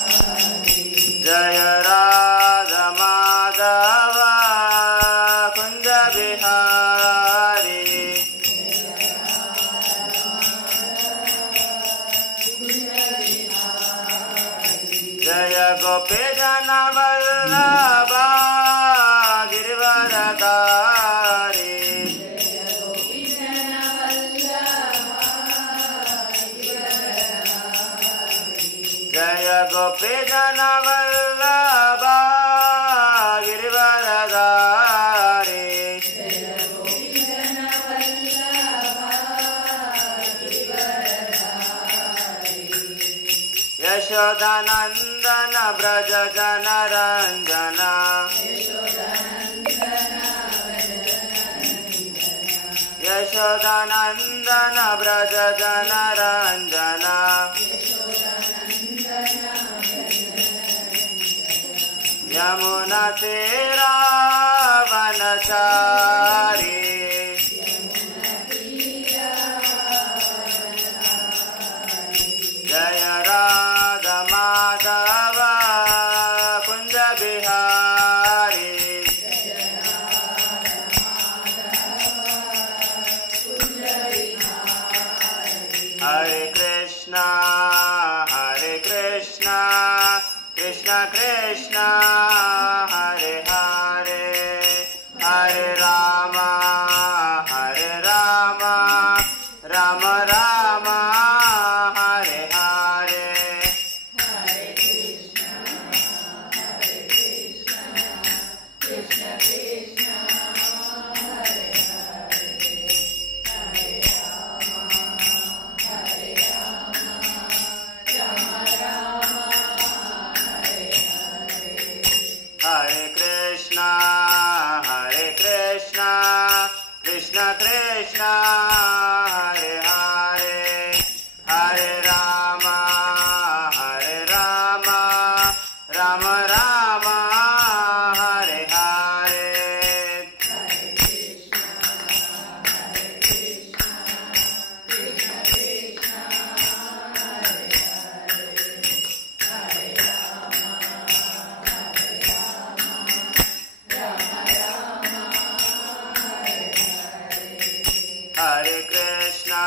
जय राधा माधव कुंज बिहारी, जय गोपी जन वल्लभ गिरिवरधारी, जय गोपी जन वल्लभ गिरिवरधारी, यशोदानंदन ब्रज जन रंजना, यशोदानंदन ब्रज जन रंजना, यमुना तीरा वनचारी, जय राधा माधव कुंज बिहारी, हरे कृष्णा कृष्ण कृष्ण हरे हरे, हरे राम राम राम हरे हरे, हरे कृष्णा कृष्ण कृष्ण हरे हरे, हरे राम राम राम हरे हरे, हरे कृष्णा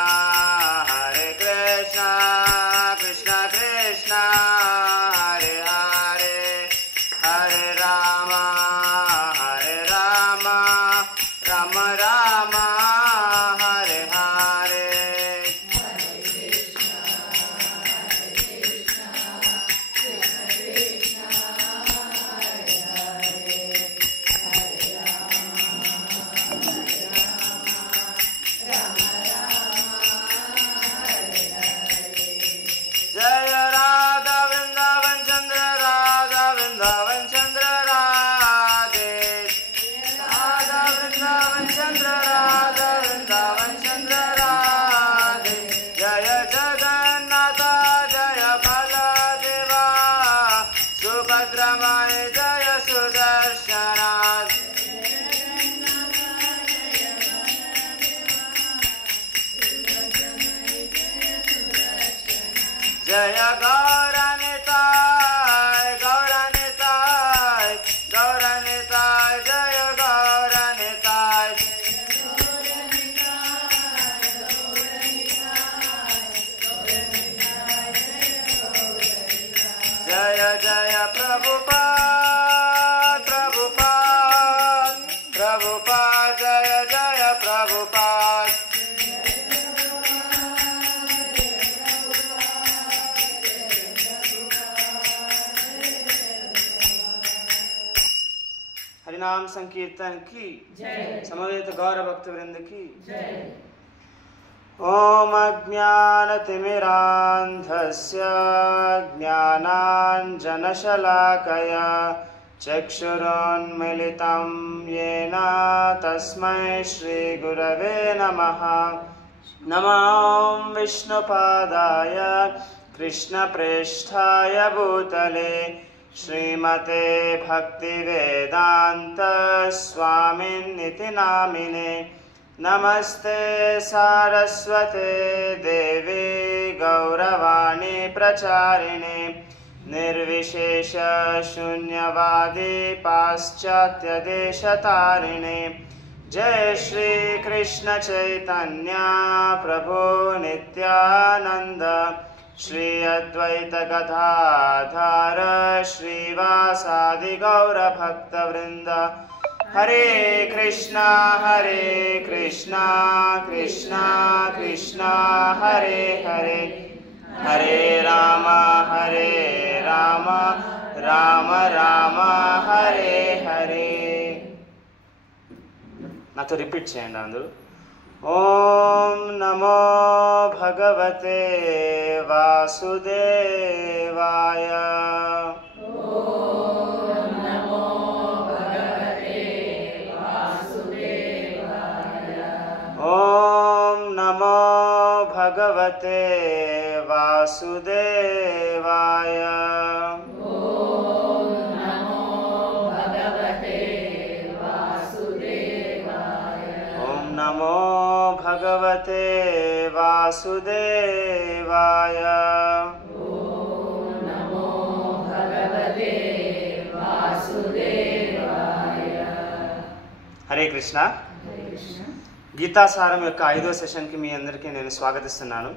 कृष्ण कृष्ण हरे हरे, हरे राम राम राम हरे हरे, जय राधा वृंदावन चंद्र राधा वृंदावन चंद्र राधे, राधा वृंदावन चंद्र राधा वृंदावन चंद्र राधे, जय जगन्नाथ जय बलदेवा सुभद्रमाय जय सुदर्शना, जय गौरनिताय गौरनिताय गौरनिताय, जय गौरनिताय, जय जय प्रभुपाद प्रभुपाद प्रभुपाद, जय जय प्रभुपाद, हरिनाम संकीर्तन की जय, समवेत गौर भक्त वृंद की जय। ओम अज्ञानतिमिरान्धस्य ज्ञानाञ्जनशलाकया चक्षुरुन्मीलितं येन तस्मै श्रीगुरवे नमः। नमो विष्णुपादाय कृष्णप्रेष्ठाय भूतले श्रीमते भक्तिवेदान्त स्वामिन्निति नामिने। नमस्ते सारस्वते देवी गौरवाणी प्रचारिणे निर्विशेष शून्यवादी पाश्चात्य देशतारिणे जय श्री कृष्ण चैतन्य प्रभु नित्यानंद श्री अद्वैत गदाधर श्रीवासादि गौर भक्त वृंद हरे कृष्णा कृष्णा कृष्णा हरे हरे हरे राम राम राम हरे हरे నాతో రిపీట్ చేయండి అందరూ. ఓం నమో భగవతే వాసుదేవాయ. ఓం నమో భగవతే వాసుదేవాయ. ఓం నమో భగవతే వాసుదేవాయ. ఓం నమో భగవతే వాసుదేవాయ. ఓం నమో భగవతే వాసుదేవాయ. ఓం నమో భగవతే వాసుదేవాయ. హరే కృష్ణ. గీతాసారం యొక్క 5వ సెషన్కి మీ అందరికీ నేను స్వాగతిస్తున్నాను.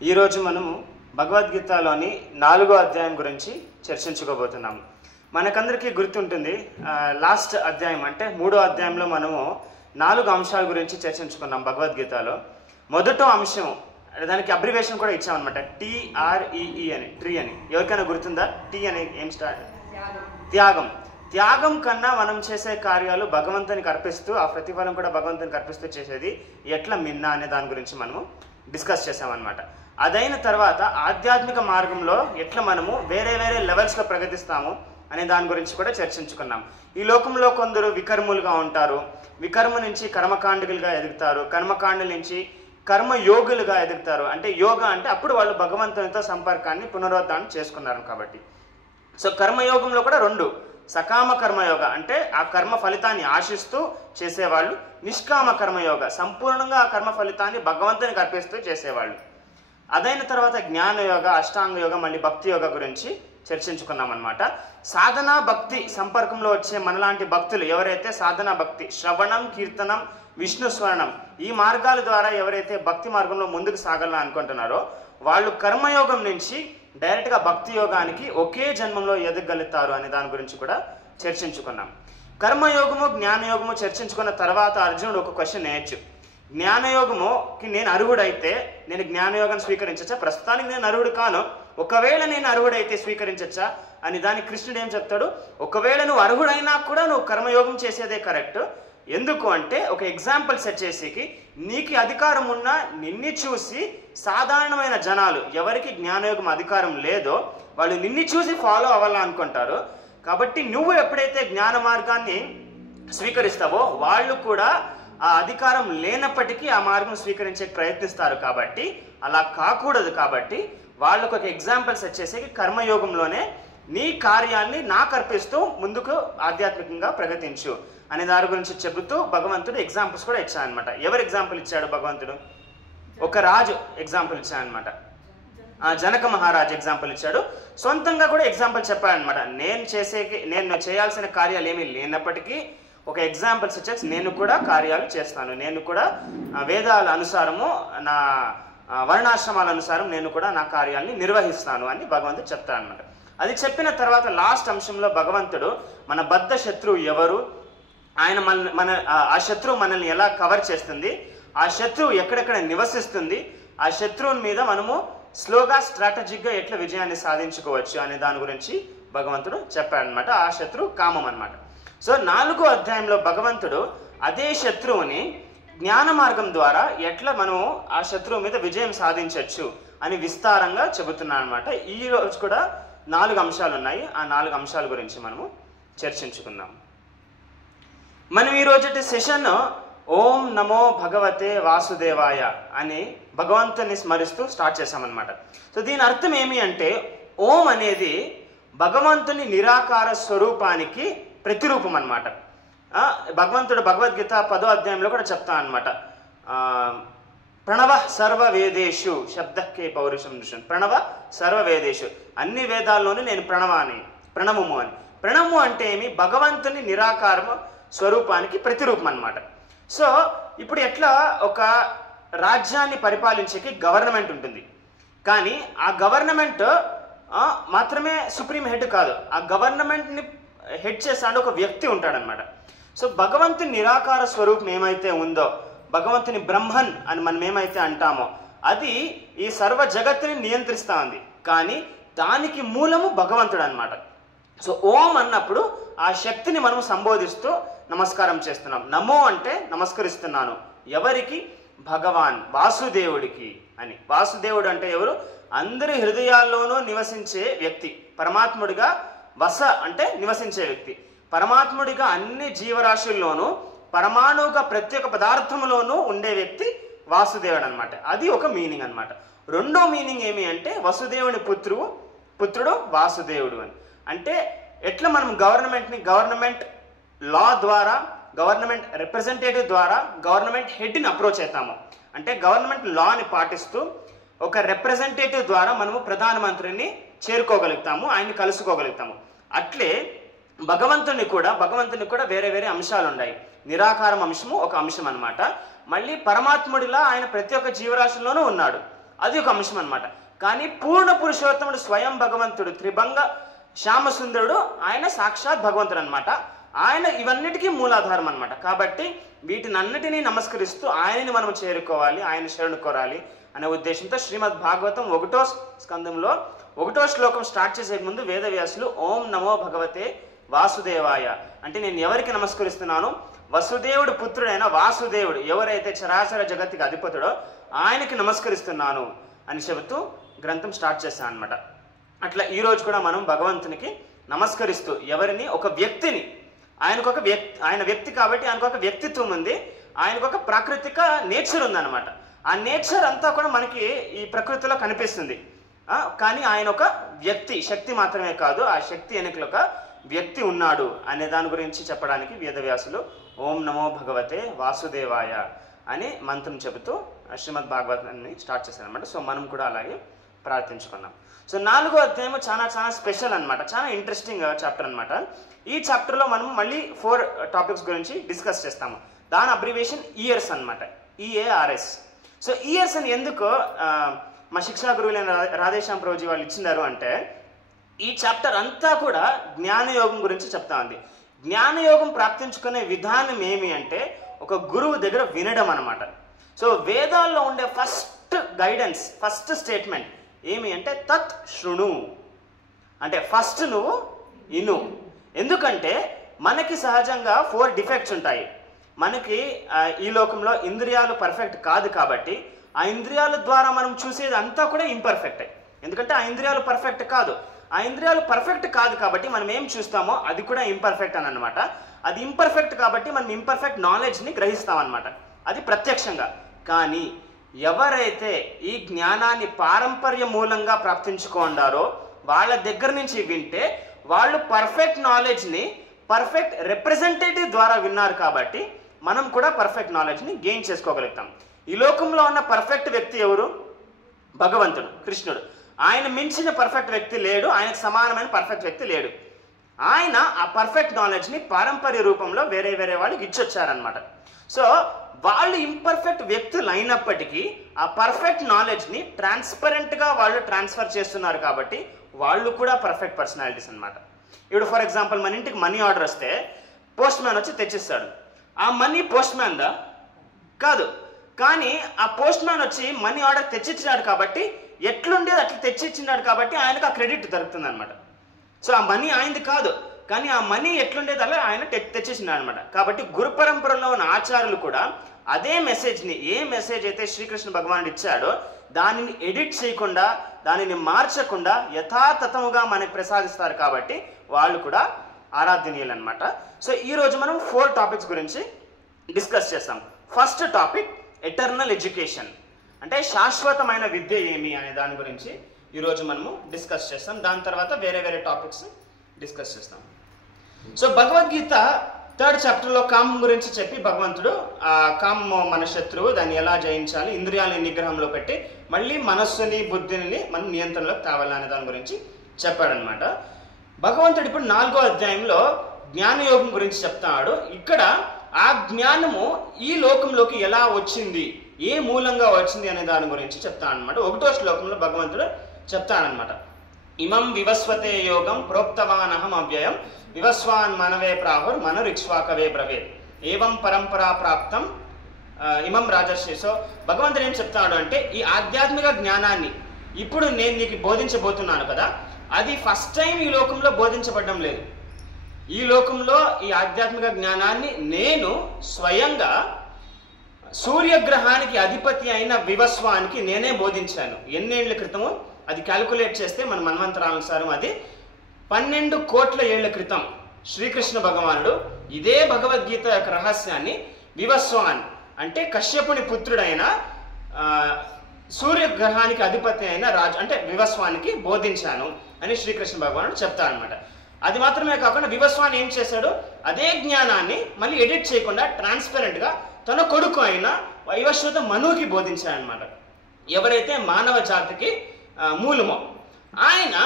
ఈరోజు మనము భగవద్గీతలోని 4వ అధ్యాయం గురించి చర్చించుకోబోతున్నాము. మనకందరికీ గుర్తుంటుంది, లాస్ట్ అధ్యాయం అంటే 3వ అధ్యాయంలో మనము 4 అంశాల గురించి చర్చించుకున్నాం భగవద్గీతలో. మొదటి అంశం, దానికి అబ్రివేషన్ కూడా ఇచ్చామన్నమాట, TREE అని, ట్రీ అని. ఎవరికైనా గుర్తుందా? టీ అని ఏం స్టార్ట్? త్యాగం. త్యాగం కన్నా మనం చేసే కార్యాలు భగవంతునికి అర్పిస్తూ, ఆ ప్రతిఫలం కూడా భగవంతునికి అర్పిస్తూ చేసేది ఎట్లా మిన్నా అనే దాని గురించి మనము డిస్కస్ చేసామన్నమాట. అదైన తర్వాత ఆధ్యాత్మిక మార్గంలో ఎట్లా మనము వేరే వేరే లెవెల్స్లో ప్రగతిస్తాము అనే దాని గురించి కూడా చర్చించుకున్నాం. ఈ లోకంలో కొందరు వికర్ములుగా ఉంటారు, వికర్మ నుంచి కర్మకాండికులుగా ఎదుగుతారు, కర్మకాండుల నుంచి కర్మయోగులుగా ఎదుగుతారు. అంటే యోగా అంటే అప్పుడు వాళ్ళు భగవంతునితో సంపర్కాన్ని పునరుద్ధరణ చేసుకున్నారు కాబట్టి. సో కర్మయోగంలో కూడా 2, సకామ కర్మయోగ అంటే ఆ కర్మ ఫలితాన్ని ఆశిస్తూ చేసేవాళ్ళు, నిష్కామ కర్మయోగ సంపూర్ణంగా ఆ కర్మ ఫలితాన్ని భగవంతునికి అర్పిస్తూ చేసేవాళ్ళు. అదైన తర్వాత జ్ఞానయోగ, అష్టాంగ యోగ, మళ్ళీ భక్తి యోగ గురించి చర్చించుకున్నాం అనమాట. సాధనా భక్తి సంపర్కంలో వచ్చే మనలాంటి భక్తులు ఎవరైతే సాధనా భక్తి, శ్రవణం, కీర్తనం, విష్ణు స్మరణం, ఈ మార్గాల ద్వారా ఎవరైతే భక్తి మార్గంలో ముందుకు సాగాలని అనుకుంటున్నారో వాళ్ళు కర్మయోగం నుంచి డైరెక్ట్గా భక్తి యోగానికి ఒకే జన్మంలో ఎదగలుగుతారు అనే దాని గురించి కూడా చర్చించుకున్నాం. కర్మయోగము, జ్ఞానయోగము చర్చించుకున్న తర్వాత అర్జునుడు ఒక క్వశ్చన్ వేయచ్చు. జ్ఞానయోగముకి నేను అర్హుడైతే నేను జ్ఞానయోగాన్ని స్వీకరించచ్చా? ప్రస్తుతానికి నేను అర్హుడు కాను, ఒకవేళ నేను అర్హుడైతే స్వీకరించచ్చా అని. దానికి కృష్ణుడు ఏం చెప్తాడు, ఒకవేళ నువ్వు అర్హుడైనా కూడా నువ్వు కర్మయోగం చేసేదే కరెక్ట్. ఎందుకు అంటే ఒక ఎగ్జాంపుల్ సెట్ చేసేకి, నీకు అధికారం ఉన్నా నిన్ను చూసి సాధారణమైన జనాలు ఎవరికి జ్ఞానయోగం అధికారం లేదో వాళ్ళు నిన్ను చూసి ఫాలో అవ్వాలనుకుంటారు. కాబట్టి నువ్వు ఎప్పుడైతే జ్ఞాన మార్గాన్ని స్వీకరిస్తావో వాళ్ళు కూడా ఆ అధికారం లేనప్పటికీ ఆ మార్గం స్వీకరించే ప్రయత్నిస్తారు. కాబట్టి అలా కాకూడదు. కాబట్టి వాళ్ళకు ఒక ఎగ్జాంపుల్ సెట్ చేసేకి కర్మయోగంలోనే నీ కార్యాన్ని నాకు అర్పిస్తూ ముందుకు ఆధ్యాత్మికంగా ప్రగతించు అనే దాని గురించి చెబుతూ భగవంతుడు ఎగ్జాంపుల్స్ కూడా ఇచ్చాడనమాట. ఎవరు ఎగ్జాంపుల్ ఇచ్చాడు భగవంతుడు? ఒక రాజు ఎగ్జాంపుల్ ఇచ్చాడనమాట. జనక మహారాజు ఎగ్జాంపుల్ ఇచ్చాడు. సొంతంగా కూడా ఎగ్జాంపుల్ చెప్పాడనమాట. నేను చేయాల్సిన కార్యాలు ఏమీ లేనప్పటికీ ఒక ఎగ్జాంపుల్స్ ఇచ్చేసి నేను కూడా కార్యాలు చేస్తాను, నేను కూడా వేదాల అనుసారము నా వర్ణాశ్రమాల అనుసారం నేను కూడా నా కార్యాలని నిర్వహిస్తాను అని భగవంతుడు చెప్తాడనమాట. అది చెప్పిన తర్వాత లాస్ట్ అంశంలో భగవంతుడు మన బద్ధ శత్రువు ఎవరు, ఆయన ఆ శత్రువు మనల్ని ఎలా కవర్ చేస్తుంది, ఆ శత్రువు ఎక్కడెక్కడ నివసిస్తుంది, ఆ శత్రువుని మీద మనము స్లోగా స్ట్రాటజిక్గా ఎట్లా విజయాన్ని సాధించుకోవచ్చు అనే దాని గురించి భగవంతుడు చెప్పాడనమాట. ఆ శత్రువు కామం అనమాట. సో 4వ అధ్యాయంలో భగవంతుడు అదే శత్రువుని జ్ఞాన మార్గం ద్వారా ఎట్లా మనము ఆ శత్రువు మీద విజయం సాధించవచ్చు అని విస్తారంగా చెబుతున్నాను అనమాట. ఈ రోజు కూడా 4 అంశాలు ఉన్నాయి. ఆ 4 అంశాల గురించి మనము చర్చించుకుందాం. మనం ఈరోజు సెషన్ ఓం నమో భగవతే వాసుదేవాయ అని భగవంతుని స్మరిస్తూ స్టార్ట్ చేశామన్నమాట. సో దీని అర్థం ఏమి అంటే, ఓం అనేది భగవంతుని నిరాకార స్వరూపానికి ప్రతిరూపం అన్నమాట. భగవంతుడు భగవద్గీత 10వ అధ్యాయంలో కూడా చెప్తాను అనమాట. ప్రణవ సర్వ వేదేషు శబ్దకే పౌరుషం దృశ్యం. ప్రణవ సర్వ వేదేషు, అన్ని వేదాల్లోనూ నేను ప్రణవము అని. ప్రణవము అంటే ఏమి? భగవంతుని నిరాకారము స్వరూపానికి ప్రతిరూపం అన్నమాట. సో ఇప్పుడు ఎట్లా ఒక రాజ్యాన్ని పరిపాలించేకి గవర్నమెంట్ ఉంటుంది, కానీ ఆ గవర్నమెంట్ మాత్రమే సుప్రీం హెడ్ కాదు, ఆ గవర్నమెంట్ని హెడ్ చేస్తాడు ఒక వ్యక్తి ఉంటాడనమాట. సో భగవంతుని నిరాకార స్వరూపం ఏమైతే ఉందో, భగవంతుని బ్రహ్మన్ అని మనం ఏమైతే అంటామో, అది ఈ సర్వ జగత్తుని నియంత్రిస్తూ ఉంది, కానీ దానికి మూలము భగవంతుడు అనమాట. సో ఓం అన్నప్పుడు ఆ శక్తిని మనం సంబోధిస్తూ నమస్కారం చేస్తున్నాం. నమో అంటే నమస్కరిస్తున్నాను. ఎవరికి? భగవాన్ వాసుదేవుడికి అని. వాసుదేవుడు అంటే ఎవరు? అందరి హృదయాల్లోనూ నివసించే వ్యక్తి. పరమాత్ముడిగా వస అంటే నివసించే వ్యక్తి. పరమాత్ముడిగా అన్ని జీవరాశుల్లోనూ పరమాణువుగా ప్రతి ఒక్క పదార్థంలోనూ ఉండే వ్యక్తి వాసుదేవుడు అనమాట. అది ఒక మీనింగ్ అనమాట. రెండో మీనింగ్ ఏమి అంటే వసుదేవుని పుత్రుడు వాసుదేవుడు అని. అంటే ఎట్లా మనం గవర్నమెంట్ లా ద్వారా, గవర్నమెంట్ రిప్రజెంటేటివ్ ద్వారా గవర్నమెంట్ హెడ్ని అప్రోచ్ అవుతాము, అంటే గవర్నమెంట్ లాని పాటిస్తూ ఒక రిప్రజెంటేటివ్ ద్వారా మనము ప్రధానమంత్రిని చేరుకోగలుగుతాము, ఆయన్ని కలుసుకోగలుగుతాము. అట్లే భగవంతునికి కూడా వేరే వేరే అంశాలు ఉన్నాయి. నిరాకారం అంశము ఒక అంశం అనమాట. మళ్ళీ పరమాత్ముడిలా ఆయన ప్రతి ఒక్క జీవరాశిలోనూ ఉన్నాడు, అది ఒక అంశం అనమాట. కానీ పూర్ణ పురుషోత్తముడు స్వయం భగవంతుడు, త్రిభంగ శ్యామసుందరుడు, ఆయన సాక్షాత్ భగవంతుడు అనమాట. ఆయన ఇవన్నిటికీ మూలాధారం అనమాట. కాబట్టి వీటినన్నిటినీ నమస్కరిస్తూ ఆయనని మనం చేరుకోవాలి, ఆయన శరణు కోరాలి అనే ఉద్దేశంతో శ్రీమద్ భాగవతం 1వ స్కందంలో 1వ శ్లోకం స్టార్ట్ చేసే ముందు వేదవ్యాసులు ఓం నమో భగవతే వాసుదేవాయ అంటే నేను ఎవరికి నమస్కరిస్తున్నాను? వసుదేవుడు పుత్రుడైన వాసుదేవుడు ఎవరైతే చరాచర జగత్తుకి అధిపతుడో ఆయనకి నమస్కరిస్తున్నాను అని చెబుతూ గ్రంథం స్టార్ట్ చేశాను అనమాట. అట్లా ఈరోజు కూడా మనం భగవంతునికి నమస్కరిస్తూ ఎవరిని? ఒక వ్యక్తిని. ఆయన వ్యక్తి కాబట్టి ఆయనకు ఒక వ్యక్తిత్వం ఉంది, ఆయనకు ఒక ప్రాకృతిక నేచర్ ఉందన్నమాట. ఆ నేచర్ అంతా కూడా మనకి ఈ ప్రకృతిలో కనిపిస్తుంది, కానీ ఆయన ఒక వ్యక్తి, శక్తి మాత్రమే కాదు, ఆ శక్తి వెనుకలో ఒక వ్యక్తి ఉన్నాడు అనే దాని గురించి చెప్పడానికి వేదవ్యాసులు ఓం నమో భగవతే వాసుదేవాయ అని మంత్రం చెబుతూ శ్రీమద్ భాగవతాన్ని స్టార్ట్ చేశారనమాట. సో మనం కూడా అలాగే ప్రార్థించుకున్నాం. సో 4వ అధ్యాయం చాలా స్పెషల్ అనమాట, చాలా ఇంట్రెస్టింగ్ చాప్టర్ అనమాట. ఈ చాప్టర్లో మనం మళ్ళీ 4 టాపిక్స్ గురించి డిస్కస్ చేస్తాము. దాని అబ్రివేషన్ ఇయర్స్ అనమాట, ఈఏఆర్ఎస్. సో ఇయర్స్ అని ఎందుకు మా శిక్షా గురువులైన రాధేశ్యామ్ ప్రభుజీ వాళ్ళు ఇచ్చినారు అంటే, ఈ చాప్టర్ అంతా కూడా జ్ఞానయోగం గురించి చెప్తా ఉంది. జ్ఞానయోగం ప్రాప్తించుకునే విధానం ఏమి అంటే ఒక గురువు దగ్గర వినడం అనమాట. సో వేదాల్లో ఉండే ఫస్ట్ గైడెన్స్, ఫస్ట్ స్టేట్మెంట్ ఏమి అంటే తత్ శృణు, అంటే ఫస్ట్ నువ్వు ఇను. ఎందుకంటే మనకి సహజంగా 4 డిఫెక్ట్స్ ఉంటాయి. మనకి ఈ లోకంలో ఇంద్రియాలు పర్ఫెక్ట్ కాదు కాబట్టి ఆ ఇంద్రియాల ద్వారా మనం చూసేది అంతా కూడా ఇంపర్ఫెక్ట్. ఎందుకంటే ఆ ఇంద్రియాలు పర్ఫెక్ట్ కాదు. ఆ ఇంద్రియాలు పర్ఫెక్ట్ కాదు కాబట్టి మనం ఏం చూస్తామో అది కూడా ఇంపర్ఫెక్ట్ అని అనమాట. అది ఇంపర్ఫెక్ట్ కాబట్టి మనం ఇంపర్ఫెక్ట్ నాలెడ్జ్ని గ్రహిస్తామన్నమాట, అది ప్రత్యక్షంగా. కానీ ఎవరైతే ఈ జ్ఞానాన్ని పారంపర్య మూలంగా ప్రాప్తించుకుంటారో వాళ్ళ దగ్గర నుంచి వింటే వాళ్ళు పర్ఫెక్ట్ నాలెడ్జ్ని పర్ఫెక్ట్ రిప్రజెంటేటివ్ ద్వారా విన్నారు కాబట్టి మనం కూడా పర్ఫెక్ట్ నాలెడ్జ్ని గెయిన్ చేసుకోగలుగుతాం. ఈ లోకంలో ఉన్న పర్ఫెక్ట్ వ్యక్తి ఎవరు? భగవంతుడు, కృష్ణుడు. ఆయన మించిన పర్ఫెక్ట్ వ్యక్తి లేడు, ఆయనకు సమానమైన పర్ఫెక్ట్ వ్యక్తి లేడు. ఆయన ఆ పర్ఫెక్ట్ నాలెడ్జ్ని పారంపర్య రూపంలో వేరే వాళ్ళకి ఇచ్చొచ్చారనమాట. సో వాళ్ళు ఇంపర్ఫెక్ట్ వ్యక్తులు అయినప్పటికీ ఆ పర్ఫెక్ట్ నాలెడ్జ్ని ట్రాన్స్పరెంట్గా వాళ్ళు ట్రాన్స్ఫర్ చేస్తున్నారు కాబట్టి వాళ్ళు కూడా పర్ఫెక్ట్ పర్సనాలిటీస్ అనమాట. ఇప్పుడు ఫర్ ఎగ్జాంపుల్ మన ఇంటికి మనీ ఆర్డర్ వస్తే పోస్ట్ మ్యాన్ వచ్చి తెచ్చిస్తాడు. ఆ మనీ పోస్ట్ మ్యాన్దా? కాదు. కానీ ఆ పోస్ట్ మ్యాన్ వచ్చి మనీ ఆర్డర్ తెచ్చిచ్చినాడు కాబట్టి ఎట్లుండేది అట్లా తెచ్చిచ్చినాడు కాబట్టి ఆయనకు ఆ క్రెడిట్ దొరుకుతుంది అనమాట. సో ఆ మనీ ఆయనది కాదు, కానీ ఆ మనీ ఎట్లుండేది అలా ఆయన తెచ్చేసినాడు అనమాట. కాబట్టి గురు పరంపరలో ఉన్న ఆచార్యులు కూడా అదే మెసేజ్ని, ఏ మెసేజ్ అయితే శ్రీకృష్ణ భగవానుడు ఇచ్చాడో దానిని ఎడిట్ చేయకుండా, దానిని మార్చకుండా యథాతథముగా మనకు ప్రసాదిస్తారు కాబట్టి వాళ్ళు కూడా ఆరాధనీయులు అనమాట. సో ఈరోజు మనం 4 టాపిక్స్ గురించి డిస్కస్ చేస్తాం. ఫస్ట్ టాపిక్ ఎటర్నల్ ఎడ్యుకేషన్, అంటే శాశ్వతమైన విద్య ఏమి అనే దాని గురించి ఈరోజు మనము డిస్కస్ చేస్తాం. దాని తర్వాత వేరే టాపిక్స్ డిస్కస్ చేస్తాం. సో భగవద్గీత థర్డ్ చాప్టర్లో కామం గురించి చెప్పి భగవంతుడు ఆ కామం మన శత్రువు, దాన్ని ఎలా జయించాలి, ఇంద్రియాలని నిగ్రహంలో పెట్టి మళ్ళీ మనస్సుని బుద్ధిని మన నియంత్రణలోకి తేవాలనే దాని గురించి చెప్పాడనమాట. భగవంతుడు ఇప్పుడు 4వ అధ్యాయంలో జ్ఞానయోగం గురించి చెప్తాడు. ఇక్కడ ఆ జ్ఞానము ఈ లోకంలోకి ఎలా వచ్చింది, ఏ మూలంగా వచ్చింది అనే దాని గురించి చెప్తానమాట. 1వ శ్లోకంలో భగవంతుడు చెప్తానమాట. ఇమం వివస్వతే యోగం ప్రోక్తవానహం అవ్యయం వివస్వాన్ మనవే ప్రాహుర్ మనురిక్ష్వాకవే బ్రవేత్ ఏవం పరంపరా ప్రాప్తం ఇమం రాజర్షి. సో భగవంతుడు ఏం చెప్తాడు అంటే, ఈ ఆధ్యాత్మిక జ్ఞానాన్ని ఇప్పుడు నేను నీకు బోధించబోతున్నాను కదా, అది ఫస్ట్ టైం ఈ లోకంలో బోధించబడడం లేదు. ఈ లోకంలో ఈ ఆధ్యాత్మిక జ్ఞానాన్ని నేను స్వయంగా సూర్యగ్రహానికి అధిపతి అయిన వివస్వానికి నేనే బోధించాను. ఎన్నేళ్ల క్రితము అది క్యాల్కులేట్ చేస్తే మన మన్వంతరానుసారం అది 12 కోట్ల ఏళ్ల క్రితం శ్రీకృష్ణ భగవానుడు ఇదే భగవద్గీత యొక్క రహస్యాన్ని వివస్వాన్ అంటే కశ్యపుని పుత్రుడైన సూర్యగ్రహానికి అధిపతి అయిన రాజు అంటే వివస్వానికి బోధించాను అని శ్రీకృష్ణ భగవానుడు చెప్తారనమాట. అది మాత్రమే కాకుండా వివస్వాన్ ఏం చేశాడు, అదే జ్ఞానాన్ని మళ్ళీ ఎడిట్ చేయకుండా ట్రాన్స్పరెంట్గా తన కొడుకు అయిన వైవస్వత మనువుకి బోధించాడనమాట. ఎవరైతే మానవ జాతికి మూలమో ఆయన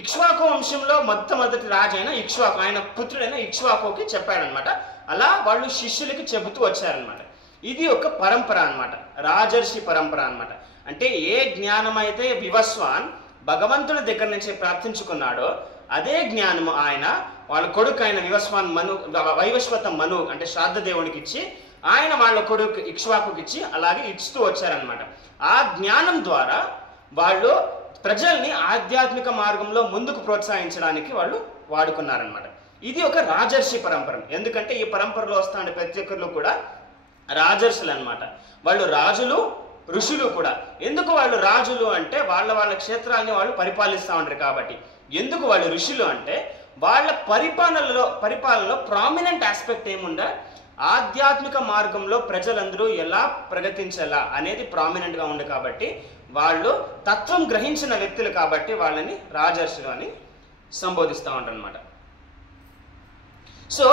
ఇక్ష్వాకు వంశంలో మొట్టమొదటి రాజు అయిన ఇక్ష్వాకు, ఆయన పుత్రుడైన ఇక్ష్వాకుకి చెప్పాడనమాట. అలా వాళ్ళు శిష్యులకి చెబుతూ వచ్చారనమాట. ఇది ఒక పరంపర అనమాట, రాజర్షి పరంపర అనమాట. అంటే ఏ జ్ఞానం అయితే వివస్వాన్ భగవంతుడి దగ్గర నుంచి ప్రార్థించుకున్నాడో అదే జ్ఞానము ఆయన వాళ్ళ కొడుకు అయిన వివస్వాన్ మను వైవస్వత మను అంటే శ్రాద్ధ దేవునికి ఇచ్చి ఆయన వాళ్ళ కొడుకు ఇక్ష్వాకుకి ఇచ్చి అలాగే ఇస్తూ వచ్చారనమాట. ఆ జ్ఞానం ద్వారా వాళ్ళు ప్రజల్ని ఆధ్యాత్మిక మార్గంలో ముందుకు ప్రోత్సహించడానికి వాళ్ళు వాడుకున్నారనమాట. ఇది ఒక రాజర్షి పరంపర. ఎందుకంటే ఈ పరంపరలో వస్తున్న ప్రతి ఒక్కరు కూడా రాజర్షులు అనమాట. వాళ్ళు రాజులు, ఋషులు కూడా. ఎందుకు వాళ్ళు రాజులు అంటే వాళ్ళ క్షేత్రాన్ని వాళ్ళు పరిపాలిస్తూ ఉంటారు కాబట్టి. ఎందుకు వాళ్ళు ఋషులు అంటే వాళ్ళ పరిపాలనలో ప్రామినెంట్ ఆస్పెక్ట్ ఏముందా, ఆధ్యాత్మిక మార్గంలో ప్రజలందరూ ఎలా ప్రగతించాలా అనేది ప్రామినెంట్గా ఉంది కాబట్టి వాళ్ళు తత్వం గ్రహించిన వ్యక్తులు కాబట్టి వాళ్ళని రాజర్షులు అని సంబోధిస్తూ ఉంటారు అనమాట. సో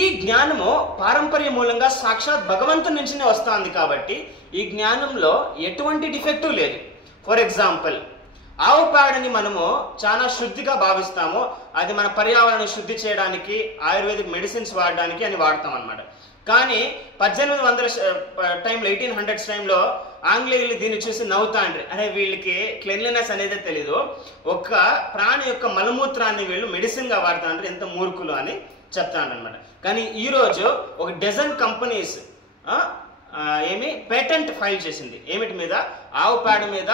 ఈ జ్ఞానము పారంపర్య మూలంగా సాక్షాత్ భగవంతుని నుంచినే వస్తుంది కాబట్టి ఈ జ్ఞానంలో ఎటువంటి డిఫెక్టు లేదు. ఫర్ ఎగ్జాంపుల్, ఆవు పేడని మనము చాలా శుద్ధిగా భావిస్తాము. అది మన పర్యావరణాన్ని శుద్ధి చేయడానికి, ఆయుర్వేదిక్ మెడిసిన్స్ వాడడానికి అని వాడతాం అనమాట. కానీ 1800 టైంలో 1800s టైంలో ఆంగ్లేయులు దీన్ని చూసి నవ్వుతాండ్రి. అరే వీళ్ళకి క్లెన్లీనెస్ అనేది తెలీదు, ఒక ప్రాణి యొక్క మలమూత్రాన్ని వీళ్ళు మెడిసిన్గా వాడుతాండ్రు, ఎంత మూర్ఖులు అని చెప్తాను అనమాట. కానీ ఈరోజు ఒక డజన్ కంపెనీస్ పేటెంట్ ఫైల్ చేసింది ఏమిటి మీద, ఆవు పేడ మీద,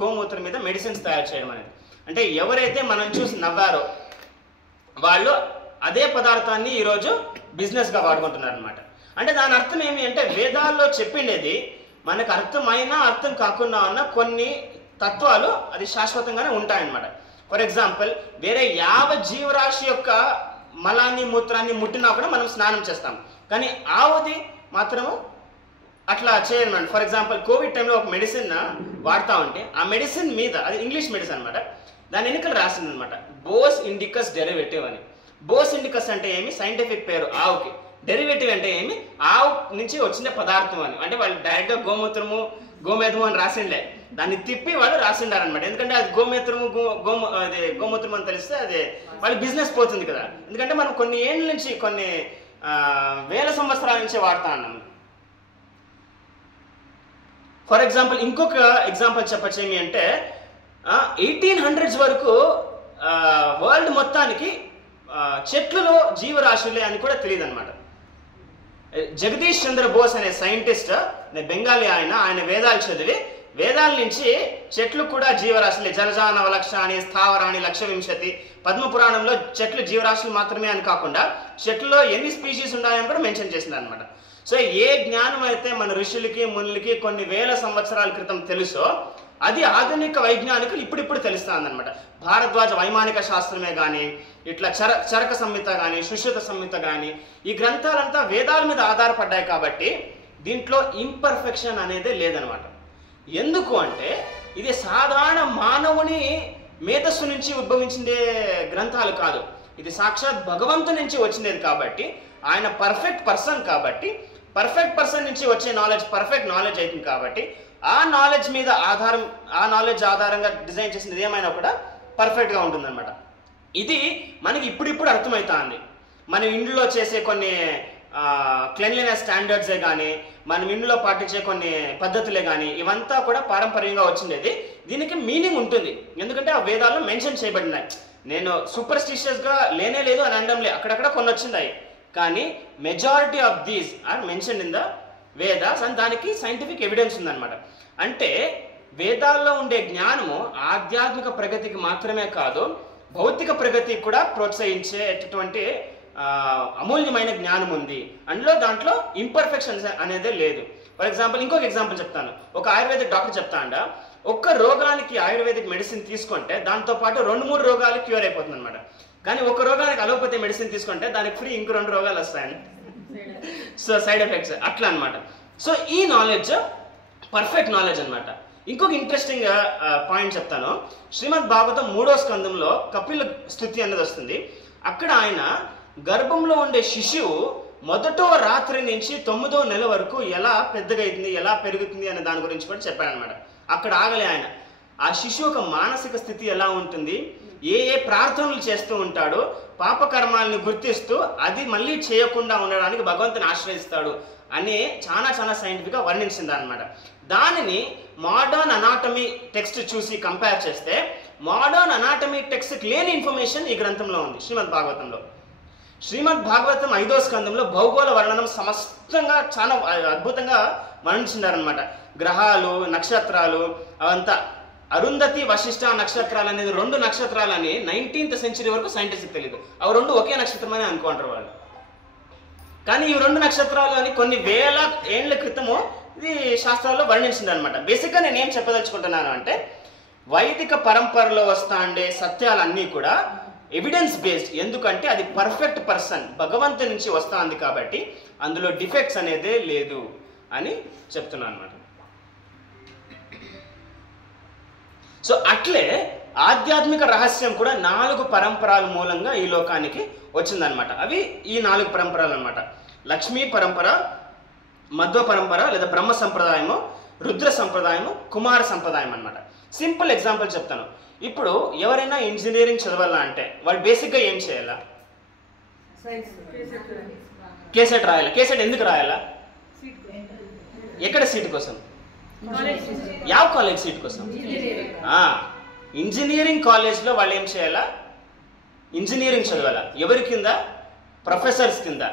గోమూత్రం మీద మెడిసిన్స్ తయారు చేయడం అనేది. అంటే ఎవరైతే మనం చూసి నవ్వారో వాళ్ళు అదే పదార్థాన్ని ఈరోజు బిజినెస్గా వాడుకుంటున్నారు అనమాట. అంటే దాని అర్థం ఏమి అంటే వేదాల్లో చెప్పిండేది మనకు అర్థమైనా అర్థం కాకుండా ఉన్న కొన్ని తత్వాలు అది శాశ్వతంగానే ఉంటాయన్నమాట. ఫర్ ఎగ్జాంపుల్, వేరే జీవరాశి యొక్క మలాన్ని మూత్రాన్ని ముట్టినా కూడా మనం స్నానం చేస్తాం, కానీ ఆవుది మాత్రము అట్లా చేయనమాట. ఫర్ ఎగ్జాంపుల్, కోవిడ్ టైంలో ఒక మెడిసిన్ వాడుతూ ఉంటే ఆ మెడిసిన్ మీద, అది ఇంగ్లీష్ మెడిసిన్ అనమాట, దాని వెనుకలు రాసింది అనమాట బోస్ ఇండికస్ డెరివేటివ్ అని. బోస్ ఇండికస్ అంటే ఏమి, సైంటిఫిక్ పేరు ఆవుకి. డెరివేటివ్ అంటే ఏమి, ఆవు నుంచి వచ్చిన పదార్థం అని. అంటే వాళ్ళు డైరెక్ట్గా గోమూత్రము గోమేధము అని రాసిండే, దాన్ని తిప్పి వాళ్ళు రాసిండారనమాట. ఎందుకంటే అది గోమూత్రము గోమూత్రం అని తెలిస్తే అది వాళ్ళ బిజినెస్ పోతుంది కదా. ఎందుకంటే మనం కొన్ని ఏళ్ళ నుంచి, కొన్ని వేల సంవత్సరాల నుంచి వాడుతా ఉన్నాము. ఫర్ ఎగ్జాంపుల్, ఇంకొక ఎగ్జాంపుల్ చెప్పచ్చు ఏమి అంటే 1800s వరకు వరల్డ్ మొత్తానికి చెట్లలో జీవరాశులే అని కూడా తెలియదు అనమాట. జగదీష్ చంద్ర బోస్ అనే సైంటిస్ట్, బెంగాలీ ఆయన వేదాలు చదివి వేదాల నుంచి చెట్లు కూడా జీవరాశులే, జలజానవ లక్షాని స్థావరాణి 1,20,000, పద్మపురాణంలో చెట్లు జీవరాశులు మాత్రమే అని కాకుండా చెట్లలో ఎన్ని స్పీషీస్ ఉన్నాయని కూడా మెన్షన్ చేసింది అనమాట. సో ఏ జ్ఞానం అయితే మన ఋషులకి మునులకి కొన్ని వేల సంవత్సరాల క్రితం తెలుసో అది ఆధునిక వైజ్ఞానికులు ఇప్పుడిప్పుడు తెలుస్తుంది అనమాట. భారద్వాజ వైమానిక శాస్త్రమే కానీ, ఇట్లా చరక సంహిత కానీ, సుశ్రుత సంహిత కానీ, ఈ గ్రంథాలంతా వేదాల మీద ఆధారపడ్డాయి కాబట్టి దీంట్లో ఇంపర్ఫెక్షన్ అనేది లేదనమాట. ఎందుకు అంటే ఇది సాధారణ మానవుని మేధస్సు నుంచి ఉద్భవించిందే గ్రంథాలు కాదు, ఇది సాక్షాత్ భగవంతుని నుంచి వచ్చింది కాబట్టి, ఆయన పర్ఫెక్ట్ పర్సన్ కాబట్టి, పర్ఫెక్ట్ పర్సన్ నుంచి వచ్చే నాలెడ్జ్ పర్ఫెక్ట్ నాలెడ్జ్ అవుతుంది కాబట్టి, ఆ నాలెడ్జ్ మీద ఆధారంగా డిజైన్ చేసినది ఏమైనా కూడా పర్ఫెక్ట్గా ఉంటుందన్నమాట. ఇది మనకి ఇప్పుడిప్పుడు అర్థమవుతుంది. మనం ఇంట్లో చేసే కొన్ని క్లెన్లీనెస్ స్టాండర్డ్సే కానీ, మనం ఇంట్లో పాటించే కొన్ని పద్ధతులే కానీ, ఇవంతా కూడా పారంపర్యంగా వచ్చిండేది. దీనికి మీనింగ్ ఉంటుంది, ఎందుకంటే ఆ వేదాల్లో మెన్షన్ చేయబడినాయి. నేను సూపర్స్టిషియస్గా లేనే లేదు అని అనడంలే, అక్కడక్కడ కొన్ని వచ్చిందాయి, కానీ majority of these are mention in the Vedas and దానికి సైంటిఫిక్ ఎవిడెన్స్ ఉందన్నమాట. అంటే వేదాల్లో ఉండే జ్ఞానము ఆధ్యాత్మిక ప్రగతికి మాత్రమే కాదు, భౌతిక ప్రగతికి కూడా ప్రోత్సహించేటటువంటి అమూల్యమైన జ్ఞానం ఉంది. దాంట్లో ఇంపర్ఫెక్షన్స్ అనేదే లేదు. ఫర్ ఎగ్జాంపుల్, ఇంకొక ఎగ్జాంపుల్ చెప్తాను. ఒక ఆయుర్వేదిక్ డాక్టర్ చెప్తాండ, ఒక్క రోగానికి ఆయుర్వేదిక్ మెడిసిన్ తీసుకుంటే దాంతోపాటు 2-3 రోగాలు క్యూర్ అయిపోతుంది అనమాట. కానీ ఒక రోగానికి అలోపతి మెడిసిన్ తీసుకుంటే దానికి ఫ్రీ ఇంకో 2 రోగాలు వస్తాయని, సో సైడ్ ఎఫెక్ట్స్ అట్లా అనమాట. సో ఈ నాలెడ్జ్ పర్ఫెక్ట్ నాలెడ్జ్ అనమాట. ఇంకొక ఇంట్రెస్టింగ్ పాయింట్ చెప్తాను. శ్రీమద్ భాగవతం 3వ స్కందంలో కపిల స్తుతి అనేది వస్తుంది. అక్కడ ఆయన గర్భంలో ఉండే శిశువు మొదటో రాత్రి నుంచి 9వ నెల వరకు ఎలా పెద్దగా అవుతుంది, ఎలా పెరుగుతుంది అనే దాని గురించి కూడా చెప్పాడనమాట. అక్కడ ఆగలే ఆయన. ఆ శిశువు యొక్క మానసిక స్థితి ఎలా ఉంటుంది, ఏ ప్రార్థనలు చేస్తూ ఉంటాడు, పాపకర్మాలను గుర్తిస్తూ అది మళ్ళీ చేయకుండా ఉండడానికి భగవంతుని ఆశ్రయిస్తాడు అని చాలా సైంటిఫిక్గా వర్ణించింది అనమాట. దానిని మోడర్న్ అనాటమీ టెక్స్ట్ చూసి కంపేర్ చేస్తే, మోడర్న్ అనాటమీ టెక్స్ట్ లేని ఇన్ఫర్మేషన్ ఈ గ్రంథంలో ఉంది శ్రీమద్ భాగవతంలో. శ్రీమద్ భాగవతం 5వ స్కందంలో భౌగోళ వర్ణనం సమస్తంగా చాలా అద్భుతంగా వర్ణించినారనమాట. గ్రహాలు, నక్షత్రాలు అవంతా. అరుంధతి, వశిష్ఠ నక్షత్రాలు అనేది 2 నక్షత్రాలని 19th సెంచరీ వరకు సైంటిస్ట్కి తెలియదు. అవి 2 ఒకే నక్షత్రం అని అనుకుంటారు వాళ్ళు. కానీ ఈ 2 నక్షత్రాలు అని కొన్ని వేల ఏళ్ల క్రితము ఇది శాస్త్రాల్లో వర్ణించింది అనమాట. బేసిక్గా నేను ఏం చెప్పదలుచుకుంటున్నాను అంటే, వైదిక పరంపరలో వస్తా ఉండే సత్యాలన్నీ కూడా ఎవిడెన్స్ బేస్డ్. ఎందుకంటే అది పర్ఫెక్ట్ పర్సన్ భగవంతుని నుంచి వస్తా ఉంది కాబట్టి అందులో డిఫెక్ట్స్ అనేదే లేదు అని చెప్తున్నాను అనమాట. సో అట్లే ఆధ్యాత్మిక రహస్యం కూడా 4 పరంపరల మూలంగా ఈ లోకానికి వచ్చిందనమాట. అవి ఈ 4 పరంపరలు అనమాట. లక్ష్మీ పరంపర, మధ్వ పరంపర లేదా బ్రహ్మ సంప్రదాయము, రుద్ర సంప్రదాయము, కుమార సంప్రదాయం అనమాట. సింపుల్ ఎగ్జాంపుల్ చెప్తాను. ఇప్పుడు ఎవరైనా ఇంజనీరింగ్ చదవాలా అంటే వాళ్ళు బేసిక్గా ఏం చేయాలా? కేసెట్ రాయాలా. కేసెట్ ఎందుకు రాయాలా? ఎక్కడ సీట్ కోసం? ಯಾವ కాలేజ్ సీట్ కోసం? ఇంజనీరింగ్ కాలేజ్లో వాళ్ళు ఏం చేయాలా? ఇంజనీరింగ్ చదవాలా. ఎవరి కింద? ప్రొఫెసర్స్ కింద.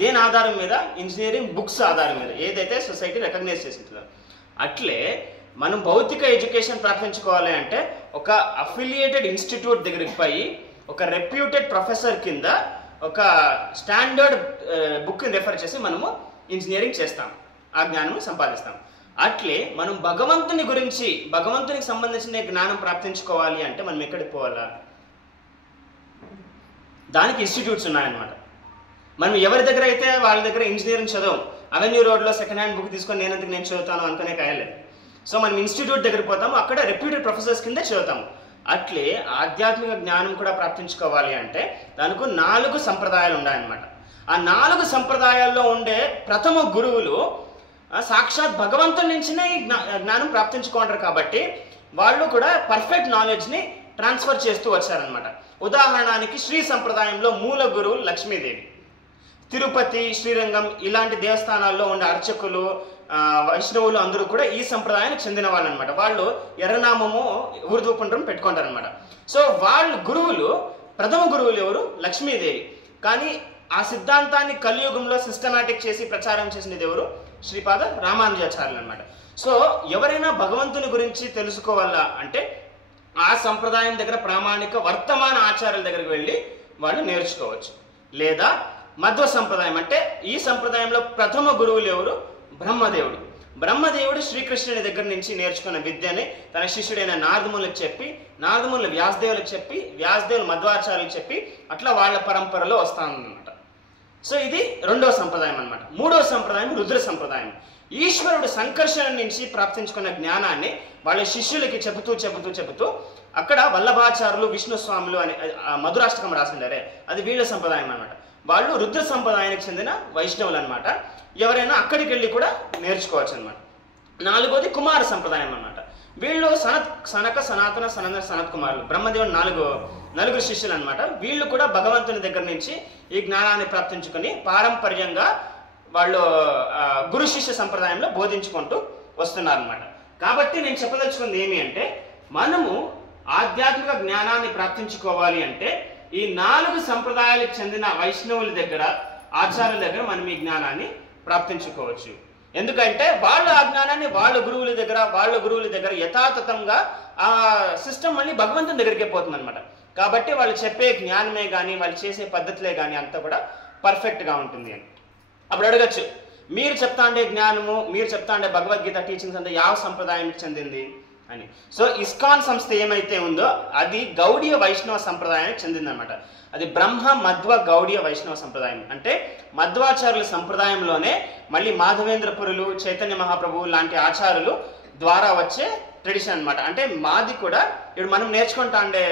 దేని ఆధారం మీద? ఇంజనీరింగ్ బుక్స్ ఆధారం మీద, ఏదైతే సొసైటీ రికగ్నైజ్ చేసిందో. అట్లే మనం భౌతిక ఎడ్యుకేషన్ ప్రాప్తించుకోవాలి అంటే ఒక అఫిలియేటెడ్ ఇన్స్టిట్యూట్ దగ్గరికి పోయి ఒక రెప్యూటెడ్ ప్రొఫెసర్ కింద ఒక స్టాండర్డ్ బుక్ని రెఫర్ చేసి మనము ఇంజనీరింగ్ చేస్తాం, ఆ జ్ఞానం సంపాదిస్తాం. అట్లే మనం భగవంతుని గురించి, భగవంతునికి సంబంధించిన జ్ఞానం ప్రాప్తించుకోవాలి అంటే మనం ఎక్కడికి పోవాలా? దానికి ఇన్స్టిట్యూట్స్ ఉన్నాయన్నమాట. మనం ఎవరి దగ్గర అయితే వాళ్ళ దగ్గర ఇంజనీరింగ్ చదవం. అవెన్యూ రోడ్లో సెకండ్ హ్యాండ్ బుక్ తీసుకొని నేను చదువుతాను అనుకునే కాయలేదు. సో మనం ఇన్స్టిట్యూట్ దగ్గరికి పోతాము, అక్కడ రెప్యూటెడ్ ప్రొఫెసర్స్ కింద చదువుతాము. అట్లే ఆధ్యాత్మిక జ్ఞానం కూడా ప్రాప్తించుకోవాలి అంటే దానికి 4 సంప్రదాయాలు ఉన్నాయన్నమాట. ఆ 4 సంప్రదాయాల్లో ఉండే ప్రథమ గురువులు సాక్షాత్ భగవంతుడి నుంచినే ఈ జ్ఞానం ప్రాప్తించుకుంటారు కాబట్టి వాళ్ళు కూడా పర్ఫెక్ట్ నాలెడ్జ్ని ట్రాన్స్ఫర్ చేస్తూ వచ్చారనమాట. ఉదాహరణకి శ్రీ సంప్రదాయంలో మూల గురువు లక్ష్మీదేవి. తిరుపతి, శ్రీరంగం ఇలాంటి దేవస్థానాల్లో ఉండే అర్చకులు, వైష్ణవులు అందరూ కూడా ఈ సంప్రదాయానికి చెందిన వాళ్ళు అనమాట. వాళ్ళు ఎర్రనామము, ఊర్ధ్వ పుండ్రం పెట్టుకుంటారనమాట. సో వాళ్ళు గురువులు, ప్రథమ గురువులు ఎవరు? లక్ష్మీదేవి. కానీ ఆ సిద్ధాంతాన్ని కలియుగంలో సిస్టమాటిక్ చేసి ప్రచారం చేసినది ఎవరు? శ్రీపాద రామానుజాచార్యులు అనమాట. సో ఎవరైనా భగవంతుని గురించి తెలుసుకోవాలా అంటే ఆ సంప్రదాయం దగ్గర ప్రామాణిక వర్తమాన ఆచార్యుల దగ్గరికి వెళ్ళి వాళ్ళు నేర్చుకోవచ్చు. లేదా మధ్వ సంప్రదాయం అంటే ఈ సంప్రదాయంలో ప్రథమ గురువులు ఎవరు? బ్రహ్మదేవుడు. బ్రహ్మదేవుడు శ్రీకృష్ణుని దగ్గర నుంచి నేర్చుకున్న విద్యని తన శిష్యుడైన నారదములకు చెప్పి, నారదములు వ్యాసదేవులకు చెప్పి, వ్యాసదేవులు మధ్వాచార్యులకు చెప్పి అట్లా వాళ్ళ పరంపరలో వస్తానన్నమాట. సో ఇది 2వ సంప్రదాయం అనమాట. 3వ సంప్రదాయం రుద్ర సంప్రదాయం. ఈశ్వరుడు సంకర్షణ నుంచి ప్రాప్తించుకున్న జ్ఞానాన్ని వాళ్ళ శిష్యులకి చెబుతూ అక్కడ వల్లభాచారులు విష్ణుస్వాములు అని మధురాష్టకం రాసిండారే, అది వీళ్ళ సంప్రదాయం అనమాట. వాళ్ళు రుద్ర సంప్రదాయానికి చెందిన వైష్ణవులు అనమాట. ఎవరైనా అక్కడికి వెళ్ళి కూడా నేర్చుకోవచ్చు అనమాట. 4వది కుమార సంప్రదాయం అనమాట. వీళ్ళు సనక సనాతన సనంద సనత్ కుమారులు, బ్రహ్మదేవుని నలుగురు శిష్యులు అనమాట. వీళ్ళు కూడా భగవంతుని దగ్గర నుంచి ఈ జ్ఞానాన్ని ప్రాప్తించుకొని పారంపర్యంగా వాళ్ళు గురు శిష్య సంప్రదాయంలో బోధించుకుంటూ వస్తున్నారనమాట. కాబట్టి నేను చెప్పదలుచుకుంది ఏమి అంటే, మనము ఆధ్యాత్మిక జ్ఞానాన్ని ప్రాప్తించుకోవాలి అంటే ఈ 4 సంప్రదాయాలకు చెందిన వైష్ణవుల దగ్గర, ఆచార్యుల దగ్గర మనం ఈ జ్ఞానాన్ని ప్రాప్తించుకోవచ్చు. ఎందుకంటే వాళ్ళ ఆ జ్ఞానాన్ని వాళ్ళ గురువుల దగ్గర యథాతథంగా ఆ సిస్టమ్ మళ్ళీ భగవంతుని దగ్గరికే పోతుంది అనమాట. కాబట్టి వాళ్ళు చెప్పే జ్ఞానమే కానీ, వాళ్ళు చేసే పద్ధతులే కానీ అంతా కూడా పర్ఫెక్ట్గా ఉంటుంది అని. అప్పుడు అడగచ్చు, మీరు చెప్తా ఉండే జ్ఞానము, మీరు చెప్తా ఉండే భగవద్గీత టీచింగ్స్ అంతా ಯಾವ సంప్రదాయానికి చెందింది అని. సో ఇస్కాన్ సంస్థ ఏమైతే ఉందో అది గౌడీయ వైష్ణవ సంప్రదాయానికి చెందిందనమాట. అది బ్రహ్మ మధ్వ గౌడీయ వైష్ణవ సంప్రదాయం. అంటే మధ్వాచార్యుల సంప్రదాయంలోనే మళ్ళీ మాధవేంద్రపురులు, చైతన్య మహాప్రభువు లాంటి ఆచార్యులు ద్వారా వచ్చే ట్రెడిషన్ అనమాట. అంటే మాది కూడా ఇప్పుడు మనం నేర్చుకుంటా ఉండే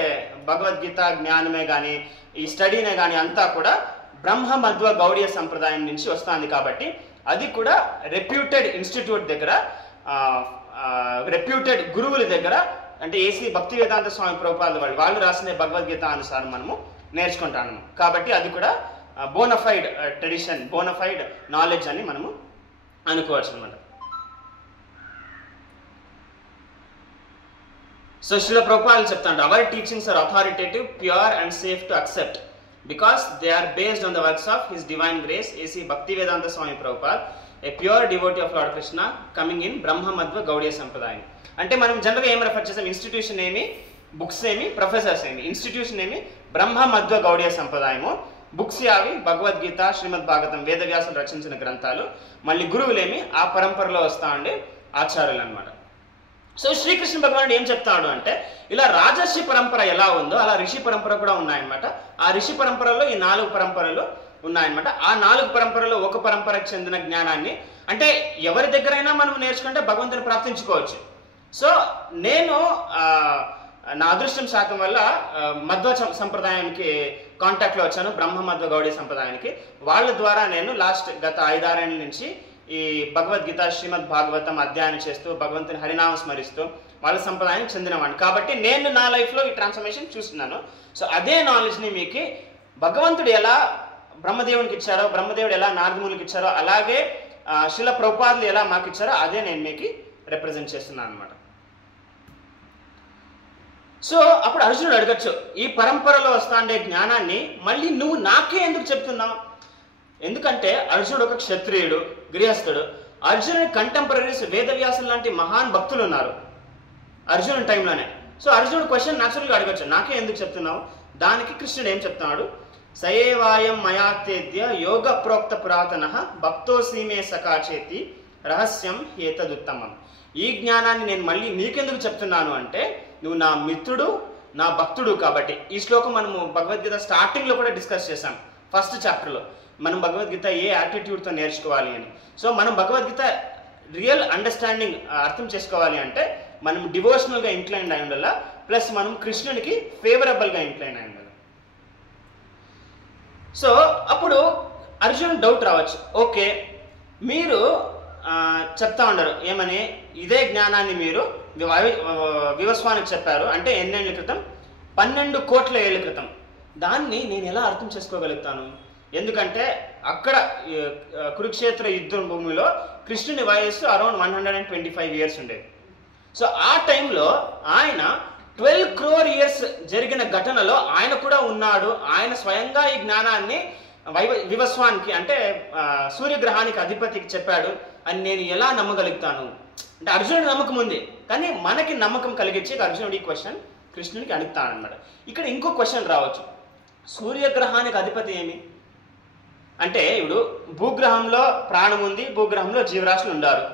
భగవద్గీత జ్ఞానమే కానీ, ఈ స్టడీనే కానీ అంతా కూడా బ్రహ్మ మధ్వ గౌడీయ సంప్రదాయం నుంచి వస్తుంది. కాబట్టి అది కూడా రెప్యూటెడ్ ఇన్స్టిట్యూట్ దగ్గర, రెప్యూటెడ్ గురువుల దగ్గర, అంటే ఏసీ భక్తి వేదాంత స్వామి ప్రభుపాదుల వాళ్ళు రాసిన భగవద్గీత అనుసారం మనము నేర్చుకుంటాము. కాబట్టి అది కూడా బోనఫైడ్ ట్రెడిషన్, బోనఫైడ్ నాలెడ్జ్ అని మనము అనుకోవచ్చు అనమాట. సో శ్రీల ప్రభుపాదులు చెప్తాడు, our teachings are authoritative, pure and safe to accept because they are based on the works of His Divine Grace, A.C. Bhaktivedanta Swami Prabhupada, a pure devotee of Lord Krishna, coming in Brahma Madhva Gaudiya Sampradayam. అంటే మనం జనరల్గా ఏం refer చేస్తాం, institution ఏమి, books ఏమి, professors ఏమి. Institution ఏమి బ్రహ్మ Madhva Gaudiya సంప్రదాయము, books యావి Bhagavad Gita, శ్రీమద్ భాగవతం, వేదవ్యాసులు రచించిన గ్రంథాలు. మళ్ళీ గురువులేమి ఆ పరంపరలో వస్తా ఉండే ఆచార్యులు అనమాట. సో శ్రీకృష్ణ భగవానుడు ఏం చెప్తాడు అంటే, ఇలా రాజర్షి పరంపర ఎలా ఉందో అలా ఋషి పరంపర కూడా ఉన్నాయన్నమాట. ఆ ఋషి పరంపరలో ఈ 4 పరంపరలు ఉన్నాయన్నమాట. ఆ 4 పరంపరలో ఒక పరంపరకు చెందిన జ్ఞానాన్ని, అంటే ఎవరి దగ్గరైనా మనం నేర్చుకుంటే భగవంతుని ప్రాప్తించుకోవచ్చు. సో నేను నా అదృష్టం శాతం వల్ల మధ్వ సంప్రదాయానికి కాంటాక్ట్లో వచ్చాను, బ్రహ్మ మధ్వ గౌడీ సంప్రదాయానికి. వాళ్ళ ద్వారా నేను గత 5-6 ఏళ్ళ నుంచి ఈ భగవద్గీత, శ్రీమద్ భాగవతం అధ్యయనం చేస్తూ భగవంతుని హరినామం స్మరిస్తూ వాళ్ళ సంప్రదాయానికి చెందినవాడిని. కాబట్టి నేను నా లైఫ్లో ఈ ట్రాన్స్ఫర్మేషన్ చూస్తున్నాను. సో అదే నాలెడ్జ్ని మీకు భగవంతుడు ఎలా బ్రహ్మదేవునికి ఇచ్చారో, బ్రహ్మదేవుడు ఎలా నారదమునికి ఇచ్చారో, అలాగే శ్రీల ప్రభుపాదులు ఎలా మాకు ఇచ్చారో అదే నేను మీకు రిప్రజెంట్ చేస్తున్నాను అనమాట. సో అప్పుడు అర్జునుడు అడగచ్చు, ఈ పరంపరలో వస్తాండే జ్ఞానాన్ని మళ్ళీ నువ్వు నాకే ఎందుకు చెప్తున్నావు? ఎందుకంటే అర్జునుడు ఒక క్షత్రియుడు, గృహస్థుడు. అర్జునుడి కంటెంపరీస్ వేదవ్యాసులు లాంటి మహాన్ భక్తులు ఉన్నారు అర్జునుడి టైంలోనే. సో అర్జునుడు క్వశ్చన్ న్యాచురల్గా అడగచ్చు, నాకే ఎందుకు చెప్తున్నావు? దానికి కృష్ణుడు ఏం చెప్తున్నాడు, సయేవాయం మయాతేద్య యోగ ప్రోక్త పురాతన భక్తోసీమే సకాచేతి రహస్యం హేతదుత్తమం. ఈ జ్ఞానాన్ని నేను మళ్ళీ నీకెందుకు చెప్తున్నాను అంటే, నువ్వు నా మిత్రుడు, నా భక్తుడు కాబట్టి. ఈ శ్లోకం మనము భగవద్గీత స్టార్టింగ్లో కూడా డిస్కస్ చేసాం. ఫస్ట్ చాప్టర్లో మనం భగవద్గీత ఏ యాటిట్యూడ్తో నేర్చుకోవాలి అని. సో మనం భగవద్గీత రియల్ అండర్స్టాండింగ్ అర్థం చేసుకోవాలి అంటే మనం డివోషనల్గా ఇంక్లైన్ అయి ఉండాలి, ప్లస్ మనం కృష్ణుడికి ఫేవరబుల్గా ఇంక్లైన్ అయి ఉండాలి. సో అప్పుడు అర్జున్ డౌట్ రావచ్చు, ఓకే మీరు చెప్తా ఉండరు ఏమని, ఇదే జ్ఞానాన్ని మీరు వివస్వానికి చెప్పారు అంటే ఎన్నేళ్ల క్రితం, 12 కోట్ల ఏళ్ల క్రితం. దాన్ని నేను ఎలా అర్థం చేసుకోగలుగుతాను? ఎందుకంటే అక్కడ కురుక్షేత్ర యుద్ధ భూమిలో కృష్ణుని వయస్సు అరౌండ్ 125 ఇయర్స్ ఉండేది. సో ఆ టైంలో ఆయన 12 crore ఇయర్స్ జరిగిన ఘటనలో ఆయన కూడా ఉన్నాడు. ఆయన స్వయంగా ఈ జ్ఞానాన్ని వివస్వానికి అంటే సూర్యగ్రహానికి అధిపతికి చెప్పాడు అని నేను ఎలా నమ్మగలుగుతాను? అంటే అర్జునుడి నమ్మకం ఉంది, కానీ మనకి నమ్మకం కలిగించే అర్జునుడి ఈ క్వశ్చన్ కృష్ణునికి అడుగుతానమాట. ఇక్కడ ఇంకో క్వశ్చన్ రావచ్చు, సూర్యగ్రహానికి అధిపతి ఏమి అంటే, ఇప్పుడు భూగ్రహంలో ప్రాణం ఉంది, భూగ్రహంలో జీవరాశులు ఉండారు.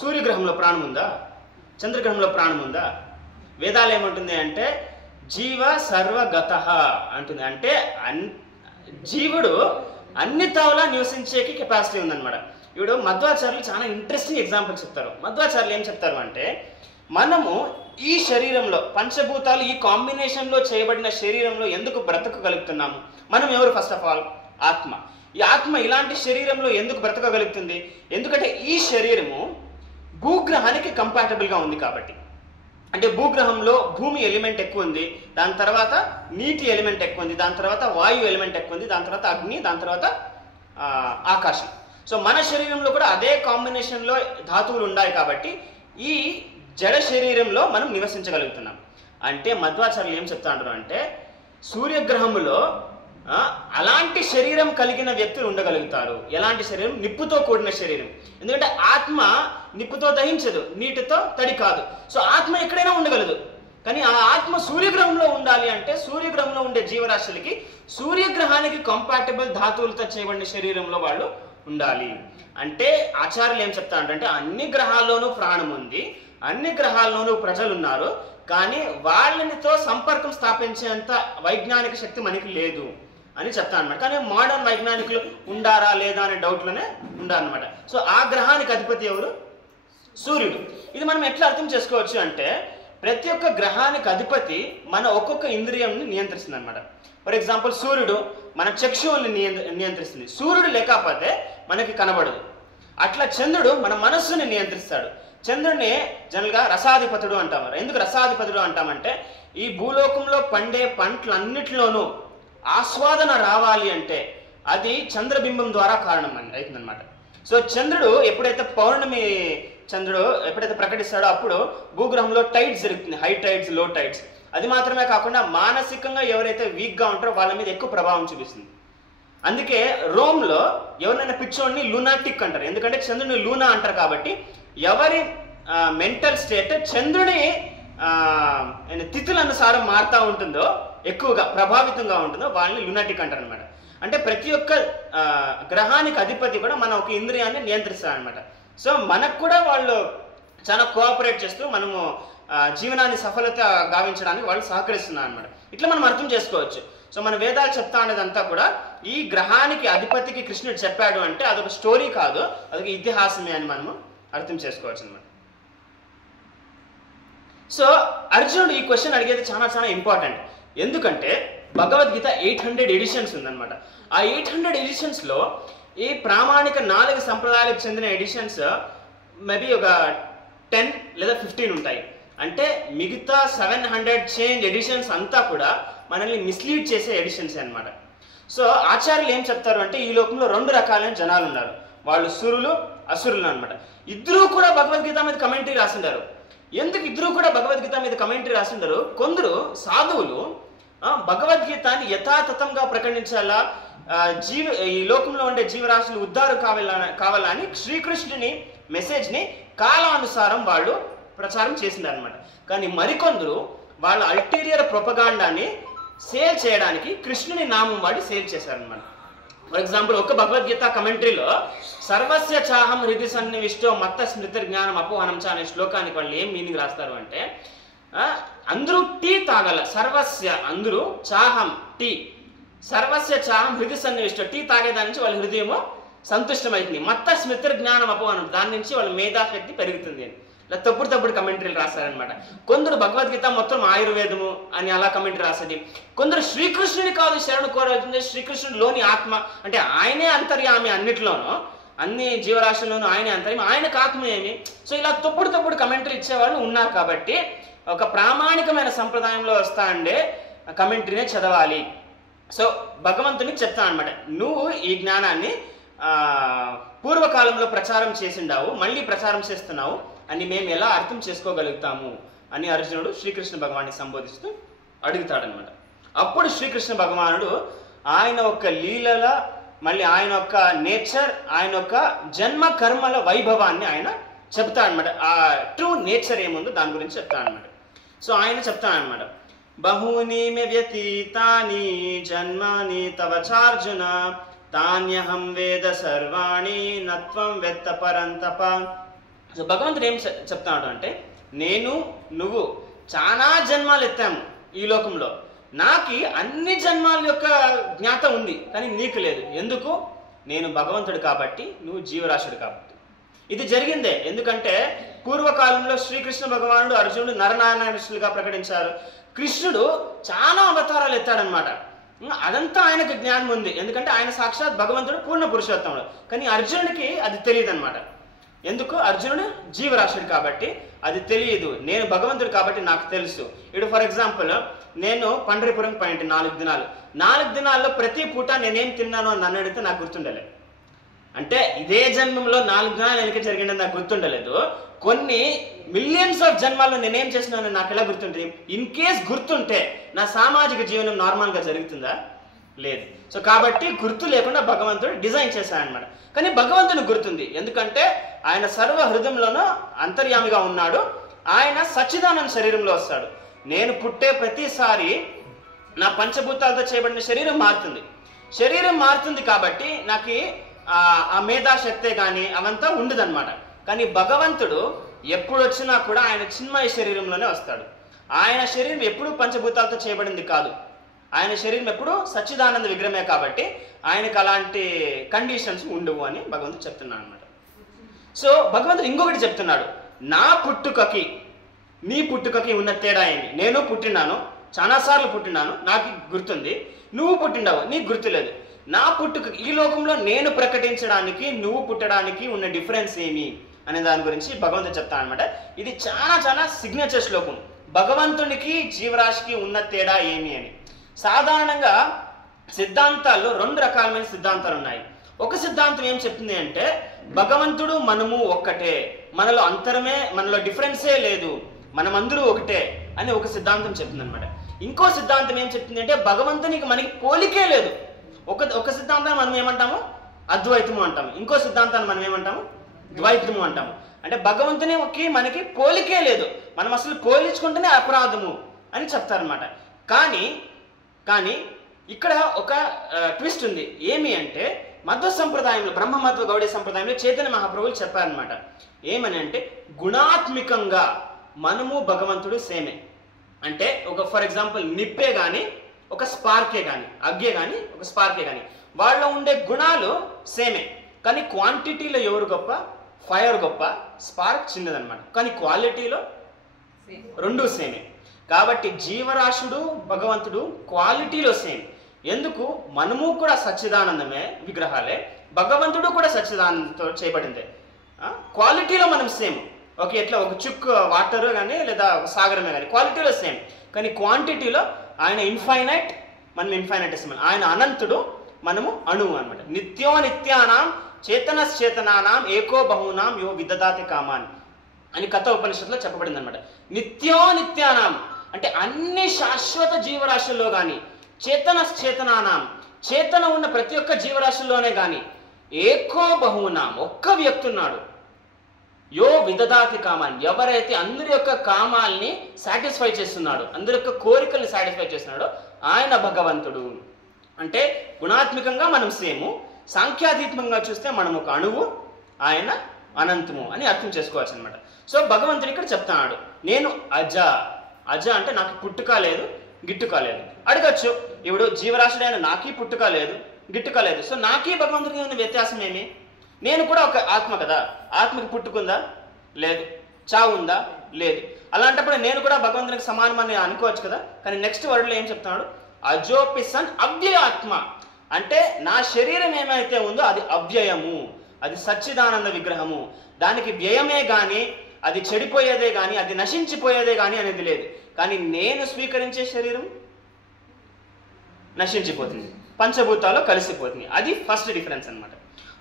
సూర్యగ్రహంలో ప్రాణం ఉందా? చంద్రగ్రహంలో ప్రాణం ఉందా? వేదాలు ఏమంటుంది అంటే జీవ సర్వగత అంటుంది. అంటే జీవుడు అన్ని తావులా నివసించేకి కెపాసిటీ ఉందన్నమాట. ఇప్పుడు మధ్వాచార్యులు చాలా ఇంట్రెస్టింగ్ ఎగ్జాంపుల్ చెప్తారు. మధ్వాచార్యులు ఏం చెప్తారు అంటే, మనము ఈ శరీరంలో పంచభూతాలు ఈ కాంబినేషన్లో చేయబడిన శరీరంలో ఎందుకు బ్రతకగలుగుతున్నాము? మనం ఎవరు? ఫస్ట్ ఆఫ్ ఆల్ ఆత్మ. ఈ ఆత్మ ఇలాంటి శరీరంలో ఎందుకు బ్రతకగలుగుతుంది? ఎందుకంటే ఈ శరీరము భూగ్రహానికి కంపాటబుల్గా ఉంది కాబట్టి. అంటే భూగ్రహంలో భూమి ఎలిమెంట్ ఎక్కువ ఉంది, దాని తర్వాత నీటి ఎలిమెంట్ ఎక్కువ ఉంది, దాని తర్వాత వాయు ఎలిమెంట్ ఎక్కువ ఉంది, దాని తర్వాత అగ్ని, దాని తర్వాత ఆకాశం. సో మన శరీరంలో కూడా అదే కాంబినేషన్లో ధాతువులు ఉన్నాయి కాబట్టి ఈ జడ శరీరంలో మనం నివసించగలుగుతున్నాం. అంటే మధ్వాచార్యులు ఏం చెప్తా అంటారు అంటే సూర్యగ్రహములో అలాంటి శరీరం కలిగిన వ్యక్తులు ఉండగలుగుతారు. ఎలాంటి శరీరం? నిప్పుతో కూడిన శరీరం. ఎందుకంటే ఆత్మ నిప్పుతో దహించదు, నీటితో తడి కాదు. సో ఆత్మ ఎక్కడైనా ఉండగలదు. కానీ ఆ ఆత్మ సూర్యగ్రహంలో ఉండాలి అంటే సూర్యగ్రహంలో ఉండే జీవరాశులకి సూర్యగ్రహానికి కంపాటబుల్ ధాతువులతో చేయబడిన శరీరంలో వాళ్ళు ఉండాలి. అంటే ఆచార్యులు ఏం చెప్తా అంటే అన్ని గ్రహాల్లోనూ ప్రాణం ఉంది, అన్ని గ్రహాల్లోనూ ప్రజలు ఉన్నారు, కానీ వాళ్ళనితో సంపర్కం స్థాపించేంత వైజ్ఞానిక శక్తి మనకి లేదు అని చెప్తాను అనమాట. కానీ మోడర్న్ వైజ్ఞానికులు ఉండారా లేదా అనే డౌట్లోనే ఉండారనమాట. సో ఆ గ్రహానికి అధిపతి ఎవరు? సూర్యుడు. ఇది మనం ఎట్లా అర్థం చేసుకోవచ్చు అంటే ప్రతి ఒక్క గ్రహానికి అధిపతి మన ఒక్కొక్క ఇంద్రియంని నియంత్రిస్తుంది అనమాట. ఫర్ ఎగ్జాంపుల్ సూర్యుడు మన చక్షువుల్ని నియంత్రిస్తుంది. సూర్యుడు లేకపోతే మనకి కనబడదు. అట్లా చంద్రుడు మన మనస్సుని నియంత్రిస్తాడు. చంద్రుడిని జనరల్గా రసాధిపతుడు అంటాము. ఎందుకు రసాధిపతుడు అంటామంటే ఈ భూలోకంలో పండే పంటలన్నిటిలోనూ ఆస్వాదన రావాలి అంటే అది చంద్రబింబం ద్వారా కారణం అవుతుందన్నమాట. సో చంద్రుడు ఎప్పుడైతే పౌర్ణమి చంద్రుడు ఎప్పుడైతే ప్రకటిస్తాడో అప్పుడు భూగ్రహంలో టైడ్స్ జరుగుతుంది, హై టైడ్స్, లో టైడ్స్. అది మాత్రమే కాకుండా మానసికంగా ఎవరైతే వీక్గా ఉంటారో వాళ్ళ మీద ఎక్కువ ప్రభావం చూపిస్తుంది. అందుకే రోమ్లో ఎవరినైనా పిచ్చోడిని లూనాటిక్ అంటారు. ఎందుకంటే చంద్రుని లూనా అంటారు కాబట్టి ఎవరి మెంటల్ స్టేట్ చంద్రుని తిథుల అనుసారం మారుతూ ఉంటుందో, ఎక్కువగా ప్రభావితంగా ఉంటుందో వాళ్ళని లునాటిక్ అంటారు అనమాట. అంటే ప్రతి ఒక్క గ్రహానికి అధిపతి కూడా మన ఒక ఇంద్రియాన్ని నియంత్రిస్తారనమాట. సో మనకు కూడా వాళ్ళు చాలా కోఆపరేట్ చేస్తూ మనము జీవనాన్ని సఫలత గావించడానికి వాళ్ళు సహకరిస్తున్నారు అనమాట. ఇట్లా మనం అర్థం చేసుకోవచ్చు. సో మన వేదాలు చెప్తా అనేదంతా కూడా ఈ గ్రహానికి అధిపతికి కృష్ణుడు చెప్పాడు అంటే అదొక స్టోరీ కాదు, అదొక ఇతిహాసమే అని మనము అర్థం చేసుకోవచ్చు అనమాట. సో అర్జునుడు ఈ క్వశ్చన్ అడిగేది చాలా చాలా ఇంపార్టెంట్. ఎందుకంటే భగవద్గీత 800 ఎడిషన్స్ ఉందన్నమాట. ఆ 800 ఎడిషన్స్లో ఈ ప్రామాణిక 4 సంప్రదాయాలకు చెందిన ఎడిషన్స్ మేబీ ఒక 10 లేదా 15 ఉంటాయి. అంటే మిగతా 700 చేంజ్ ఎడిషన్స్ అంతా కూడా మనల్ని మిస్లీడ్ చేసే ఎడిషన్స్ అనమాట. సో ఆచార్యులు ఏం చెప్తారు అంటే ఈ లోకంలో 2 రకాలైన జనాలు ఉన్నారు. వాళ్ళు సురులు, అసురులు అనమాట. ఇద్దరూ కూడా భగవద్గీత మీద కమెంటరీ రాసిండారు. ఎందుకు ఇద్దరు కూడా భగవద్గీత మీద కమెంటరీ రాసిండారు? కొందరు సాధువులు భగవద్గీతాన్ని యథాతథంగా ప్రకటించాలా, ఈ లోకంలో ఉండే జీవరాశులు ఉద్ధారం కావాలని శ్రీకృష్ణుని మెసేజ్ని కాలానుసారం వాళ్ళు ప్రచారం చేసిందనమాట. కానీ మరికొందరు వాళ్ళ అల్టీరియర్ ప్రొపగాండాని సేల్ చేయడానికి కృష్ణుని నామం వాడి సేల్ చేశారనమాట. ఫర్ ఎగ్జాంపుల్ ఒక భగవద్గీత కమెంటరీలో సర్వస్య చాహం హృది సన్నివిష్టో మత్త స్మృతి జ్ఞానం అపోహనం చ అనే శ్లోకానికి వాళ్ళు ఏం మీనింగ్ రాస్తారు అంటే అందరూ టీ తాగల, సర్వస్య అందరూ, చాహం టీ, సర్వస్య చాహం హృది సన్నివిష్టో టీ తాగేదాని నుంచి వాళ్ళ హృదయము సంతుష్టమవుతుంది, మత్త స్మృతి జ్ఞానం అపోహనం దాని నుంచి వాళ్ళ మేధాశక్తి పెరుగుతుంది అని ఇలా తప్పుడు కమెంటరీలు రాస్తారనమాట. కొందరు భగవద్గీత మొత్తం ఆయుర్వేదము అని అలా కమెంటరీ రాసేది. కొందరు శ్రీకృష్ణుని కాదు శరణు కోరాల్సిందే, శ్రీకృష్ణుడిలోని ఆత్మ అంటే ఆయనే అంతర్యామి, అన్నిటిలోనూ అన్ని జీవరాశుల్లోనూ ఆయనే అంతర్యామి, ఆయనకు ఆత్మ ఏమి. సో ఇలా తప్పుడు కమెంటరీ ఇచ్చేవాళ్ళు ఉన్నారు. కాబట్టి ఒక ప్రామాణికమైన సంప్రదాయంలో వస్తా ఉండే కమెంటరీనే చదవాలి. సో భగవంతునికి చెప్తాను అనమాట, నువ్వు ఈ జ్ఞానాన్ని పూర్వకాలంలో ప్రచారం చేసిండావు, మళ్ళీ ప్రచారం చేస్తున్నావు అని మేము ఎలా అర్థం చేసుకోగలుగుతాము అని అర్జునుడు శ్రీకృష్ణ భగవాన్ని సంబోధిస్తూ అడుగుతాడనమాట. అప్పుడు శ్రీకృష్ణ భగవానుడు ఆయన యొక్క లీలల, మళ్ళీ ఆయన యొక్క నేచర్, ఆయన యొక్క జన్మ కర్మల వైభవాన్ని ఆయన చెప్తాడనమాట. ఆ ట్రూ నేచర్ ఏముందో దాని గురించి చెప్తాడనమాట. సో ఆయన చెప్తాడనమాట, బహూని మే వ్యతీతాని జన్మాని తవ చార్జున తాన్యహం వేద సర్వాణి నత్వం వెత్త పరంతప. సో భగవంతుడు ఏం చెప్తాడు అంటే నేను నువ్వు చాలా జన్మాలు ఎత్తాము ఈ లోకంలో, నాకు అన్ని జన్మాల యొక్క జ్ఞాత ఉంది కానీ నీకు లేదు. ఎందుకు? నేను భగవంతుడు కాబట్టి, నువ్వు జీవరాశుడు కాబట్టి. ఇది జరిగిందే. ఎందుకంటే పూర్వకాలంలో శ్రీకృష్ణ భగవానుడు అర్జునుడు నరనారాయణులుగా ప్రకటించారు. కృష్ణుడు చాలా అవతారాలు ఎత్తాడనమాట. అదంతా ఆయనకు జ్ఞానం ఉంది, ఎందుకంటే ఆయన సాక్షాత్ భగవంతుడు పూర్ణ పురుషోత్తముడు. కానీ అర్జునుడికి అది తెలియదు అనమాట. ఎందుకు? అర్జునుడు జీవరాశుడు కాబట్టి అది తెలియదు. నేను భగవంతుడు కాబట్టి నాకు తెలుసు. ఇప్పుడు ఫర్ ఎగ్జాంపుల్, నేను పండరిపురం పోయింటి 4 దినాల్లో ప్రతి పూట నేనేం తిన్నాను అని నన్ను అడిగితే నాకు గుర్తుండలేదు. అంటే ఇదే జన్మంలో 4 దినాలు వెనక జరిగిందని నాకు గుర్తుండలేదు. కొన్ని మిలియన్స్ ఆఫ్ జన్మాల్లో నేనేం చేసినానని నాకు ఎలా గుర్తుంటుంది? ఇన్ కేస్ గుర్తుంటే నా సామాజిక జీవనం నార్మల్గా జరుగుతుందా? లేదు. సో కాబట్టి గుర్తు లేకుండా భగవంతుడు డిజైన్ చేశాడనమాట. కానీ భగవంతుని గుర్తుంది, ఎందుకంటే ఆయన సర్వ హృదయంలోనూ అంతర్యామిగా ఉన్నాడు. ఆయన సచ్చిదానంద శరీరంలో వస్తాడు. నేను పుట్టే ప్రతిసారి నా పంచభూతాలతో చేయబడిన శరీరం మారుతుంది. శరీరం మారుతుంది కాబట్టి నాకు ఆ మేధాశక్తే కానీ అవంతా ఉండదన్నమాట. కానీ భగవంతుడు ఎప్పుడు వచ్చినా కూడా ఆయన చిన్మయ శరీరంలోనే వస్తాడు. ఆయన శరీరం ఎప్పుడు పంచభూతాలతో చేయబడింది కాదు. ఆయన శరీరం ఎప్పుడు సచ్చిదానంద విగ్రహమే కాబట్టి ఆయనకు అలాంటి కండిషన్స్ ఉండవు అని భగవంతుడు చెప్తున్నాడు అనమాట. సో భగవంతుడు ఇంకొకటి చెప్తున్నాడు, నా పుట్టుకకి నీ పుట్టుకకి ఉన్న తేడా ఏమి? నేను పుట్టినాను, చాలాసార్లు పుట్టినాను, నాకు గుర్తుంది. నువ్వు పుట్టిండావు, నీకు గుర్తులేదు. నా పుట్టుక ఈ లోకంలో నేను ప్రకటించడానికి నువ్వు పుట్టడానికి ఉన్న డిఫరెన్స్ ఏమి అనే దాని గురించి భగవంతుడు చెప్తాను అనమాట. ఇది చాలా చాలా సిగ్నేచర్ శ్లోకం, భగవంతునికి జీవరాశికి ఉన్న తేడా ఏమి అని. సాధారణంగా సిద్ధాంతాల్లో 2 రకాలమైన సిద్ధాంతాలు ఉన్నాయి. ఒక సిద్ధాంతం ఏం చెప్తుంది అంటే భగవంతుడు మనము ఒక్కటే, మనలో అంతరమే, మనలో డిఫరెన్సే లేదు, మనమందరూ ఒకటే అని ఒక సిద్ధాంతం చెప్తుంది అనమాట. ఇంకో సిద్ధాంతం ఏం చెప్తుంది అంటే భగవంతునికి మనకి పోలికే లేదు. ఒక సిద్ధాంతాన్ని మనం ఏమంటాము? అద్వైతము అంటాము. ఇంకో సిద్ధాంతాన్ని మనం ఏమంటాము? ద్వైతము అంటాము. అంటే భగవంతునికి మనకి పోలికే లేదు, మనం అసలు పోల్చుకుంటేనే అపరాధము అని చెప్తారనమాట. కానీ ఇక్కడ ఒక ట్విస్ట్ ఉంది. ఏమి అంటే మధ్వ సంప్రదాయంలో, బ్రహ్మ మధ్వ గౌడీ సంప్రదాయంలో చైతన్య మహాప్రభువులు చెప్పారనమాట. ఏమని అంటే గుణాత్మికంగా మనము భగవంతుడు సేమే. అంటే ఒక ఫర్ ఎగ్జాంపుల్ నిప్పే కానీ ఒక స్పార్కే కానీ, అగ్గే కానీ ఒక స్పార్కే కానీ, వాళ్ళలో ఉండే గుణాలు సేమే. కానీ క్వాంటిటీలో ఎవరు గొప్ప? ఫైర్ గొప్ప, స్పార్క్ చిన్నదనమాట. కానీ క్వాలిటీలో 2 సేమే. కాబట్టి జీవరాశుడు భగవంతుడు క్వాలిటీలో సేమ్. ఎందుకు? మనము కూడా సచ్చిదానందమే విగ్రహాలే, భగవంతుడు కూడా సచ్చిదానందంతో చేయబడిందే. క్వాలిటీలో మనం సేమ్. ఓకే, ఎట్లా ఒక చుక్ వాటర్ కానీ లేదా ఒక సాగరమే కానీ క్వాలిటీలో సేమ్. కానీ క్వాంటిటీలో ఆయన ఇన్ఫైనైట్, మనం ఇన్ఫైనైటెసిమల్. ఆయన అనంతుడు, మనము అణువు అనమాట. నిత్యో నిత్యానాం చేతనశ్చేతనానాం ఏకో బహూనాం యో విదదాతి కామాన్ అని కథ ఉపనిషత్తులో చెప్పబడింది అనమాట. నిత్యో నిత్యానాం అంటే అన్ని శాశ్వత జీవరాశుల్లో కానీ, చేతనశ్చేతనానాం చేతన ఉన్న ప్రతి ఒక్క జీవరాశుల్లోనే కానీ, ఏకో బహూనాం ఒక్క వ్యక్తి ఉన్నాడు, యో విదదాతి కామాన్ ఎవరైతే అందరి యొక్క కామాల్ని సాటిస్ఫై చేస్తున్నాడు, అందరి యొక్క కోరికల్ని సాటిస్ఫై చేస్తున్నాడో ఆయన భగవంతుడు. అంటే గుణాత్మకంగా మనం సేము, సాంఖ్యాతీత్మంగా చూస్తే మనం ఒక అణువు, ఆయన అనంతము అని అర్థం చేసుకోవచ్చు అనమాట. సో భగవంతుడు ఇక్కడ చెప్తున్నాడు, నేను అజ అంటే నాకు పుట్టుక లేదు, గిట్టుక లేదు. అడగచ్చు, ఇప్పుడు జీవరాశుడైన నాకీ పుట్టుక లేదు, గిట్టుక లేదు. సో నాకీ భగవంతుడికి ఉన్న వ్యత్యాసం ఏమి? నేను కూడా ఒక ఆత్మ కదా, ఆత్మకి పుట్టుకుందా? లేదు. చావు ఉందా? లేదు. అలాంటప్పుడు నేను కూడా భగవంతునికి సమానమని అనుకోవచ్చు కదా. కానీ నెక్స్ట్ వర్డ్లో ఏం చెప్తున్నాడు? అజోపిసన్ అవ్యయాత్మ అంటే నా శరీరం ఏమైతే ఉందో అది అవ్యయము, అది సచ్చిదానంద విగ్రహము. దానికి వ్యయమే కానీ, అది చెడిపోయేదే కానీ, అది నశించిపోయేదే కానీ అనేది లేదు. కానీ నేను స్వీకరించే శరీరం నశించిపోతుంది, పంచభూతాల్లో కలిసిపోతుంది. అది ఫస్ట్ డిఫరెన్స్ అనమాట.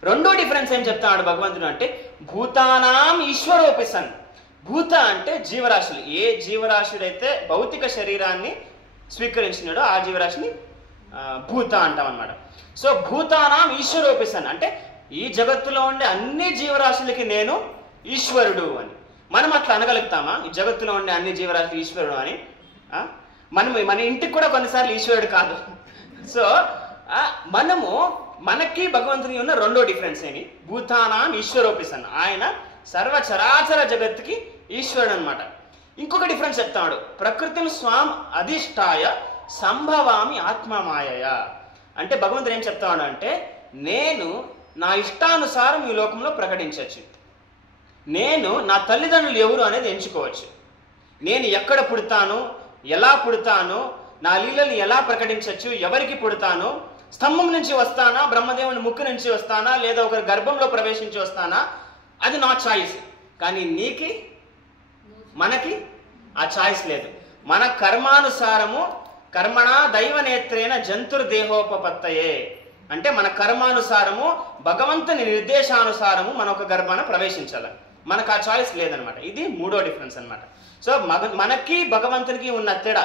రెండో డిఫరెన్స్ ఏం చెప్తాడు భగవంతుడు అంటే భూతానాం ఈశ్వరోపిసన్. భూత అంటే జీవరాశులు. ఏ జీవరాశుడైతే భౌతిక శరీరాన్ని స్వీకరించినాడో ఆ జీవరాశిని భూత అంటాం అనమాట. సో భూతానాం ఈశ్వరోపిసన్ అంటే ఈ జగత్తులో ఉండే అన్ని జీవరాశులకి నేను ఈశ్వరుడు అని. మనం అట్లా అనగలుగుతామా? ఈ జగత్తులో ఉండే అన్ని జీవరాశులు ఈశ్వరుడు అని? మన ఇంటికి కూడా కొన్నిసార్లు ఈశ్వరుడు కాదు. సో మనకి భగవంతునికి ఉన్న రెండో డిఫరెన్స్ ఏమి? భూతానాం ఈశ్వరోపిసన్, ఆయన సర్వచరాచర జగత్తుకి ఈశ్వరుడు అనమాట. ఇంకొక డిఫరెన్స్ చెప్తాడు, ప్రకృతిని స్వాం అధిష్టాయ సంభవామి ఆత్మమాయ. అంటే భగవంతుడు ఏం చెప్తాడు అంటే నేను నా ఇష్టానుసారం ఈ లోకంలో ప్రకటించవచ్చు. నేను నా తల్లిదండ్రులు ఎవరు అనేది ఎంచుకోవచ్చు. నేను ఎక్కడ పుడతాను, ఎలా పుడతాను, నా లీలని ఎలా ప్రకటించవచ్చు, ఎవరికి పుడతాను, స్తంభం నుంచి వస్తానా, బ్రహ్మదేవుని ముక్కు నుంచి వస్తానా, లేదా ఒకరి గర్భంలో ప్రవేశించి వస్తానా, అది నా చాయిస్. కానీ నీకి మనకి ఆ చాయిస్ లేదు. మన కర్మానుసారము కర్మణా దైవనేత్రేణ జంతుర్దేహోపపత్తయే అంటే మన కర్మానుసారము భగవంతుని నిర్దేశానుసారము మన ఒక గర్భాన ప్రవేశించాలి. మనకు ఆ చాయిస్ లేదనమాట. ఇది మూడో డిఫరెన్స్ అనమాట. సో మనకి భగవంతునికి ఉన్న తేడా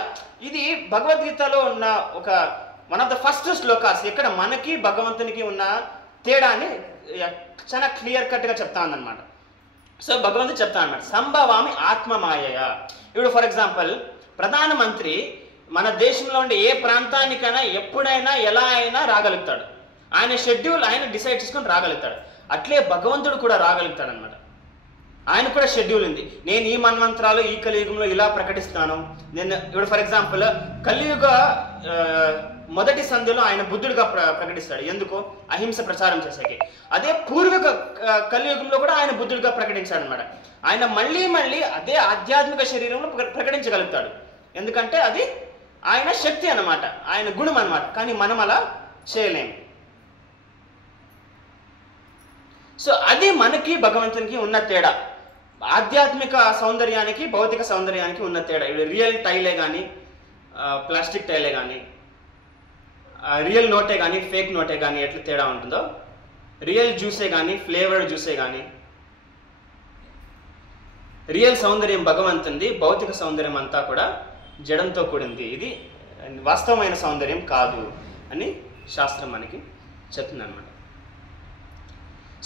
ఇది భగవద్గీతలో ఉన్న ఒక one of the first shlokas ఇక్కడ మనకి భగవంతునికి ఉన్న తేడాని చాలా క్లియర్ కట్ గా చెప్తా ఉందన్నమాట. సో భగవంతుడు చెప్తా అన్నమాట, సంభవామి ఆత్మమాయయ. ఇప్పుడు ఫర్ ఎగ్జాంపుల్ ప్రధానమంత్రి మన దేశంలో ఉండే ఏ ప్రాంతానికైనా ఎప్పుడైనా ఎలా అయినా రాగలుగుతాడు. ఆయన షెడ్యూల్ ఆయన డిసైడ్ చేసుకొని రాగలుగుతాడు. అట్లే భగవంతుడు కూడా రాగలుగుతాడు అనమాట. ఆయన కూడా షెడ్యూల్ ఉంది. నేను ఈ మన్వంతరాలు ఈ కలియుగంలో ఇలా ప్రకటిస్తాను. నేను ఇప్పుడు ఫర్ ఎగ్జాంపుల్ కలియుగ మొదటి సంధిలో ఆయన బుద్ధుడిగా ప్రకటిస్తాడు. ఎందుకు? అహింస ప్రచారం చేసేకి. అదే పూర్వక కలియుగంలో కూడా ఆయన బుద్ధుడిగా ప్రకటించాడు అనమాట. ఆయన మళ్ళీ అదే ఆధ్యాత్మిక శరీరంలో ప్రకటించగలుగుతాడు. ఎందుకంటే అది ఆయన శక్తి అన్నమాట, ఆయన గుణం అన్నమాట. కానీ మనం అలా చేయలేము. సో అది మనకి భగవంతునికి ఉన్న తేడా. ఆధ్యాత్మిక సౌందర్యానికి భౌతిక సౌందర్యానికి ఉన్న తేడా. ఇప్పుడు రియల్ టైలే కానీ ప్లాస్టిక్ టైలే కానీ రియల్ నోటే కానీ ఫేక్ నోటే కానీ ఎట్లా తేడా ఉంటుందో, రియల్ జ్యూసే కానీ ఫ్లేవర్డ్ జ్యూసే కానీ రియల్ సౌందర్యం భగవంతునిది, భౌతిక సౌందర్యం అంతా కూడా జడంతో కూడింది. ఇది వాస్తవమైన సౌందర్యం కాదు అని శాస్త్రం మనకి చెప్తుంది అనమాట.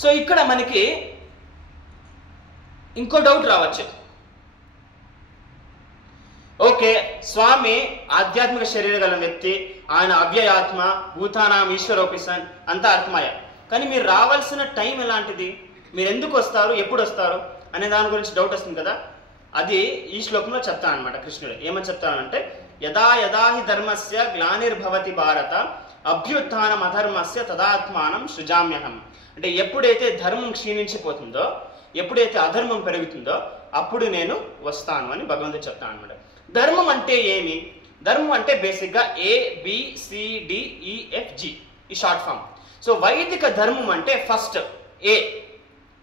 సో ఇక్కడ మనకి ఇంకో డౌట్ రావచ్చు. ఓకే, స్వామి ఆధ్యాత్మిక శరీర గల వ్యక్తి, ఆయన అవ్యయాత్మ, భూతానాం ఈశ్వరోపిసన్ అంతా అర్థమయ్యా. కానీ మీరు రావాల్సిన టైం ఎలాంటిది, మీరు ఎందుకు వస్తారు, ఎప్పుడు వస్తారు అనే దాని గురించి డౌట్ వస్తుంది కదా. అది ఈ శ్లోకంలో చెప్తాను అనమాట. కృష్ణుడు ఏమని చెప్తానంటే, యదా యదా హి ధర్మస్య గ్లానిర్భవతి భారత అభ్యుత్థానం అధర్మస్య తదాత్మానం సృజామ్యహం. అంటే ఎప్పుడైతే ధర్మం క్షీణించిపోతుందో, ఎప్పుడైతే అధర్మం పెరుగుతుందో అప్పుడు నేను వస్తాను అని భగవంతుడు చెప్తాను అనమాట. ధర్మం అంటే ఏమి? ధర్మం అంటే బేసిక్గా ABCDEFG ఈ షార్ట్ ఫామ్. సో వైదిక ధర్మం అంటే ఫస్ట్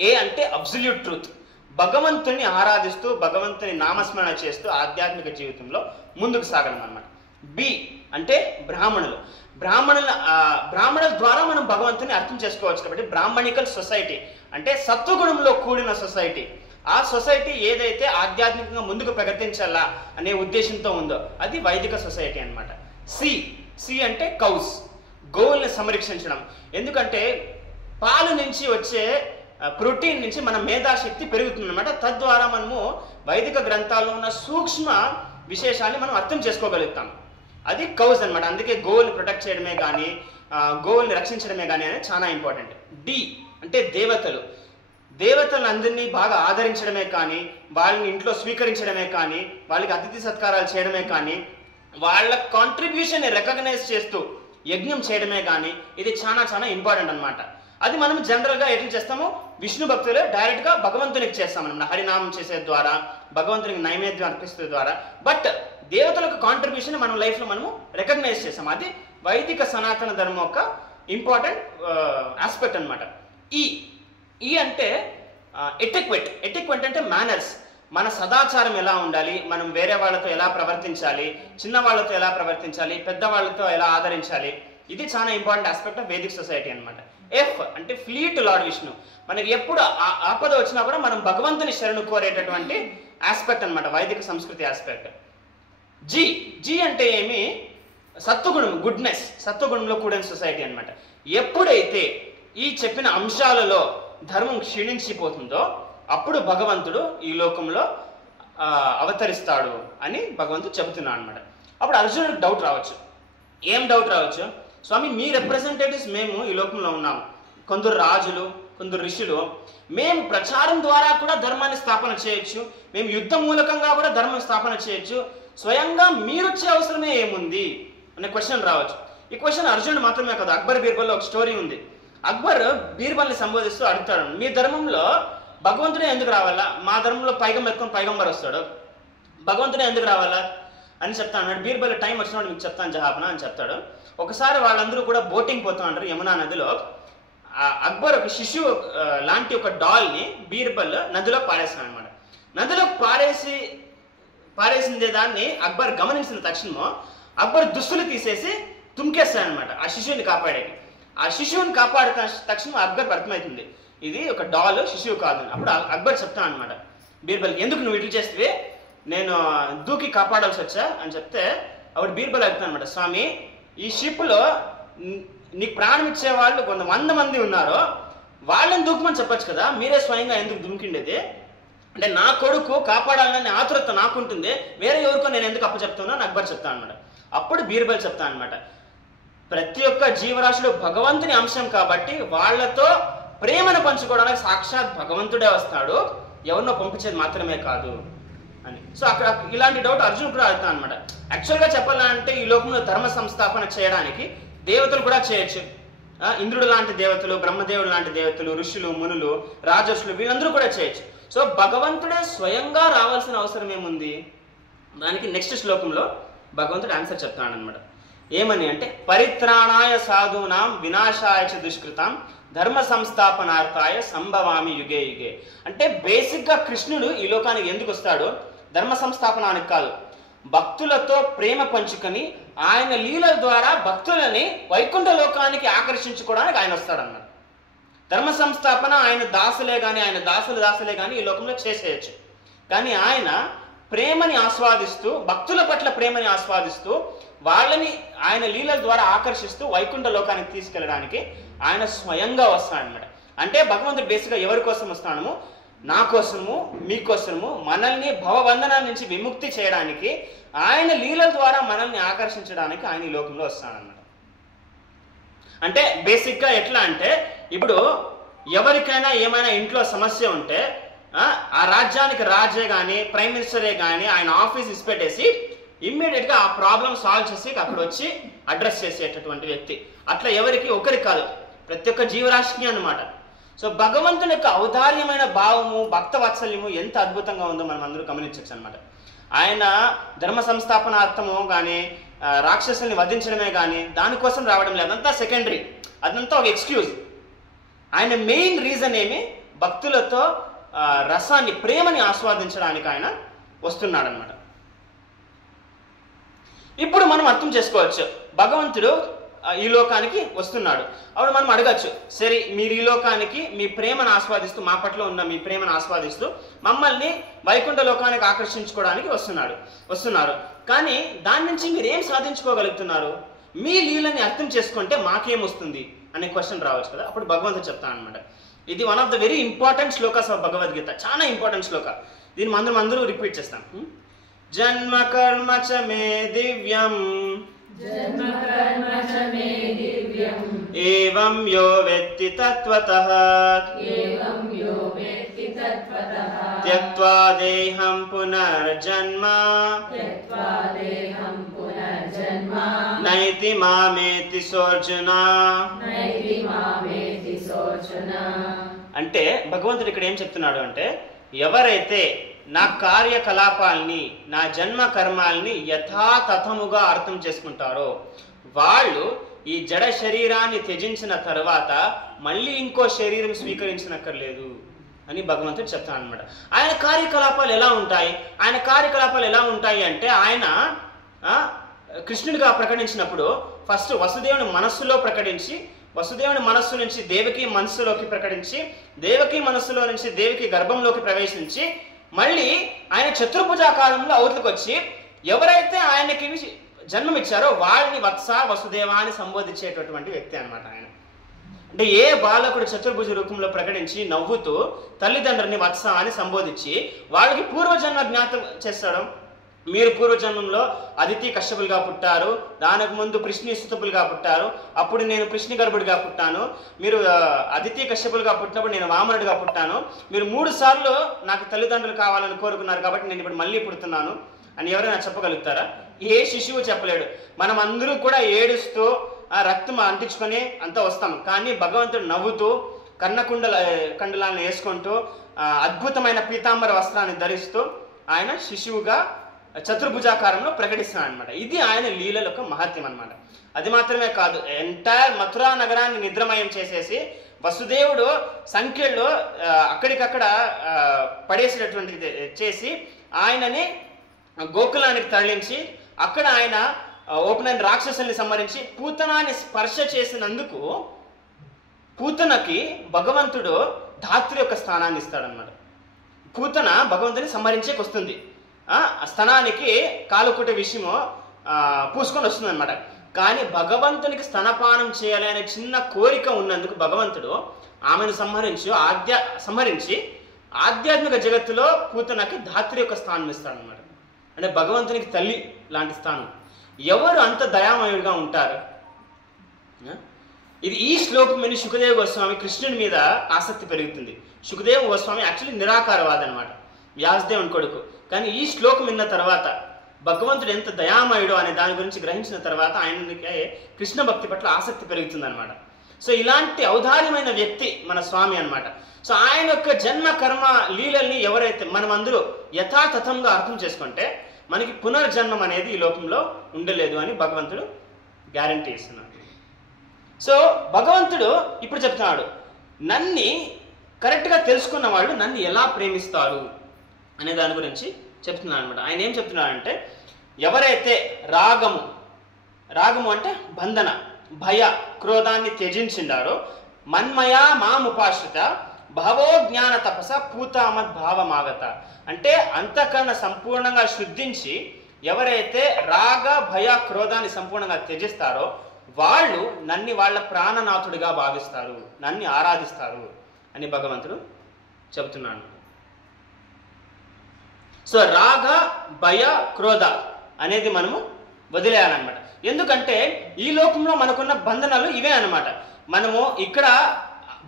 ఏ అంటే అబ్సల్యూట్ ట్రూత్. భగవంతుని ఆరాధిస్తూ భగవంతుని నామస్మరణ చేస్తూ ఆధ్యాత్మిక జీవితంలో ముందుకు సాగడం అన్నమాట. బి అంటే బ్రాహ్మణులు. బ్రాహ్మణుల ద్వారా మనం భగవంతుని అర్థం చేసుకోవచ్చు. కాబట్టి బ్రాహ్మణికల్ సొసైటీ అంటే సత్వగుణంలో కూడిన సొసైటీ. ఆ సొసైటీ ఏదైతే ఆధ్యాత్మికంగా ముందుకు ప్రగతించాలా అనే ఉద్దేశంతో ఉందో అది వైదిక సొసైటీ అన్నమాట. సి అంటే కౌస్, గోవుల్ని సంరక్షించడం. ఎందుకంటే పాలు నుంచి వచ్చే ప్రోటీన్ నుంచి మన మేధాశక్తి పెరుగుతుంది అనమాట. తద్వారా మనము వైదిక గ్రంథాల్లో ఉన్న సూక్ష్మ విశేషాన్ని మనం అర్థం చేసుకోగలుగుతాం. అది కౌస్ అనమాట. అందుకే గోవుల్ని ప్రొటెక్ట్ చేయడమే కానీ గోవుల్ని రక్షించడమే కానీ అనేది చాలా ఇంపార్టెంట్. డి అంటే దేవతలను అందరినీ బాగా ఆదరించడమే కానీ, వాళ్ళని ఇంట్లో స్వీకరించడమే కానీ, వాళ్ళకి అతిథి సత్కారాలు చేయడమే కానీ, వాళ్ళ కాంట్రిబ్యూషన్ రికగ్నైజ్ చేస్తూ యజ్ఞం చేయడమే కానీ ఇది చాలా చాలా ఇంపార్టెంట్ అనమాట. అది మనం జనరల్గా ఎట్లా చేస్తాము, విష్ణు భక్తులు డైరెక్ట్గా భగవంతునికి చేస్తాం మనం హరినామం చేసే ద్వారా, భగవంతునికి నైవేద్యం అర్పిస్తే ద్వారా. బట్ దేవతలకు కాంట్రిబ్యూషన్ మన లైఫ్లో మనము రికగ్నైజ్ చేస్తాం. అది వైదిక సనాతన ధర్మం యొక్క ఇంపార్టెంట్ ఆస్పెక్ట్ అనమాట. ఈ అంటే ఎటిక్వెట్ అంటే మేనర్స్. మన సదాచారం ఎలా ఉండాలి, మనం వేరే వాళ్ళతో ఎలా ప్రవర్తించాలి, చిన్న వాళ్ళతో ఎలా ప్రవర్తించాలి, పెద్దవాళ్ళతో ఎలా ఆదరించాలి, ఇది చాలా important aspect of Vedic society అనమాట. ఎఫ్ అంటే ఫ్లీ టు లార్డ్ విష్ణు. మనకి ఎప్పుడు ఆపద వచ్చినా కూడా మనం భగవంతుని శరణు కోరేటటువంటి ఆస్పెక్ట్ అనమాట, వైదిక సంస్కృతి ఆస్పెక్ట్. జీ అంటే ఏమి, సత్వగుణం, గుడ్నెస్, సత్వగుణంలో కూడిన సొసైటీ అనమాట. ఎప్పుడైతే ఈ చెప్పిన అంశాలలో ధర్మం క్షీణించిపోతుందో అప్పుడు భగవంతుడు ఈ లోకంలో అవతరిస్తాడు అని భగవంతుడు చెబుతున్నాడు అనమాట. అప్పుడు అర్జునుడికి డౌట్ రావచ్చు. ఏం డౌట్ రావచ్చు? స్వామి, మీ రిప్రజెంటేటివ్స్ మేము ఈ లోకంలో ఉన్నాము, కొందరు రాజులు, కొందరు ఋషులు, మేము ప్రచారం ద్వారా కూడా ధర్మాన్ని స్థాపన చేయొచ్చు, మేము యుద్ధం మూలకంగా కూడా ధర్మం స్థాపన చేయొచ్చు, స్వయంగా మీరు వచ్చే అవసరమే ఏముంది అనే క్వశ్చన్ రావచ్చు. ఈ క్వశ్చన్ అర్జునుడు మాత్రమే కాదు, అక్బర్ బీర్బల్లో ఒక స్టోరీ ఉంది. అక్బర్ బీర్బల్ని సంబోధిస్తూ అడుగుతాడు, మీ ధర్మంలో భగవంతుడే ఎందుకు రావాలా, మా ధర్మంలో పైగంబర్ వస్తాడు, భగవంతుడే ఎందుకు రావాలా అని చెప్తా అన్నాడు. బీర్బల్ టైం వచ్చినప్పుడు మీకు చెప్తాను జహాపన అని చెప్తాడు. ఒకసారి వాళ్ళందరూ కూడా బోటింగ్ పోతూ ఉంటారు యమునా నదిలో. అక్బర్ ఒక శిశువు లాంటి ఒక డాల్ని బీర్బల్ నదిలో పారేస్తాడు అనమాట. నదిలో పారేసిందే దాన్ని అక్బర్ గమనించిన తక్షణము అక్బర్ దుస్తులు తీసేసి తుంకేస్తాడు అనమాట ఆ శిశువుని కాపాడేకి. ఆ శిశువుని కాపాడే తక్షణం అక్బర్ అర్థమవుతుంది ఇది ఒక డాల్, శిశువు కాదు. అప్పుడు అక్బర్ చెప్తాను అనమాట బీర్బల్, ఎందుకు నువ్వు ఇట్లు చేస్తే, నేను దూకి కాపాడాల్సి వచ్చా అని చెప్తే అప్పుడు బీర్బల్ అడుగుతాను అనమాట, స్వామి ఈ షిప్లో నీకు ప్రాణం ఇచ్చే వాళ్ళు 100 మంది ఉన్నారు, వాళ్ళని దూకమని చెప్పచ్చు కదా, మీరే స్వయంగా ఎందుకు దుమికిండేది అంటే నా కొడుకు కాపాడాలని ఆతురత నాకుంటుంది, వేరే ఎవరికో నేను ఎందుకు అప్పచెప్తున్నా అని అక్బర్ చెప్తాను అనమాట. అప్పుడు బీర్బల్ చెప్తాను అనమాట, ప్రతి ఒక్క జీవరాశులు భగవంతుని అంశం కాబట్టి వాళ్ళతో ప్రేమను పంచుకోవడానికి సాక్షాత్ భగవంతుడే వస్తాడు, ఎవరినో పంపించేది మాత్రమే కాదు అని. సో అక్కడ ఇలాంటి డౌట్ అర్జున్ కూడా అడుగుతాను అనమాట. యాక్చువల్గా చెప్పాలంటే ఈ లోకంలో ధర్మ సంస్థాపన చేయడానికి దేవతలు కూడా చేయొచ్చు. ఇంద్రుడు లాంటి దేవతలు, బ్రహ్మదేవుడు లాంటి దేవతలు, ఋషులు, మునులు, రాజర్షులు వీళ్ళందరూ కూడా చేయొచ్చు. సో భగవంతుడే స్వయంగా రావాల్సిన అవసరం ఏముంది? దానికి నెక్స్ట్ శ్లోకంలో భగవంతుడు ఆన్సర్ చెప్తున్నాడు అనమాట. ఏమని అంటే, పరిత్రాణాయ సాధూనాం వినాశాయ చ దుష్కృతాం ధర్మ సంస్థాపనార్థాయ సంభవామి యుగే యుగే. అంటే బేసిక్గా కృష్ణుడు ఈ లోకానికి ఎందుకు వస్తాడు? ధర్మ సంస్థాపనానికి కాదు, భక్తులతో ప్రేమ పంచుకొని ఆయన లీలల ద్వారా భక్తులని వైకుంఠ లోకానికి ఆకర్షించుకోవడానికి ఆయన వస్తాడన్నమాట. ధర్మ సంస్థాపన ఆయన దాసులే కానీ, ఆయన దాసులే కానీ ఈ లోకంలో చేసేయచ్చు. కానీ ఆయన ప్రేమని ఆస్వాదిస్తూ, భక్తుల పట్ల ప్రేమని ఆస్వాదిస్తూ, వాళ్ళని ఆయన లీలల ద్వారా ఆకర్షిస్తూ వైకుంఠ లోకానికి తీసుకెళ్ళడానికి ఆయన స్వయంగా వస్తాడనమాట. అంటే భగవంతుడు బేసిక్గా ఎవరి కోసం వస్తాడము? నా కోసము, మీకోసము, మనల్ని భవబంధనం నుంచి విముక్తి చేయడానికి, ఆయన లీలల ద్వారా మనల్ని ఆకర్షించడానికి ఆయన ఈ లోకంలో వస్తాడనమాట. అంటే బేసిక్గా ఎట్లా అంటే, ఇప్పుడు ఎవరికైనా ఏమైనా ఇంట్లో సమస్య ఉంటే ఆ రాజ్యానికి రాజే కానీ, ప్రైమ్ మినిస్టరే కానీ ఆయన ఆఫీస్ ఇసిపెట్టేసి ఇమ్మీడియట్గా ఆ ప్రాబ్లం సాల్వ్ చేసి అక్కడ వచ్చి అడ్రస్ చేసేటటువంటి వ్యక్తి. అట్లా ఎవరికి ఒకరికి కాదు, ప్రతి ఒక్క జీవరాశికి అన్నమాట. సో భగవంతుని యొక్క ఔదార్యమైన భావము, భక్త వాత్సల్యము ఎంత అద్భుతంగా ఉందో మనం అందరూ గమనించవచ్చు అనమాట. ఆయన ధర్మ సంస్థాపనార్థము కానీ, రాక్షసుల్ని వధించడమే కానీ దానికోసం రావడం లేదు, అదంతా సెకండరీ, అదంతా ఒక ఎక్స్క్యూజ్. ఆయన మెయిన్ రీజన్ ఏమి? భక్తులతో రసాన్ని, ప్రేమని ఆస్వాదించడానికి ఆయన వస్తున్నాడు అనమాట. ఇప్పుడు మనం అర్థం చేసుకోవచ్చు, భగవంతుడు ఈ లోకానికి వస్తున్నాడు. అప్పుడు మనం అడగచ్చు, సరే మీరు ఈ లోకానికి మీ ప్రేమను ఆస్వాదిస్తూ, మా పట్ల ఉన్న మీ ప్రేమను ఆస్వాదిస్తూ మమ్మల్ని వైకుంఠ లోకానికి ఆకర్షించుకోవడానికి వస్తున్నారు. కానీ దాని నుంచి మీరు ఏం సాధించుకోగలుగుతున్నారు? మీ లీలని అర్థం చేసుకుంటే మాకేమొస్తుంది అనే క్వశ్చన్ రావచ్చు కదా. అప్పుడు భగవంతుడు చెప్తాను అనమాట, ఇది one of the very important shlokas of Bhagavad Gita, చాలా ఇంపార్టెంట్ శ్లోక. దీన్ని అందరూ రిపీట్ చేస్తాం. జన్మ కర్మ చ మే దివ్యం ఏవం యో వేత్తి తత్వతః త్యక్త్వా దేహం పునర్జన్మ నైతి మామేతి సోర్జున. అంటే భగవంతుడు ఇక్కడ ఏం చెప్తున్నాడు అంటే, ఎవరైతే నా కార్యకలాపాల్ని, నా జన్మ కర్మాల్ని యథాతథముగా అర్థం చేసుకుంటారో వాళ్ళు ఈ జడ శరీరాన్ని త్యజించిన తర్వాత మళ్ళీ ఇంకో శరీరం స్వీకరించనక్కర్లేదు అని భగవంతుడు చెప్తాను అనమాట. ఆయన కార్యకలాపాలు ఎలా ఉంటాయి అంటే, ఆయన కృష్ణుడిగా ప్రకటించినప్పుడు ఫస్ట్ వసుదేవుని మనస్సులో ప్రకటించి, వసుదేవుని మనస్సు నుంచి దేవకి మనస్సులోకి ప్రకటించి, దేవకి మనస్సులో నుంచి దేవకి గర్భంలోకి ప్రవేశించి, మళ్ళీ ఆయన చతుర్భుజాకారంలో అవతలకు వచ్చి ఎవరైతే ఆయనకి జన్మమిచ్చారో వారిని వత్స వసుదేవ అని సంబోధించేటటువంటి వ్యక్తి అనమాట ఆయన. అంటే ఏ బాలకుడు చతుర్భుజ రూపంలో ప్రకటించి నవ్వుతూ తల్లిదండ్రుని వత్స అని సంబోధించి వాళ్ళకి పూర్వజన్మ జ్ఞాతం చేస్తాడు. మీరు పూర్వజన్మంలో అదితి కశ్యపులుగా పుట్టారు, దానికి ముందు పృష్ణి సుతపులుగా పుట్టారు, అప్పుడు నేను పృష్ణి గర్భుడిగా పుట్టాను, మీరు అదితి కశ్యపులుగా పుట్టినప్పుడు నేను వామనుడిగా పుట్టాను, మీరు 3 సార్లు నాకు తల్లిదండ్రులు కావాలని కోరుకున్నారు కాబట్టి నేను ఇప్పుడు మళ్ళీ పుడుతున్నాను అని ఎవరైనా చెప్పగలుగుతారా? ఏ శిశువు చెప్పలేడు. మనం అందరూ కూడా ఏడుస్తూ రక్తం అంటించుకొని అంతా వస్తాం. కానీ భగవంతుడు నవ్వుతూ కండలాలను వేసుకుంటూ అద్భుతమైన పీతాంబర వస్త్రాన్ని ధరిస్తూ ఆయన శిశువుగా చతుర్భుజాకారంలో ప్రకటిస్తున్నాడు అనమాట. ఇది ఆయన లీలల యొక్క మహత్యం అనమాట. అది మాత్రమే కాదు, ఎంటైర్ మథురా నగరాన్ని నిద్రమయం చేసేసి వసుదేవుడు సంఖ్యల్లో అక్కడికక్కడ పడేసినటువంటిది చేసి ఆయనని గోకులానికి తరలించి అక్కడ ఆయన ఓపెన్ రాక్షసుల్ని సంహరించి పూతనాన్ని స్పర్శ చేసినందుకు పూతనకి భగవంతుడు ధాత్రి యొక్క స్థానాన్ని ఇస్తాడనమాట. పూతన భగవంతుని సంహరించేకి వస్తుంది, స్తనానికి కాలుకుట విషయము పూసుకొని వస్తుంది అనమాట. కానీ భగవంతునికి స్తనపానం చేయాలి అనే చిన్న కోరిక ఉన్నందుకు భగవంతుడు ఆమెను సంహరించి ఆధ్యాత్మిక జగత్తులో పూతనకి ధాత్రి యొక్క స్థానం ఇస్తాడనమాట. అంటే భగవంతునికి తల్లి లాంటి స్థానం. ఎవరు అంత దయామయుడిగా ఉంటారు? ఇది ఈ శ్లోకం విని శుకదేవ గోస్వామి కృష్ణుని మీద ఆసక్తి పెరుగుతుంది. శుకదేవ గోస్వామి యాక్చువల్లీ నిరాకారవాది అనమాట, వ్యాసదేవుని కొడుకు. కానీ ఈ శ్లోకం విన్న తర్వాత భగవంతుడు ఎంత దయామయుడు అనే దాని గురించి గ్రహించిన తర్వాత ఆయనకి కృష్ణ భక్తి పట్ల ఆసక్తి పెరుగుతుంది అనమాట. సో ఇలాంటి ఔదార్యమైన వ్యక్తి మన స్వామి అనమాట. సో ఆయన యొక్క జన్మ కర్మ లీలల్ని ఎవరైతే మనం అందరూ యథాతథంగా అర్థం చేసుకుంటే మనకి పునర్జన్మం అనేది ఈ లోకంలో ఉండలేదు అని భగవంతుడు గ్యారంటీ ఇస్తున్నాడు. సో భగవంతుడు ఇప్పుడు చెప్తున్నాడు, నన్ను కరెక్ట్గా తెలుసుకున్న వాళ్ళు నన్ను ఎలా ప్రేమిస్తారు అనే దాని గురించి చెప్తున్నాడు అనమాట. ఆయన ఏం చెప్తున్నాడంటే, ఎవరైతే రాగము అంటే బంధన, భయ, క్రోధాన్ని త్యజించిండారో మన్మయా మాముపాశ్రిత భవో జ్ఞాన తపస పూతామద్ భావమాగత అంటే అంతఃకరణ సంపూర్ణంగా శుద్ధించి ఎవరైతే రాగ భయ క్రోధాన్ని సంపూర్ణంగా త్యజిస్తారో వాళ్ళు నన్ను వాళ్ళ ప్రాణనాథుడిగా భావిస్తారు, నన్ను ఆరాధిస్తారు అని భగవంతుడు చెబుతున్నాడు. సో రాగ భయ క్రోధ అనేది మనము వదిలేయాలన్నమాట. ఎందుకంటే ఈ లోకంలో మనకున్న బంధనాలు ఇవే అన్నమాట. మనము ఇక్కడ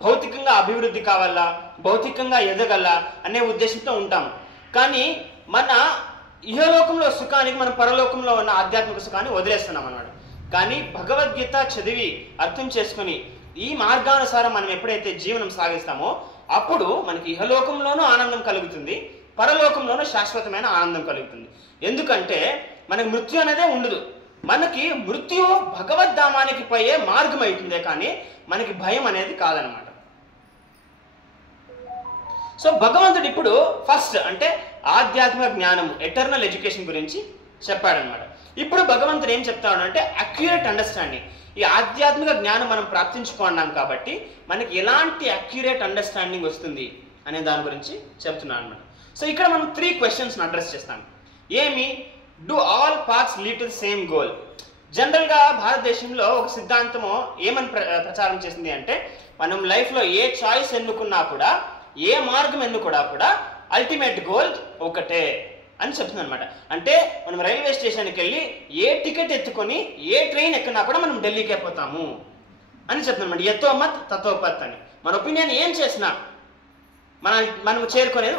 భౌతికంగా అభివృద్ధి కావాలా, భౌతికంగా ఎదగల అనే ఉద్దేశంతో ఉంటాము. కానీ మన ఇహలోకంలో సుఖానికి మనం పరలోకంలో ఉన్న ఆధ్యాత్మిక సుఖాన్ని వదిలేస్తున్నాం అన్నమాట. కానీ భగవద్గీత చదివి అర్థం చేసుకుని ఈ మార్గానుసారం మనం ఎప్పుడైతే జీవనం సాగిస్తామో అప్పుడు మనకి ఇహలోకంలోనూ ఆనందం కలుగుతుంది, పరలోకంలోనూ శాశ్వతమైన ఆనందం కలుగుతుంది. ఎందుకంటే మనకి మృత్యు అనేదే ఉండదు. మనకి మృత్యు భగవద్ధామానికి పోయే మార్గం అవుతుందే కానీ మనకి భయం అనేది కాదనమాట. సో భగవంతుడు ఇప్పుడు ఫస్ట్ అంటే ఆధ్యాత్మిక జ్ఞానము, ఎటర్నల్ ఎడ్యుకేషన్ గురించి చెప్పాడనమాట. ఇప్పుడు భగవంతుడు ఏం చెప్తాడు అంటే అక్యురేట్ అండర్స్టాండింగ్. ఈ ఆధ్యాత్మిక జ్ఞానం మనం ప్రాప్తించుకున్నాం కాబట్టి మనకి ఎలాంటి అక్యురేట్ అండర్స్టాండింగ్ వస్తుంది అనే దాని గురించి చెప్తున్నాను అనమాట. సో ఇక్కడ మనం 3 క్వశ్చన్స్ని అడ్రస్ చేస్తాం. ఏమి? Do all paths lead to the same goal? జనరల్గా భారతదేశంలో ఒక సిద్ధాంతము ఏమని ప్రచారం చేసింది అంటే, మనం లైఫ్లో ఏ చాయిస్ ఎన్నుకున్నా కూడా, ఏ మార్గం ఎన్నుకున్నా కూడా అల్టిమేట్ గోల్ ఒకటే అని చెప్తుంది అనమాట. అంటే మనం రైల్వే స్టేషన్కి వెళ్ళి ఏ టికెట్ ఎత్తుకొని ఏ ట్రైన్ ఎక్కినా కూడా మనం ఢిల్లీకి అయిపోతాము అని చెప్తుంది అనమాట. యతో మత్ తతో పత్ అని. మన ఒపీనియన్ ఏం చేసినా మనం చేరుకునేది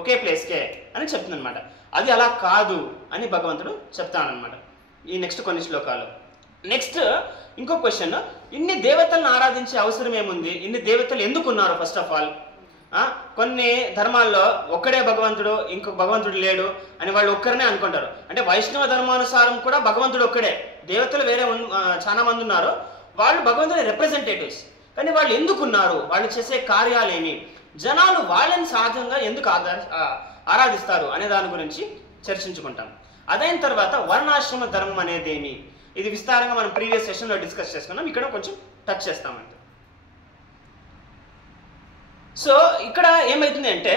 ఒకే ప్లేస్కే అని చెప్తుంది అనమాట. అది అలా కాదు అని భగవంతుడు చెప్తానమాట ఈ నెక్స్ట్ కొన్ని శ్లోకాలు. నెక్స్ట్ ఇంకో క్వశ్చన్, ఇన్ని దేవతలను ఆరాధించే అవసరం ఏముంది? ఇన్ని దేవతలు ఎందుకు ఉన్నారు? ఫస్ట్ ఆఫ్ ఆల్ కొన్ని ధర్మాల్లో ఒక్కడే భగవంతుడు, ఇంకొక భగవంతుడు లేడు అని వాళ్ళు ఒక్కరినే అనుకుంటారు. అంటే వైష్ణవ ధర్మానుసారం కూడా భగవంతుడు ఒక్కడే, దేవతలు వేరే చాలా మంది ఉన్నారు, వాళ్ళు భగవంతుడి రిప్రజెంటేటివ్స్. కానీ వాళ్ళు ఎందుకు ఉన్నారు? వాళ్ళు చేసే కార్యాలేమి? జనాలు వాళ్ళని సాధంగా ఎందుకు ఆరాధిస్తారు అనే దాని గురించి చర్చించుకుంటాం. అదైన తర్వాత వర్ణాశ్రమ ధర్మం అనేది ఏమి? ఇది విస్తారంగా మనం ప్రీవియస్ సెషన్లో డిస్కస్ చేసుకున్నాం, ఇక్కడ కొంచెం టచ్ చేస్తామంటే. సో ఇక్కడ ఏమైతుంది అంటే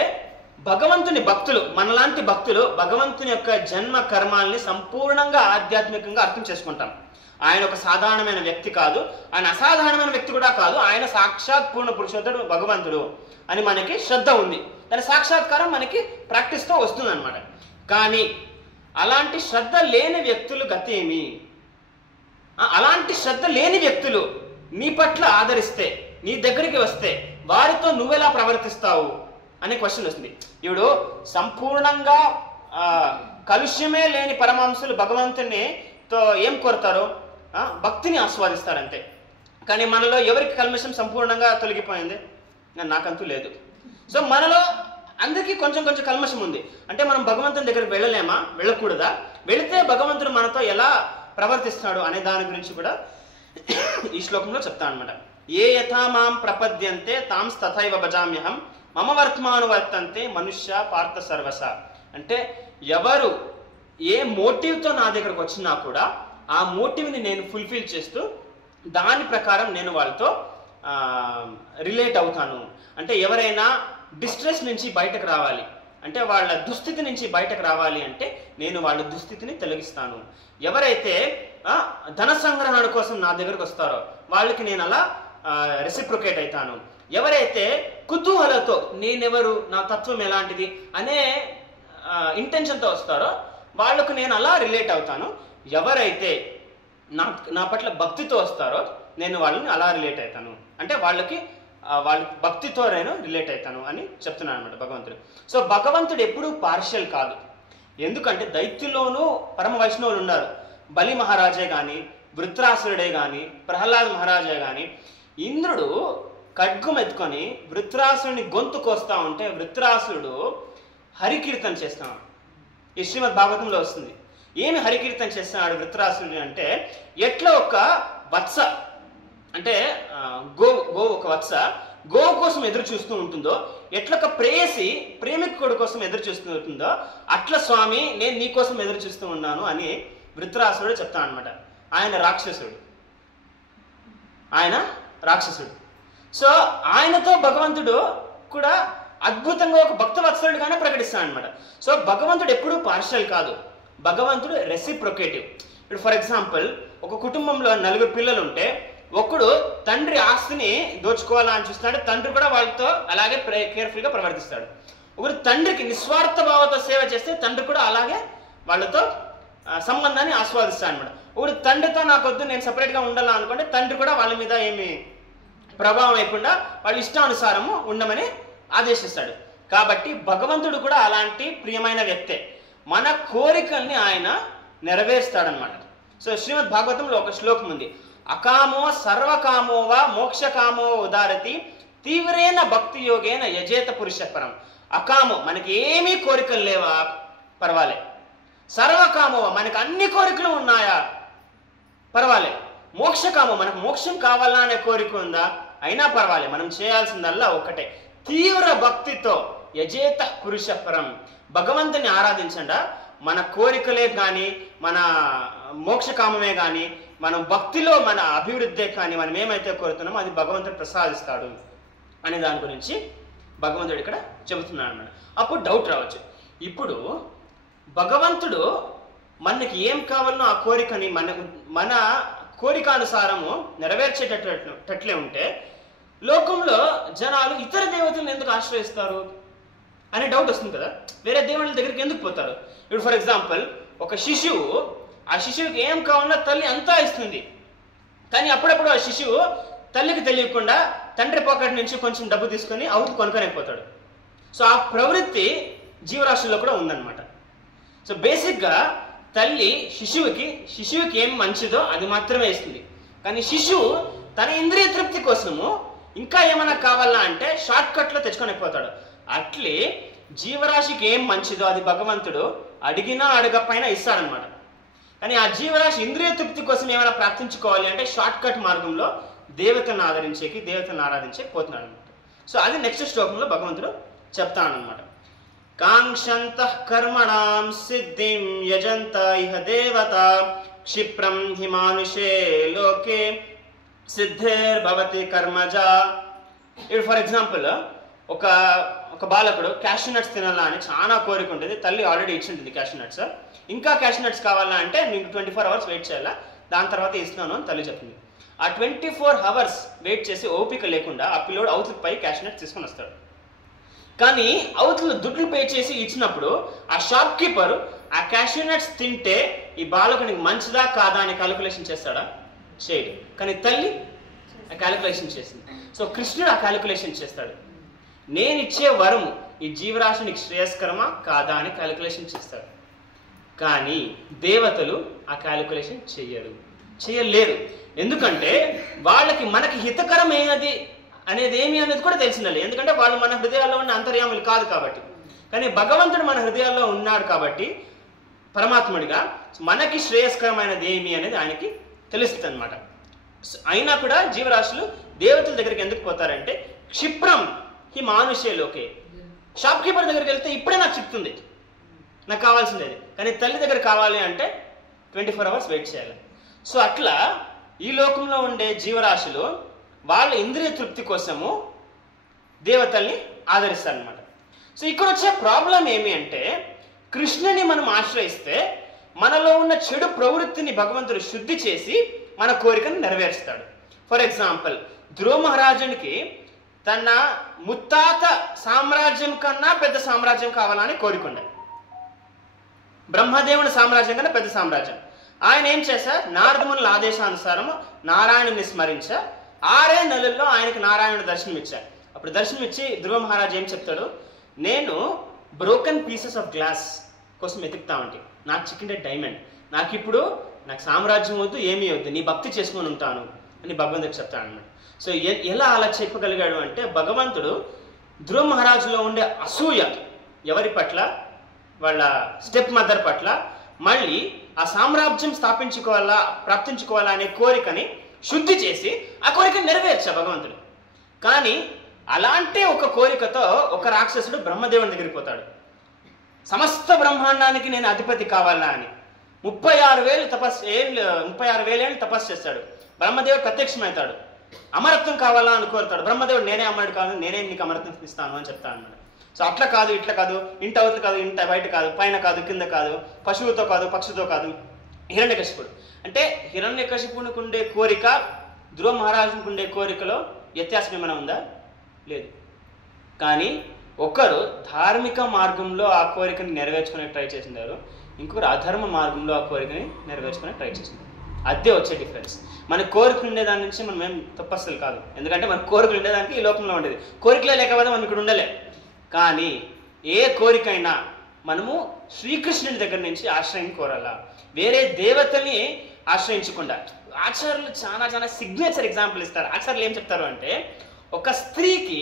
భగవంతుని భక్తులు, మనలాంటి భక్తులు భగవంతుని యొక్క జన్మ కర్మాల్ని సంపూర్ణంగా ఆధ్యాత్మికంగా అర్థం చేసుకుంటాం. ఆయన ఒక సాధారణమైన వ్యక్తి కాదు, ఆయన అసాధారణమైన వ్యక్తి కూడా కాదు, ఆయన సాక్షాత్ పూర్ణ పురుషోత్తముడు భగవంతుడు అని మనకి శ్రద్ధ ఉంది. దాని సాక్షాత్కారం మనకి ప్రాక్టీస్తో వస్తుంది అనమాట. కానీ అలాంటి శ్రద్ధ లేని వ్యక్తులు గతి ఏమి? అలాంటి శ్రద్ధ లేని వ్యక్తులు నీ పట్ల ఆదరిస్తే, నీ దగ్గరికి వస్తే వారితో నువ్వెలా ప్రవర్తిస్తావు అనే క్వశ్చన్ వస్తుంది. ఇప్పుడు సంపూర్ణంగా కలుష్యమే లేని పరమాంశులు భగవంతునితో ఏం కోరుతారు? భక్తిని ఆస్వాదిస్తారంతే. కానీ మనలో ఎవరికి కల్మషం సంపూర్ణంగా తొలగిపోయింది? నాకంతూ లేదు. సో మనలో అందరికీ కొంచెం కొంచెం కల్మషం ఉంది. అంటే మనం భగవంతుని దగ్గరికి వెళ్ళలేమా, వెళ్ళకూడదా, వెళితే భగవంతుడు మనతో ఎలా ప్రవర్తిస్తాడు అనే దాని గురించి కూడా ఈ శ్లోకంలో చెప్తాను అనమాట. ఏ యథా మాం ప్రపద్యంతే తాం తథైవ భజామ్యహం మమ వర్తమాను వర్తంతే మనుష్య పార్థ సర్వస. అంటే ఎవరు ఏ మోటివ్తో నా దగ్గరకు వచ్చినా కూడా ఆ మోటివ్ని నేను ఫుల్ఫిల్ చేస్తూ దాని ప్రకారం నేను వాళ్ళతో రిలేట్ అవుతాను. అంటే ఎవరైనా డిస్ట్రెస్ నుంచి బయటకు రావాలి అంటే, వాళ్ళ దుస్థితి నుంచి బయటకు రావాలి అంటే నేను వాళ్ళ దుస్థితిని తొలగిస్తాను. ఎవరైతే ధన సంగ్రహణ కోసం నా దగ్గరకు వస్తారో వాళ్ళకి నేను అలా రెసిప్రొకేట్ అవుతాను. ఎవరైతే కుతూహలతో నేనెవరు, నా తత్వం ఎలాంటిది అనే ఇంటెన్షన్తో వస్తారో వాళ్ళకు నేను అలా రిలేట్ అవుతాను. ఎవరైతే నా పట్ల భక్తితో వస్తారో నేను వాళ్ళని అలా రిలేట్ అవుతాను. అంటే వాళ్ళకి భక్తితో నేను రిలేట్ అవుతాను అని చెప్తున్నాను అనమాట భగవంతుడు. సో భగవంతుడు ఎప్పుడూ పార్షియల్ కాదు. ఎందుకంటే దైత్యుల్లోనూ పరమ వైష్ణవులు ఉన్నారు. బలి మహారాజే కానీ, వృత్రాసురుడే కానీ, ప్రహ్లాద్ మహారాజే కానీ, ఇంద్రుడు ఖడ్గం ఎత్తుకొని వృత్రాసురుని గొంతు కోస్తా ఉంటే వృత్రాసురుడు హరికీర్తన చేస్తున్నాడు. ఈ శ్రీమద్ భాగవతంలో వస్తుంది. ఏమి హరికీర్తన చేస్తున్నాడు వృత్రాసురుడు అంటే, ఎట్లా ఒక వత్స అంటే గో ఒక వత్స గోవు కోసం ఎదురు చూస్తూ ఉంటుందో, ఎట్లొక ప్రేమికుడు కోసం ఎదురు చూస్తూ ఉంటుందో, అట్లా స్వామి నేను నీ కోసం ఎదురు చూస్తూ ఉన్నాను అని వృత్రాసురుడు చెప్తాను అనమాట. ఆయన రాక్షసుడు. సో ఆయనతో భగవంతుడు కూడా అద్భుతంగా ఒక భక్త వత్సలుడుగానే ప్రకటిస్తాడు అనమాట. సో భగవంతుడు ఎప్పుడూ పార్షియల్ కాదు, భగవంతుడు రెసిప్రొకేటివ్. ఇప్పుడు ఫర్ ఎగ్జాంపుల్, ఒక కుటుంబంలో 4 పిల్లలు ఉంటే ఒకడు తండ్రి ఆస్తిని దోచుకోవాలని చూస్తున్నాడు, తండ్రి కూడా వాళ్ళతో అలాగే కేర్ఫుల్గా ప్రవర్తిస్తాడు. ఒకరు తండ్రికి నిస్వార్థ భావంతో సేవ చేస్తే తండ్రి కూడా అలాగే వాళ్ళతో సంబంధాన్ని ఆస్వాదిస్తాడు అనమాట. ఒకడు తండ్రితో నాకొద్దు నేను సపరేట్గా ఉండాలనుకుంటే తండ్రి కూడా వాళ్ళ మీద ఏమి ప్రభావం లేకుండా వాళ్ళ ఇష్టానుసారము ఉండమని ఆదేశిస్తాడు. కాబట్టి భగవంతుడు కూడా అలాంటి ప్రియమైన వ్యక్తే. మన కోరికల్ని ఆయన నెరవేరుస్తాడనమాట. సో శ్రీమద్ భాగవతంలో ఒక శ్లోకం ఉంది, అకామో సర్వకామోవా మోక్షకామో ఉదారతి తీవ్రేణ భక్తి యోగేన యజేత పురుష పరం. అకామో మనకి ఏమీ కోరికలు లేవా, పర్వాలే. సర్వకామోవా మనకు అన్ని కోరికలు ఉన్నాయా, పర్వాలే. మోక్షకామో మనకు మోక్షం కావాలా అనే కోరిక ఉందా, అయినా పర్వాలే. మనం చేయాల్సిందల్లా ఒకటే, తీవ్ర భక్తితో యజేత పురుష పరం, భగవంతుని ఆరాధించండా. మన కోరికలే కానీ, మన మోక్షకామమే కానీ, మనం భక్తిలో మన అభివృద్ధే కానీ మనం ఏమైతే కోరుతున్నామో అది భగవంతుడు ప్రసాదిస్తాడు అనే దాని గురించి భగవంతుడు ఇక్కడ చెబుతున్నాడు అన్నమాట. అప్పుడు డౌట్ రావచ్చు, ఇప్పుడు భగవంతుడు మనకి ఏం కావాలనో ఆ కోరికని మన కోరికానుసారము నెరవేర్చేటట్లే ఉంటే లోకంలో జనాలు ఇతర దేవతలను ఎందుకు ఆశ్రయిస్తారు అనే డౌట్ వస్తుంది కదా. వేరే దేవుళ్ళ దగ్గరికి ఎందుకు పోతారు? ఇప్పుడు ఫర్ ఎగ్జాంపుల్, ఒక శిశువు, ఆ శిశువుకి ఏం కావాలన్నా తల్లి అంతా ఇస్తుంది, కానీ అప్పుడప్పుడు ఆ శిశువు తల్లికి తెలియకుండా తండ్రి పాకెట్ నుంచి కొంచెం డబ్బు తీసుకొని అవుట్ కొనుక్కొనిపోతాడు. సో ఆ ప్రవృత్తి జీవరాశుల్లో కూడా ఉందన్నమాట. సో బేసిక్గా తల్లి శిశువుకి ఏం మంచిదో అది మాత్రమే ఇస్తుంది, కానీ శిశువు తన ఇంద్రియ తృప్తి కోసము ఇంకా ఏమైనా కావాలా అంటే షార్ట్ కట్లో తెచ్చుకొనిపోతాడు. అట్లే జీవరాశికి ఏం మంచిదో అది భగవంతుడు అడిగినా అడగపైనా ఇస్తాడనమాట. కానీ ఆ జీవరాశి ఇంద్రియ తృప్తి కోసం ఏమైనా ప్రార్థించుకోవాలి అంటే షార్ట్ కట్ మార్గంలో దేవతలను ఆరాధించే పోతున్నాడు అనమాట. సో అది నెక్స్ట్ శ్లోకంలో భగవంతుడు చెప్తానమాట. కాంక్షంతః కర్మణాం సిద్ధిం యజంత ఇహ దేవత క్షిప్రం హి మానుషే లోకే సిద్ధిర్భవతి కర్మజా. ఇప్పుడు ఫర్ ఎగ్జాంపుల్, ఒక బాలకుడు క్యాష్యూ నట్స్ తినాలా అని చాలా కోరిక ఉంటుంది, తల్లి ఆల్రెడీ ఇచ్చింటుంది క్యాష్యూ నట్స్. ఇంకా క్యాష్యూ నట్స్ కావాలా అంటే నీకు 24 hours వెయిట్ చేయాలా, దాని తర్వాత ఇస్తున్నాను అని తల్లి చెప్తుంది. ఆ 24 hours వెయిట్ చేసి ఓపిక లేకుండా ఆ పిల్లోడు అవతల పై క్యాష్యూ నట్స్ తీసుకొని వస్తాడు. కానీ అవతల దుడ్లు పే చేసి ఇచ్చినప్పుడు ఆ షాప్ కీపర్ ఆ క్యాష్యూ నట్స్ తింటే ఈ బాలకునికి మంచిదా కాదా అని క్యాలిక్యులేషన్ చేస్తాడా? చేయడు. కానీ తల్లి ఆ క్యాలిక్యులేషన్ చేసింది. సో కృష్ణుడు ఆ క్యాలిక్యులేషన్ చేస్తాడు. నేను ఇచ్చే వరము ఈ జీవరాశినికి శ్రేయస్కరమా కాదా అని క్యాలిక్యులేషన్ చేస్తాడు. కానీ దేవతలు ఆ క్యాలిక్యులేషన్ చెయ్యరు. చేయలేరు. ఎందుకంటే వాళ్ళకి మనకి హితకరమైనది అనేది ఏమి అనేది కూడా తెలిసిండాలి. ఎందుకంటే వాళ్ళు మన హృదయాల్లో ఉన్న అంతర్యాములు కాదు కాబట్టి. కానీ భగవంతుడు మన హృదయాల్లో ఉన్నాడు కాబట్టి పరమాత్ముడిగా మనకి శ్రేయస్కరమైనది ఏమి అనేది ఆయనకి తెలుస్తుంది అనమాట. అయినా కూడా జీవరాశులు దేవతల దగ్గరికి ఎందుకు పోతారంటే క్షిప్రం హి మానుష్యలోకే. షాప్ కీపర్ దగ్గరికి వెళ్తే ఇప్పుడే నాకు చెప్తుంది, నాకు కావాల్సిందేది. కానీ తల్లి దగ్గర కావాలి అంటే 24 hours వెయిట్ చేయాలి. సో అట్లా ఈ లోకంలో ఉండే జీవరాశులు వాళ్ళ ఇంద్రియ తృప్తి కోసము దేవతల్ని ఆదరిస్తారనమాట. సో ఇక్కడ వచ్చే ప్రాబ్లం ఏమి అంటే కృష్ణుని మనం ఆశ్రయిస్తే మనలో ఉన్న చెడు ప్రవృత్తిని భగవంతుడు శుద్ధి చేసి మన కోరికను నెరవేరుస్తాడు. ఫర్ ఎగ్జాంపుల్, ధ్రువ మహారాజునికి తన ముత్తాత సామ్రాజ్యం కన్నా పెద్ద సామ్రాజ్యం కావాలని కోరికుండే. బ్రహ్మదేవుని సామ్రాజ్యం కన్నా పెద్ద సామ్రాజ్యం. ఆయన ఏం చేశారు? నారదమునుల ఆదేశానుసారం నారాయణుని స్మరించ 6 నెలల్లో ఆయనకు నారాయణుడు దర్శనం ఇచ్చారు. అప్పుడు దర్శనం ఇచ్చి ధ్రువ మహారాజు ఏం చెప్తాడు? నేను బ్రోకెన్ పీసెస్ ఆఫ్ గ్లాస్ కోసం వెతుకుతా ఉంటే నాకు చిక్కిండే డైమండ్, నాకు సామ్రాజ్యం వద్దు, ఏమీ వద్దు, నీ భక్తి చేసుకొని ఉంటాను అని భగవంతుడికి చెప్తాడు అన్నమాట. సో ఎలా అలా చెప్పగలిగాడు అంటే భగవంతుడు ధ్రువ మహారాజులో ఉండే అసూయ ఎవరి పట్ల? వాళ్ళ స్టెప్ మదర్ పట్ల. మళ్ళీ ఆ సామ్రాజ్యం ప్రాప్తించుకోవాలా అనే కోరికని శుద్ధి చేసి ఆ కోరికను నెరవేర్చా భగవంతుడు. కానీ అలాంటి ఒక కోరికతో ఒక రాక్షసుడు బ్రహ్మదేవుని దగ్గరికి పోతాడు. సమస్త బ్రహ్మాండానికి నేను అధిపతి కావాలా అని 36,000 ఏళ్ళు తపస్సు చేస్తాడు. బ్రహ్మదేవుడు ప్రత్యక్షమవుతాడు. అమరత్వం కావాలా అని కోరుతాడు. బ్రహ్మదేవుడు నేనే అమరుడు కాదు, నేనే నీకు అమరత్వం ఇస్తాను అని చెప్తాను అన్నమాట. సో అట్లా కాదు, ఇట్లా కాదు, ఇంటి అవతల కాదు, ఇంటి బయట కాదు, పైన కాదు, కింద కాదు, పశువుతో కాదు, పక్షితో కాదు. హిరణ్యకశిపుడు అంటే హిరణ్యకశిపునికి ఉండే కోరిక ధ్రువ మహారాజునికి ఉండే కోరికలో వ్యత్యాసం ఏమైనా ఉందా? లేదు. కానీ ఒకరు ధార్మిక మార్గంలో ఆ కోరికని నెరవేర్చుకునే ట్రై చేసినారు, ఇంకొకరు అధర్మ మార్గంలో ఆ కోరికని నెరవేర్చుకునే ట్రై చేసినారు. అదే వచ్చే డిఫరెన్స్. మన కోరికలు ఉండేదాని నుంచి మనం ఏం తప్పస్సులు కాదు. ఎందుకంటే మన కోరికలు ఉండేదానికి ఈ లోకంలో ఉండేది. కోరికలే లేకపోతే మనం ఇక్కడ ఉండలే. కానీ ఏ కోరికైనా మనము శ్రీకృష్ణుని దగ్గర నుంచి ఆశ్రయం కోరాలా, వేరే దేవతల్ని ఆశ్రయించకుండా. ఆచార్యులు చాలా సిగ్నేచర్ ఎగ్జాంపుల్ ఇస్తారు. ఆచార్యులు ఏం చెప్తారు అంటే ఒక స్త్రీకి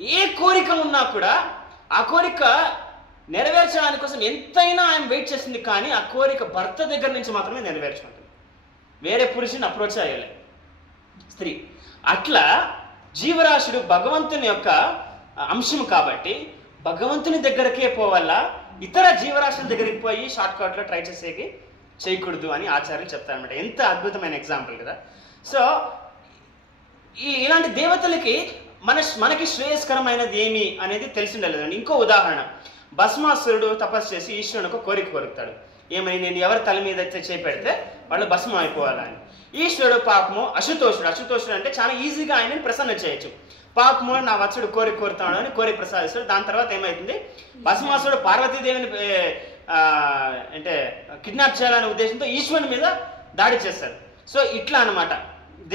ఏ కోరిక ఉన్నా కూడా ఆ కోరిక నెరవేర్చడానికి కోసం ఎంతైనా ఆయన వెయిట్ చేస్తుంది, కానీ ఆ కోరిక భర్త దగ్గర నుంచి మాత్రమే నెరవేర్చుకుంటుంది. వేరే పురుషుని అప్రోచ్ అయ్యలే స్త్రీ. అట్లా జీవరాశుడు భగవంతుని యొక్క అంశం కాబట్టి భగవంతుని దగ్గరకే పోవాలా, ఇతర జీవరాశుల దగ్గరికి పోయి షార్ట్ కట్లో ట్రై చేయకూడదు అని ఆచార్యులు చెప్తారనమాట. ఎంత అద్భుతమైన ఎగ్జాంపుల్ కదా. సో ఇలాంటి దేవతలకి మనకి శ్రేయస్కరమైనది ఏమి అనేది తెలిసిండలేదండి. ఇంకో ఉదాహరణ, భస్మాసురుడు తపస్సు చేసి ఈశ్వరునికి కోరిక కోరుతాడు. ఏమని? నేను ఎవరి తల మీద చేపెడితే వాళ్ళు భస్మం అయిపోవాలని. ఈశ్వరుడు పాపము అశుతోషుడు అంటే చాలా ఈజీగా ఆయనని ప్రసన్న చేయొచ్చు. పాపము నా వచ్చుడు కోరిక కోరుతాడు అని కోరిక ప్రసాదిస్తాడు. దాని తర్వాత ఏమవుతుంది? భస్మాసురుడు పార్వతీదేవిని అంటే కిడ్నాప్ చేయాలనే ఉద్దేశంతో ఈశ్వరుని మీద దాడి చేస్తారు. సో ఇట్లా అనమాట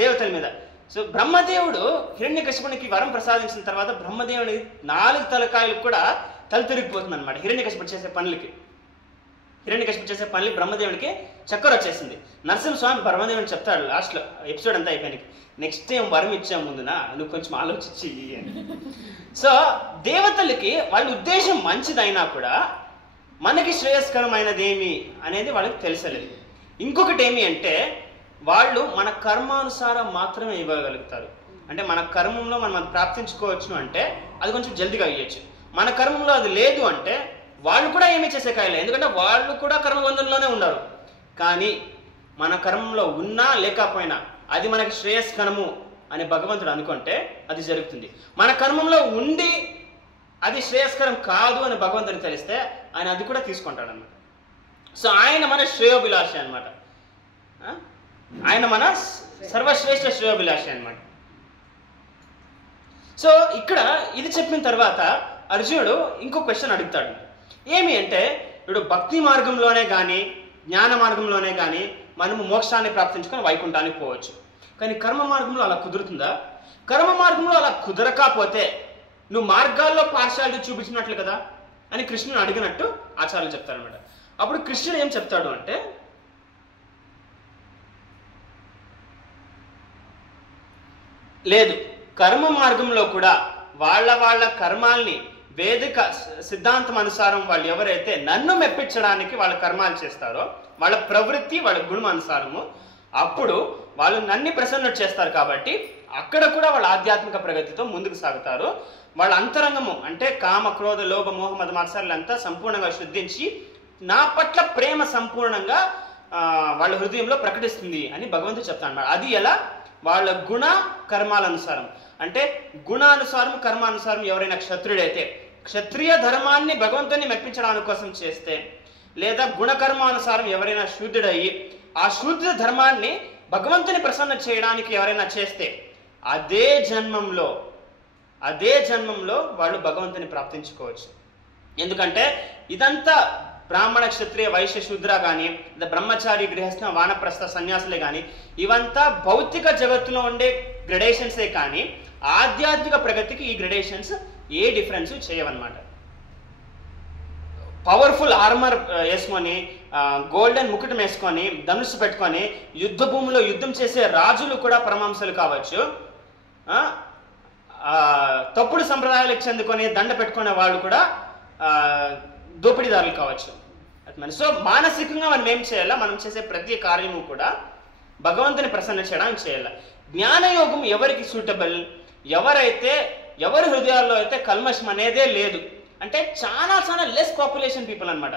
దేవతల మీద. సో బ్రహ్మదేవుడు హిరణ్యకశిపునికి వరం ప్రసాదించిన తర్వాత బ్రహ్మదేవుని 4 తలకాయలకు కూడా తల తిరిగిపోతుంది అనమాట. హిరణ్యకశిపుడు చేసే పనులు బ్రహ్మదేవునికి చక్కర వచ్చేసింది. నరసింహస్వామి బ్రహ్మదేవుని చెప్తాడు లాస్ట్లో, ఎపిసోడ్ అంతా అయిపోయినాక, నెక్స్ట్ టైం వరం ఇచ్చే ముందున నువ్వు కొంచెం ఆలోచించి అని. సో దేవతలకి వాళ్ళ ఉద్దేశం మంచిదైనా కూడా మనకి శ్రేయస్కరమైనది ఏమి అనేది వాళ్ళకి తెలిసలేదు. ఇంకొకటి ఏమి అంటే వాళ్ళు మన కర్మానుసారం మాత్రమే ఇవ్వగలుగుతారు. అంటే మన కర్మంలో మనం అది ప్రాప్తించుకోవచ్చు అంటే అది కొంచెం జల్దిగా ఇవ్వచ్చు. మన కర్మంలో అది లేదు అంటే వాళ్ళు కూడా ఏమీ చేసే కాయలే, ఎందుకంటే వాళ్ళు కూడా కర్మబంధంలోనే ఉన్నారు. కానీ మన కర్మంలో ఉన్నా లేకపోయినా అది మనకి శ్రేయస్కరము అని భగవంతుడు అనుకుంటే అది జరుగుతుంది. మన కర్మంలో ఉండి అది శ్రేయస్కరం కాదు అని భగవంతుడికి తెలిస్తే ఆయన అది కూడా తీసుకుంటాడు అన్నమాట. సో ఆయన మన శ్రేయోభిలాషి అనమాట. ఆయన మన సర్వశ్రేష్ఠ శ్రేయోభిలాషి అనమాట. సో ఇక్కడ ఇది చెప్పిన తర్వాత అర్జునుడు ఇంకో క్వశ్చన్ అడుగుతాడు. ఏమి అంటే ఇప్పుడు భక్తి మార్గంలోనే కానీ జ్ఞాన మార్గంలోనే కానీ మనము మోక్షాన్ని ప్రాప్తించుకొని వైకుంఠానికి పోవచ్చు. కానీ కర్మ మార్గంలో అలా కుదురుతుందా? కర్మ మార్గంలో అలా కుదరకపోతే నువ్వు మార్గాల్లో పార్షాలిటీ చూపించినట్లు కదా అని కృష్ణుని అడిగినట్టు ఆచార్యులు చెప్తారనమాట. అప్పుడు కృష్ణుడు ఏం చెప్తాడు అంటే లేదు, కర్మ మార్గంలో కూడా వాళ్ళ కర్మాల్ని వేదిక సిద్ధాంతం అనుసారం వాళ్ళు ఎవరైతే నన్ను మెప్పించడానికి వాళ్ళ కర్మాలు చేస్తారో, వాళ్ళ ప్రవృత్తి వాళ్ళ గుణం అనుసారము, అప్పుడు వాళ్ళు నన్ను ప్రసన్న చేస్తారు. కాబట్టి అక్కడ కూడా వాళ్ళ ఆధ్యాత్మిక ప్రగతితో ముందుకు సాగుతారు. వాళ్ళ అంతరంగము అంటే కామ, క్రోధ, లోభ, మోహ, మద, మాత్సర్యాలంతా సంపూర్ణంగా శుద్ధించి నా పట్ల ప్రేమ సంపూర్ణంగా వాళ్ళ హృదయంలో ప్రకటిస్తుంది అని భగవంతుడు చెప్తాను. అది ఎలా? వాళ్ళ గుణ కర్మాలనుసారం. అంటే గుణానుసారం కర్మానుసారం ఎవరైనా క్షత్రుడైతే క్షత్రియ ధర్మాన్ని భగవంతుని మెప్పించడానికి కోసం చేస్తే, లేదా గుణకర్మానుసారం ఎవరైనా శూద్రుడయ్యి ఆ శూద్ర ధర్మాన్ని భగవంతుని ప్రసన్న చేయడానికి ఎవరైనా చేస్తే అదే జన్మంలో వాళ్ళు భగవంతుని ప్రాప్తించుకోవచ్చు. ఎందుకంటే ఇదంతా బ్రాహ్మణ, క్షత్రియ, వైశ్య, శూద్ర కానీ, బ్రహ్మచారి, గృహస్థ, వానప్రస్థ, సన్యాసులే కానీ, ఇవంతా భౌతిక జగత్తులో ఉండే గ్రెడేషన్సే కానీ ఆధ్యాత్మిక ప్రగతికి ఈ gradations a difference చేయవన్నమాట. Powerful armour వేసుకొని, గోల్డెన్ ముకుటం వేసుకొని, ధనుస్సు పెట్టుకొని యుద్ధ భూమిలో యుద్ధం చేసే రాజులు కూడా పరమాంసలు కావచ్చు. తప్పుడు సంప్రదాయాలకు చెందుకొని దండ పెట్టుకునే వాళ్ళు కూడా దోపిడీదారులు కావచ్చు. సో మానసికంగా మనం ఏం చేయాలా? మనం చేసే ప్రతి కార్యము కూడా భగవంతుని ప్రసన్న చేయడానికి చేయాలి. జ్ఞానయోగం ఎవరికి సూటబుల్? ఎవరి హృదయాల్లో అయితే కల్మషం అనేదే లేదు, అంటే చాలా లెస్ పాపులేషన్ పీపుల్ అనమాట.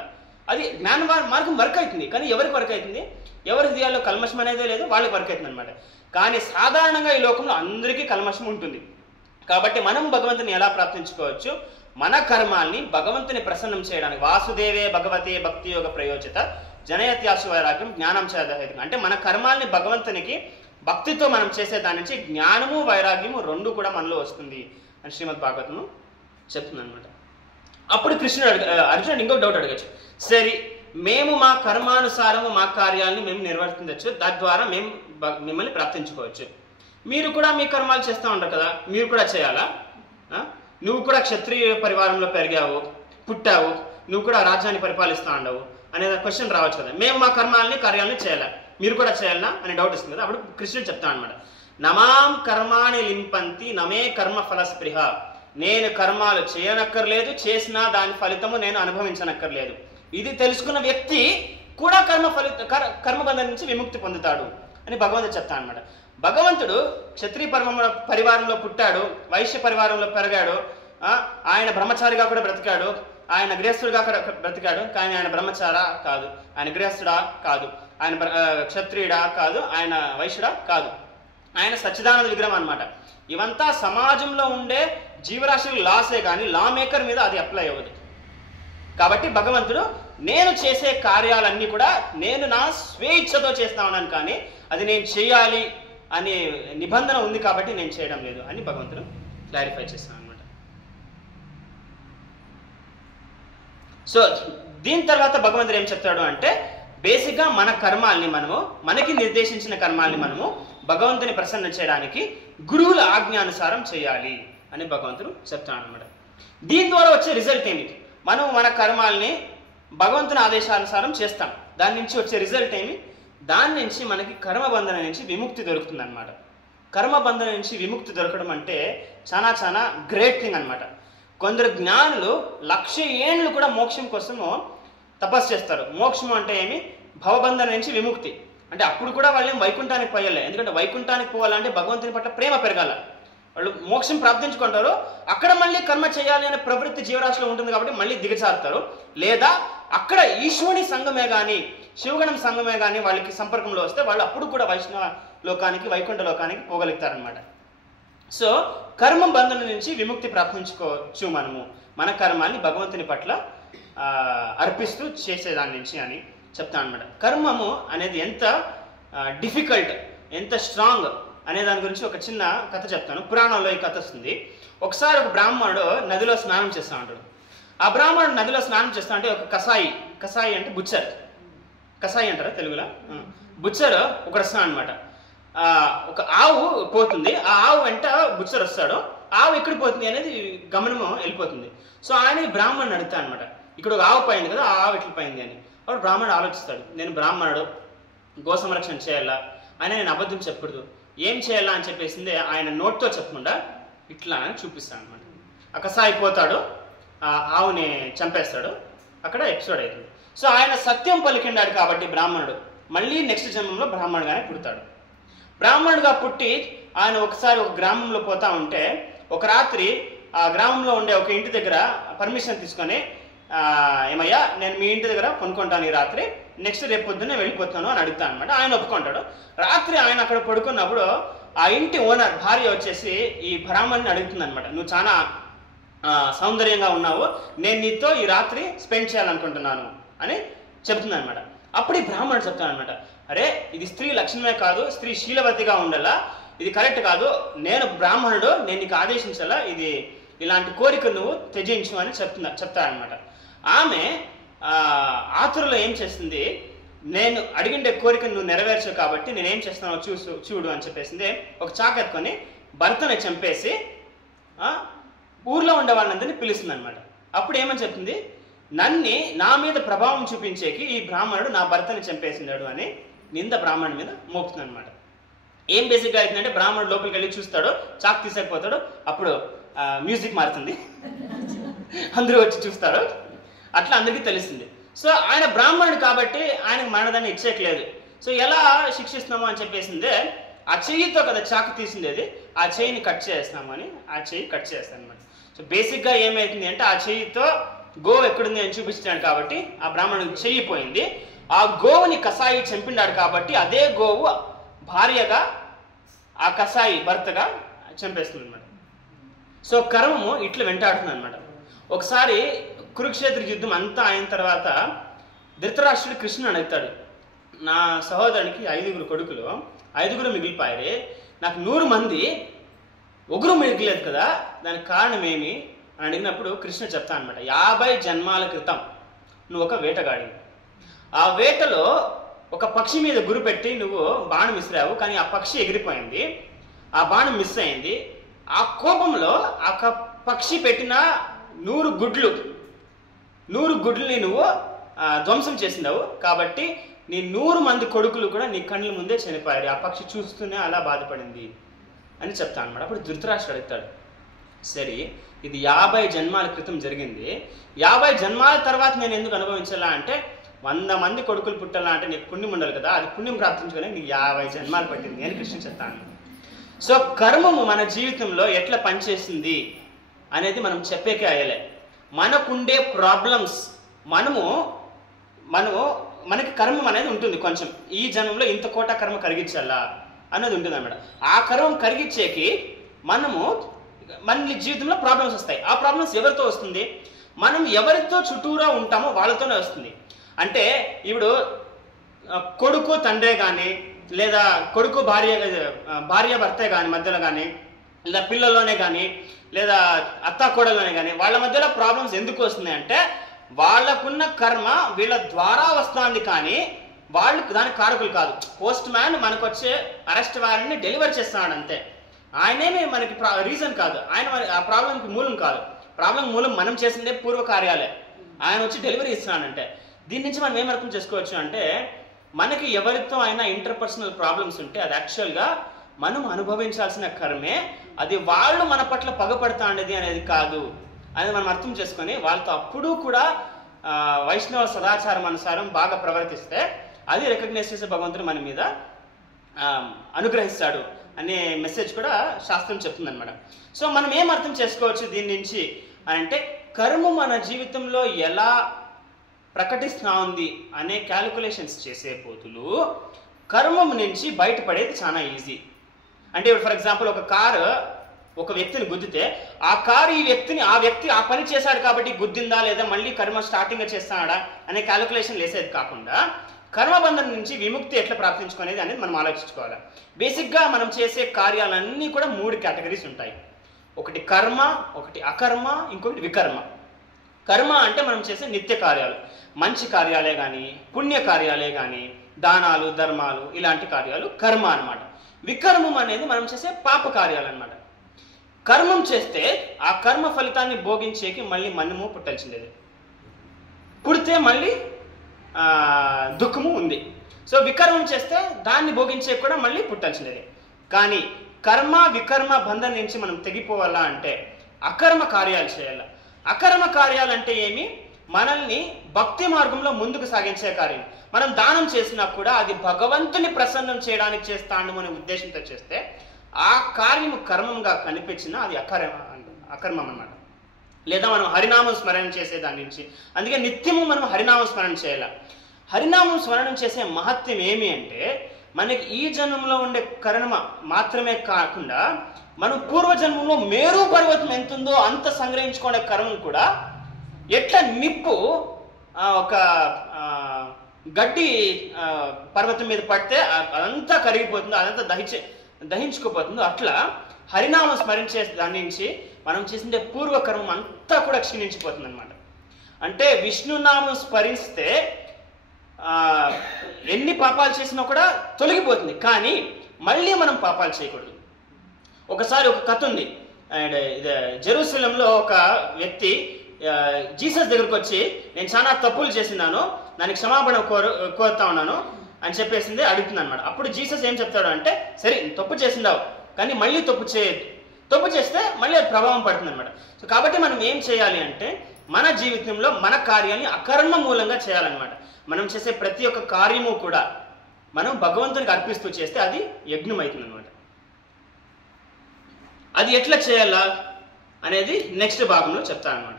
అది జ్ఞాన మార్గం వర్క్ అవుతుంది. కానీ ఎవరికి వర్క్ అవుతుంది? ఎవరి హృదయాల్లో కల్మషం అనేదే లేదు, వాళ్ళకి వర్క్ అవుతుంది అనమాట. కానీ సాధారణంగా ఈ లోకంలో అందరికీ కల్మషం ఉంటుంది. కాబట్టి మనం భగవంతుని ఎలా ప్రాప్తించుకోవచ్చు? మన కర్మాల్ని భగవంతుని ప్రసన్నం చేయడానికి వాసుదేవే భగవతే భక్తి యోగ ప్రయోజిత జనయత్యాసు వైరాగ్యం జ్ఞానం చేదహేతం. అంటే మన కర్మాల్ని భగవంతునికి భక్తితో మనం చేసే దాని నుంచి జ్ఞానము వైరాగ్యము రెండు కూడా మనలో వస్తుంది అని శ్రీమద్ భాగవతము చెప్తుంది అనమాట. అప్పుడు అర్జునుడు ఇంకొక డౌట్ అడగచ్చు. సరే, మేము మా కర్మానుసారము మా కార్యాలని మేము నిర్వర్తించవచ్చు, తద్వారా మేము మిమ్మల్ని ప్రాప్తించుకోవచ్చు. మీరు కూడా మీ కర్మాలు చేస్తూ ఉంటారు కదా, మీరు కూడా చేయాలా? నువ్వు కూడా క్షత్రియ పరివారంలో పెరిగావు, పుట్టావు, నువ్వు కూడా రాజ్యాన్ని పరిపాలిస్తూ ఉండవు అనే క్వశ్చన్ రావచ్చు కదా. మేము మా కార్యాలను చేయాలా, మీరు కూడా చేయాలనా అనే డౌట్ వస్తుంది కదా. అప్పుడు కృష్ణుడు చెప్తాను అనమాట, నమాం కర్మాణి లింపంతి నమే కర్మ ఫలస్పృహ. నేను కర్మాలు చేయనక్కర్లేదు, చేసినా దాని ఫలితము నేను అనుభవించనక్కర్లేదు. ఇది తెలుసుకున్న వ్యక్తి కూడా కర్మబంధం నుంచి విముక్తి పొందుతాడు అని భగవంతుడు చెప్తాను అనమాట. భగవంతుడు క్షత్రియ పరివారంలో పుట్టాడు, వైశ్య పరివారంలో పెరిగాడు, ఆయన బ్రహ్మచారిగా కూడా బ్రతికాడు, ఆయన గృహస్థుడిగా బ్రతికాడు. కానీ ఆయన బ్రహ్మచారా కాదు, ఆయన గృహస్థుడా కాదు, ఆయన క్షత్రియుడా కాదు, ఆయన వైశ్యుడా కాదు, ఆయన సచ్చిదానంద విగ్రహం అనమాట. ఇవంతా సమాజంలో ఉండే జీవరాశుల లాసే కానీ లా మేకర్ మీద అది అప్లై అవ్వదు. కాబట్టి భగవంతుడు నేను చేసే కార్యాలన్నీ కూడా నేను నా స్వేచ్ఛతో చేస్తా ఉన్నాను, కానీ అది నేను చేయాలి అనే నిబంధన ఉంది కాబట్టి నేను చేయడం లేదు అని భగవంతుడు క్లారిఫై చేస్తాను అనమాట. సో దీని తర్వాత భగవంతుడు ఏం చెప్తాడు అంటే, బేసిక్గా మన కర్మాల్ని మనకి నిర్దేశించిన కర్మాల్ని మనము భగవంతుని ప్రసన్న చేయడానికి గురువుల ఆజ్ఞానుసారం చేయాలి అని భగవంతుడు చెప్తాడు అనమాట. దీని ద్వారా వచ్చే రిజల్ట్ ఏమిటి? మనం మన కర్మాల్ని భగవంతుని ఆదేశానుసారం చేస్తాం, దాని నుంచి వచ్చే రిజల్ట్ ఏమి? దాని నుంచి మనకి కర్మబంధన నుంచి విముక్తి దొరుకుతుంది అనమాట. కర్మబంధన నుంచి విముక్తి దొరకడం అంటే చాలా గ్రేట్ థింగ్ అనమాట. కొందరు జ్ఞానులు 1,00,000 ఏళ్ళు కూడా మోక్షం కోసము తపస్సు చేస్తారు. మోక్షం అంటే ఏమి? భవబంధన నుంచి విముక్తి. అంటే అప్పుడు కూడా వాళ్ళు వైకుంఠానికి పోయాలి, ఎందుకంటే వైకుంఠానికి పోవాలంటే భగవంతుని పట్ల ప్రేమ పెరగాల. వాళ్ళు మోక్షం ప్రాప్తించుకుంటారు, అక్కడ మళ్ళీ కర్మ చేయాలి అనే ప్రవృత్తి జీవరాశిలో ఉంటుంది కాబట్టి మళ్ళీ దిగజారుతారు. లేదా అక్కడ ఈశ్వరుని సంఘమే కానీ శివగణం సంఘమే కానీ వాళ్ళకి సంపర్కంలో వస్తే వాళ్ళు అప్పుడు కూడా వైష్ణవ లోకానికి వైకుంఠ లోకానికి పోగలుగుతారనమాట. సో కర్మ బంధన నుంచి విముక్తి ప్రాప్తించుకోవచ్చు మనము మన కర్మాన్ని భగవంతుని పట్ల అర్పిస్తూ చేసేదాని నుంచి అని చెప్తాను అనమాట. కర్మము అనేది ఎంత డిఫికల్ట్, ఎంత స్ట్రాంగ్ అనే దాని గురించి ఒక చిన్న కథ చెప్తాను. పురాణంలో ఈ కథ వస్తుంది. ఒకసారి ఒక బ్రాహ్మణుడు నదిలో స్నానం చేస్తూ ఉంటాడు. ఆ బ్రాహ్మణుడు నదిలో స్నానం చేస్తా అంటే ఒక కసాయి అంటే బుచ్చర్, కసాయి అంటారా తెలుగులో, బుచ్చర్ ఒకడు వస్తాడు అనమాట. ఒక ఆవు పోతుంది, ఆ ఆవు వెంట బుచ్చర్ వస్తాడు. ఆవు ఎక్కడ పోతుంది అనేది గమనము వెళ్ళిపోతుంది. సో ఆయన బ్రాహ్మణుడు అడుగుతాడు అనమాట, ఇక్కడ ఒక ఆవు పోయింది కదా, ఆ ఆవు ఎట్లా పోయింది అని. అప్పుడు బ్రాహ్మణుడు ఆలోచిస్తాడు, నేను బ్రాహ్మణుడు, గో సంరక్షణ చేయాలా, ఆయన నేను అబద్ధం చెప్పకూడదు, ఏం చేయాలా అని చెప్పేసింది ఆయన నోట్తో చెప్పకుండా ఇట్లా అని చూపిస్తాడు అనమాట. అకసాయిపోతాడు, ఆవుని చంపేస్తాడు, అక్కడ ఎపిసోడ్ అవుతుంది. సో ఆయన సత్యం పలికిండాడు కాబట్టి బ్రాహ్మణుడు మళ్ళీ నెక్స్ట్ జన్మంలో బ్రాహ్మణుడుగానే పుడతాడు. బ్రాహ్మణుడుగా పుట్టి ఆయన ఒకసారి ఒక గ్రామంలో పోతా ఉంటే ఒక రాత్రి ఆ గ్రామంలో ఉండే ఒక ఇంటి దగ్గర పర్మిషన్ తీసుకొని, ఏమయ్యా నేను మీ ఇంటి దగ్గర కొనుక్కుంటాను ఈ రాత్రి, నెక్స్ట్ రేపు పొద్దున్నే వెళ్ళిపోతాను అని అడుగుతాను అనమాట. ఆయన ఒప్పుకుంటాడు. రాత్రి ఆయన అక్కడ పడుకున్నప్పుడు ఆ ఇంటి ఓనర్ భార్య వచ్చేసి ఈ బ్రాహ్మణుని అడుగుతుంది అనమాట, నువ్వు చాలా సౌందర్యంగా ఉన్నావు, నేను నీతో ఈ రాత్రి స్పెండ్ చేయాలనుకుంటున్నాను అని చెప్తుంది అనమాట. అప్పుడు ఈ బ్రాహ్మణుడు చెప్తాను అనమాట, అరే ఇది స్త్రీ లక్షణమే కాదు, స్త్రీ శీలవతిగా ఉండాలా, ఇది కరెక్ట్ కాదు, నేను బ్రాహ్మణుడు, నేను నీకు ఆదేశించాలా, ఇది ఇలాంటి కోరిక నువ్వు త్యజించు అని చెప్తాడనమాట. ఆమె ఆతురలో ఏం చేస్తుంది, నేను అడిగిండే కోరికను నువ్వు నెరవేర్చవు కాబట్టి నేనేం చేస్తున్నావు చూడు అని చెప్పేసింది. ఒక చాకెత్తుకొని భర్తను చంపేసి ఊర్లో ఉండే వాళ్ళందరినీ పిలుస్తుంది అనమాట. అప్పుడు ఏమని చెప్తుంది, నన్ను నా మీద ప్రభావం చూపించేకి ఈ బ్రాహ్మణుడు నా భర్తని చంపేసినాడు అని నింద బ్రాహ్మణుడి మీద మోపుతుంది అనమాట. ఏం బేసిక్గా అవుతుందంటే బ్రాహ్మణుడు లోపలికి వెళ్ళి చూస్తాడు, చాక్ తీసేకపోతాడు, అప్పుడు మ్యూజిక్ మారుతుంది, అందరూ వచ్చి చూస్తారు, అట్లా అందరికీ తెలుస్తుంది. సో ఆయన బ్రాహ్మణుడు కాబట్టి ఆయనకు మరణదాన్ని ఇచ్చేయట్లేదు. సో ఎలా శిక్షిస్తున్నాము అని చెప్పేసిందే, ఆ చెయ్యితో కదా చాకు తీసిండేది, ఆ చెయ్యిని కట్ చేస్తాము అని ఆ చెయ్యి కట్ చేస్తాను అనమాట. సో బేసిక్గా ఏమవుతుంది అంటే ఆ చెయ్యితో గోవు ఎక్కడుంది అని చూపించాడు కాబట్టి ఆ బ్రాహ్మణుడికి చెయ్యి పోయింది. ఆ గోవుని కసాయి చంపినాడు కాబట్టి అదే గోవు భార్యగా ఆ కసాయి భర్తగా చంపేస్తుంది అనమాట. సో కర్మము ఇట్లా వెంటాడుతుంది అనమాట. ఒకసారి కురుక్షేత్ర యుద్ధం అంతా అయిన తర్వాత ధృతరాష్ట్రుడు కృష్ణుని అడుగుతాడు, నా సహోదరునికి 5 కొడుకులు, 5 మిగిలిపోయారే, నాకు 100 మంది, 1 మిగిలేదు కదా, దానికి కారణం ఏమి అని అడిగినప్పుడు కృష్ణ చెప్తా అనమాట, 50 జన్మాల క్రితం నువ్వు ఒక వేటగాడివి, ఆ వేటలో ఒక పక్షి మీద గురి పెట్టి నువ్వు బాణం విసిరావు, కానీ ఆ పక్షి ఎగిరిపోయింది, ఆ బాణం మిస్ అయింది, ఆ కోపంలో ఆ పక్షి పెట్టిన 100 గుడ్లని నువ్వు ధ్వంసం చేసినావు, కాబట్టి నీ 100 మంది కొడుకులు కూడా నీ కళ్ళ ముందే చనిపోయారు, ఆ పక్షి చూస్తూనే అలా బాధపడింది అని చెప్తాను అనమాట. అప్పుడు ధృతరాష్ట్రుడు అడుగుతాడు, సరే ఇది 50 జన్మాల క్రితం జరిగింది, 50 జన్మాల తర్వాత నేను ఎందుకు అనుభవించాలా అంటే 100 మంది కొడుకులు పుట్టాలా అంటే నీకు పుణ్యం ఉండాలి కదా, అది పుణ్యం ప్రాప్తించుకొని నీకు 50 జన్మాలు పట్టింది అని కృష్ణ చెప్తాను. సో కర్మము మన జీవితంలో ఎట్లా పనిచేస్తుంది అనేది మనం చెప్పేకే అయ్యలే. మనకుండే ప్రాబ్లమ్స్ మనకి కర్మం అనేది ఉంటుంది, కొంచెం ఈ జన్మంలో ఇంత కోట కర్మ కరిగించాలా అన్నది ఉంటుంది అన్నమాట. ఆ కర్మం కరిగించేకి మన జీవితంలో ప్రాబ్లమ్స్ వస్తాయి. ఆ ప్రాబ్లమ్స్ ఎవరితో వస్తుంది, మనం ఎవరితో చుట్టూరా ఉంటామో వాళ్ళతోనే వస్తుంది. అంటే ఇప్పుడు కొడుకు తండ్రే కానీ, లేదా కొడుకు భార్య భర్తే కానీ మధ్యలో కానీ, లేదా పిల్లల్లోనే కానీ, లేదా అత్త కోడల్లోనే కానీ, వాళ్ళ మధ్యలో ప్రాబ్లమ్స్ ఎందుకు వస్తున్నాయి అంటే వాళ్ళకున్న కర్మ వీళ్ళ ద్వారా వస్తుంది, కానీ వాళ్ళు దానికి కారకులు కాదు. పోస్ట్ మ్యాన్ మనకు వచ్చే అరెస్ట్ వారెంట్ని డెలివర్ చేస్తున్నాడు అంతే, ఆయనేమి మనకి రీజన్ కాదు, ఆయన ఆ ప్రాబ్లంకి మూలం కాదు. ప్రాబ్లం మూలం మనం చేసిందే పూర్వ కార్యాలే, ఆయన వచ్చి డెలివరీ ఇస్తున్నాడంటే. దీని నుంచి మనం ఏం అర్థం చేసుకోవచ్చు అంటే మనకి ఎవరితో అయినా ఇంటర్పర్సనల్ ప్రాబ్లమ్స్ ఉంటే అది యాక్చువల్గా మనం అనుభవించాల్సిన కర్మే, అది వాళ్ళు మన పట్ల పగపడతా ఉండేది అనేది కాదు అనేది మనం అర్థం చేసుకొని వాళ్ళతో అప్పుడు కూడా వైష్ణవ సదాచారం అనుసారం బాగా ప్రవర్తిస్తే అది రికగ్నైజ్ చేసే భగవంతుడు మన మీద అనుగ్రహిస్తాడు అనే మెసేజ్ కూడా శాస్త్రం చెప్తుంది అనమాట. సో మనం ఏం అర్థం చేసుకోవచ్చు దీని నుంచి అంటే కర్మ మన జీవితంలో ఎలా ప్రకటిస్తూ ఉంది అనే క్యాలిక్యులేషన్స్ చేసే పోతులు కర్మం నుంచి బయటపడేది చాలా ఈజీ. అంటే ఇప్పుడు ఫర్ ఎగ్జాంపుల్ ఒక కారు ఒక వ్యక్తిని గుద్దితే ఆ కారు ఆ వ్యక్తి ఆ పని చేశాడు కాబట్టి గుద్దిందా లేదా మళ్ళీ కర్మ స్టార్టింగ్గా చేస్తాడా అనే క్యాలిక్యులేషన్ వేసేది కాకుండా కర్మబంధం నుంచి విముక్తి ఎట్లా ప్రాప్తించుకునేది అనేది మనం ఆలోచించుకోవాలి. బేసిక్గా మనం చేసే కార్యాలన్నీ కూడా 3 కేటగిరీస్ ఉంటాయి. ఒకటి కర్మ, ఒకటి అకర్మ, ఇంకొకటి వికర్మ. కర్మ అంటే మనం చేసే నిత్య కార్యాలు, మంచి కార్యాలే కానీ పుణ్య కార్యాలే కానీ దానాలు ధర్మాలు ఇలాంటి కార్యాలు కర్మ అన్నమాట. వికర్మం అనేది మనం చేసే పాప కార్యాలు అన్నమాట. కర్మం చేస్తే ఆ కర్మ ఫలితాన్ని భోగించేకి మళ్ళీ మనము పుట్టాల్సిందేది, పుడితే మళ్ళీ దుఃఖము ఉంది. సో వికర్మం చేస్తే దాన్ని భోగించే కూడా మళ్ళీ పుట్టాల్సిందేది. కానీ కర్మ వికర్మ బంధం నుంచి మనం తెగిపోవాలా అంటే అకర్మ కార్యాలు చేయాలి. అకర్మ కార్యాలు అంటే ఏమి? మనల్ని భక్తి మార్గంలో ముందుకు సాగించే కార్యం. మనం దానం చేసినా కూడా అది భగవంతుని ప్రసన్నం చేయడానికి చేస్తాను అనే ఉద్దేశంతో చేస్తే ఆ కార్యము కర్మంగా కనిపించినా అది అకర్మం అన్నమాట. లేదా మనం హరినామం స్మరణ చేసే దాని నుంచి, అందుకే నిత్యము మనం హరినామం స్మరణ చేయాలి. హరినామం స్మరణం చేసే మహత్యం ఏమి అంటే మనకి ఈ జన్మంలో ఉండే కర్మ మాత్రమే కాకుండా మనం పూర్వజన్మంలో మేరు పర్వతం ఎంత ఉందో అంత సంగ్రహించుకునే కర్మం కూడా ఎట్లా నిప్పు ఒక గడ్డి పర్వతం మీద పడితే అదంతా కరిగిపోతుందో, అదంతా దహించుకుపోతుందో, అట్లా హరినామం స్మరించే దాని నుంచి మనం చేసిండే పూర్వకర్మం అంతా కూడా క్షీణించిపోతుంది అనమాట. అంటే విష్ణునామం స్మరిస్తే ఎన్ని పాపాలు చేసినా కూడా తొలగిపోతుంది, కానీ మళ్ళీ మనం పాపాలు చేయకూడదు. ఒకసారి ఒక కథ ఉంది. అండ్ జెరూసలంలో ఒక వ్యక్తి జీసస్ దగ్గరకు వచ్చి నేను చాలా తప్పులు చేసినాను, దానికి క్షమాపణ కోరుతా ఉన్నాను అని చెప్పేసింది అడుగుతుంది అనమాట. అప్పుడు జీసస్ ఏం చెప్తాడు అంటే, సరే తప్పు చేసిందావు కానీ మళ్ళీ తప్పు చేయొద్దు, తప్పు చేస్తే మళ్ళీ అది ప్రభావం పడుతుంది అనమాట. సో కాబట్టి మనం ఏం చేయాలి అంటే మన జీవితంలో మన కార్యాన్ని అకర్మ మూలంగా చేయాలన్నమాట. మనం చేసే ప్రతి ఒక్క కార్యము కూడా మనం భగవంతునికి అర్పిస్తూ చేస్తే అది యజ్ఞం అవుతుంది అనమాట. అది ఎట్లా చేయాలా అనేది నెక్స్ట్ భాగంలో చెప్తాను అనమాట.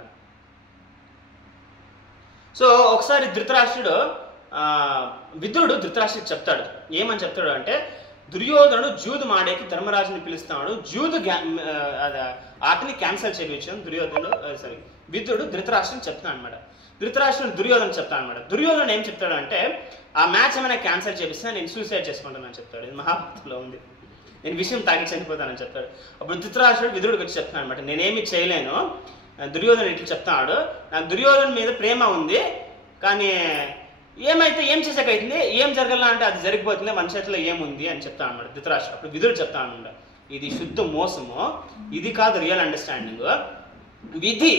సో ఒకసారి విదురుడు ధృతరాష్ట్రుడికి చెప్తాడు. ఏమని చెప్తాడు అంటే, దుర్యోధనుడు జూదు మాడేకి ధర్మరాజుని పిలుస్తున్నాడు, జూదు ఆటని క్యాన్సిల్ చేయించాను విదురుడు ధృతరాష్ట్రుని చెప్తాను అనమాట. ధృతరాష్ట్రుడు దుర్యోధన చెప్తాను అనమాట. దుర్యోధన ఏం చెప్తాడు అంటే, ఆ మ్యాచ్ ఏమైనా క్యాన్సిల్ చేపిస్తే నేను సూసైడ్ చేసుకుంటానని చెప్తాడు. ఇది మహాభారతంలో ఉంది. నేను విషయం తాగి చనిపోతానని చెప్తాడు. అప్పుడు ధృతరాష్ట్రుడు విదురుడికి వచ్చి చెప్తాను అనమాట, నేనేమి చేయలేను, దుర్యోధన ఇట్లా చెప్తాడు, నాకు దుర్యోధన మీద ప్రేమ ఉంది, కానీ ఏం చేసాకైతుంది, ఏం జరగాల అంటే అది జరిగిపోతుంది, మన చేతిలో ఏముంది అని చెప్తాను అనమాట ధృతరాష్ట్రుడు. అప్పుడు విదురుడు చెప్తాను అనమాట, ఇది శుద్ధ మోసము, ఇది కాదు రియల్ అండర్స్టాండింగ్. విధి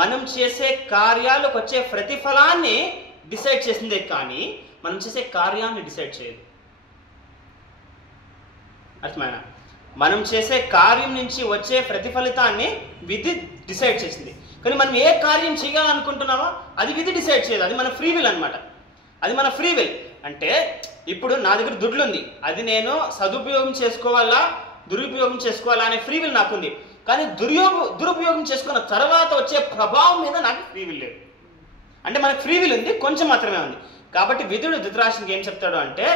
మనం చేసే కార్యాలకు వచ్చే ప్రతిఫలాన్ని డిసైడ్ చేసిందే కానీ మనం చేసే కార్యాన్ని డిసైడ్ చేయదు. అర్థమైనా? మనం చేసే కార్యం నుంచి వచ్చే ప్రతిఫలితాన్ని విధి డిసైడ్ చేసింది, కానీ మనం ఏ కార్యం చేయాలనుకుంటున్నామో అది విధి డిసైడ్ చేయదు. అది మన ఫ్రీ విల్ అనమాట. అది మన ఫ్రీ విల్. అంటే ఇప్పుడు నా దగ్గర దుడ్లు ఉంది, అది నేను సదుపయోగం చేసుకోవాలా దురుపయోగం చేసుకోవాలా అనే ఫ్రీ విల్ నాకుంది, కానీ దురుపయోగం చేసుకున్న తర్వాత వచ్చే ప్రభావం మీద నాకు ఫ్రీ విల్ లేదు. అంటే మనకు ఫ్రీ విల్ ఉంది, కొంచెం మాత్రమే ఉంది. కాబట్టి విదురుడు ధృతరాష్ట్రునికి ఏం చెప్తాడు అంటే,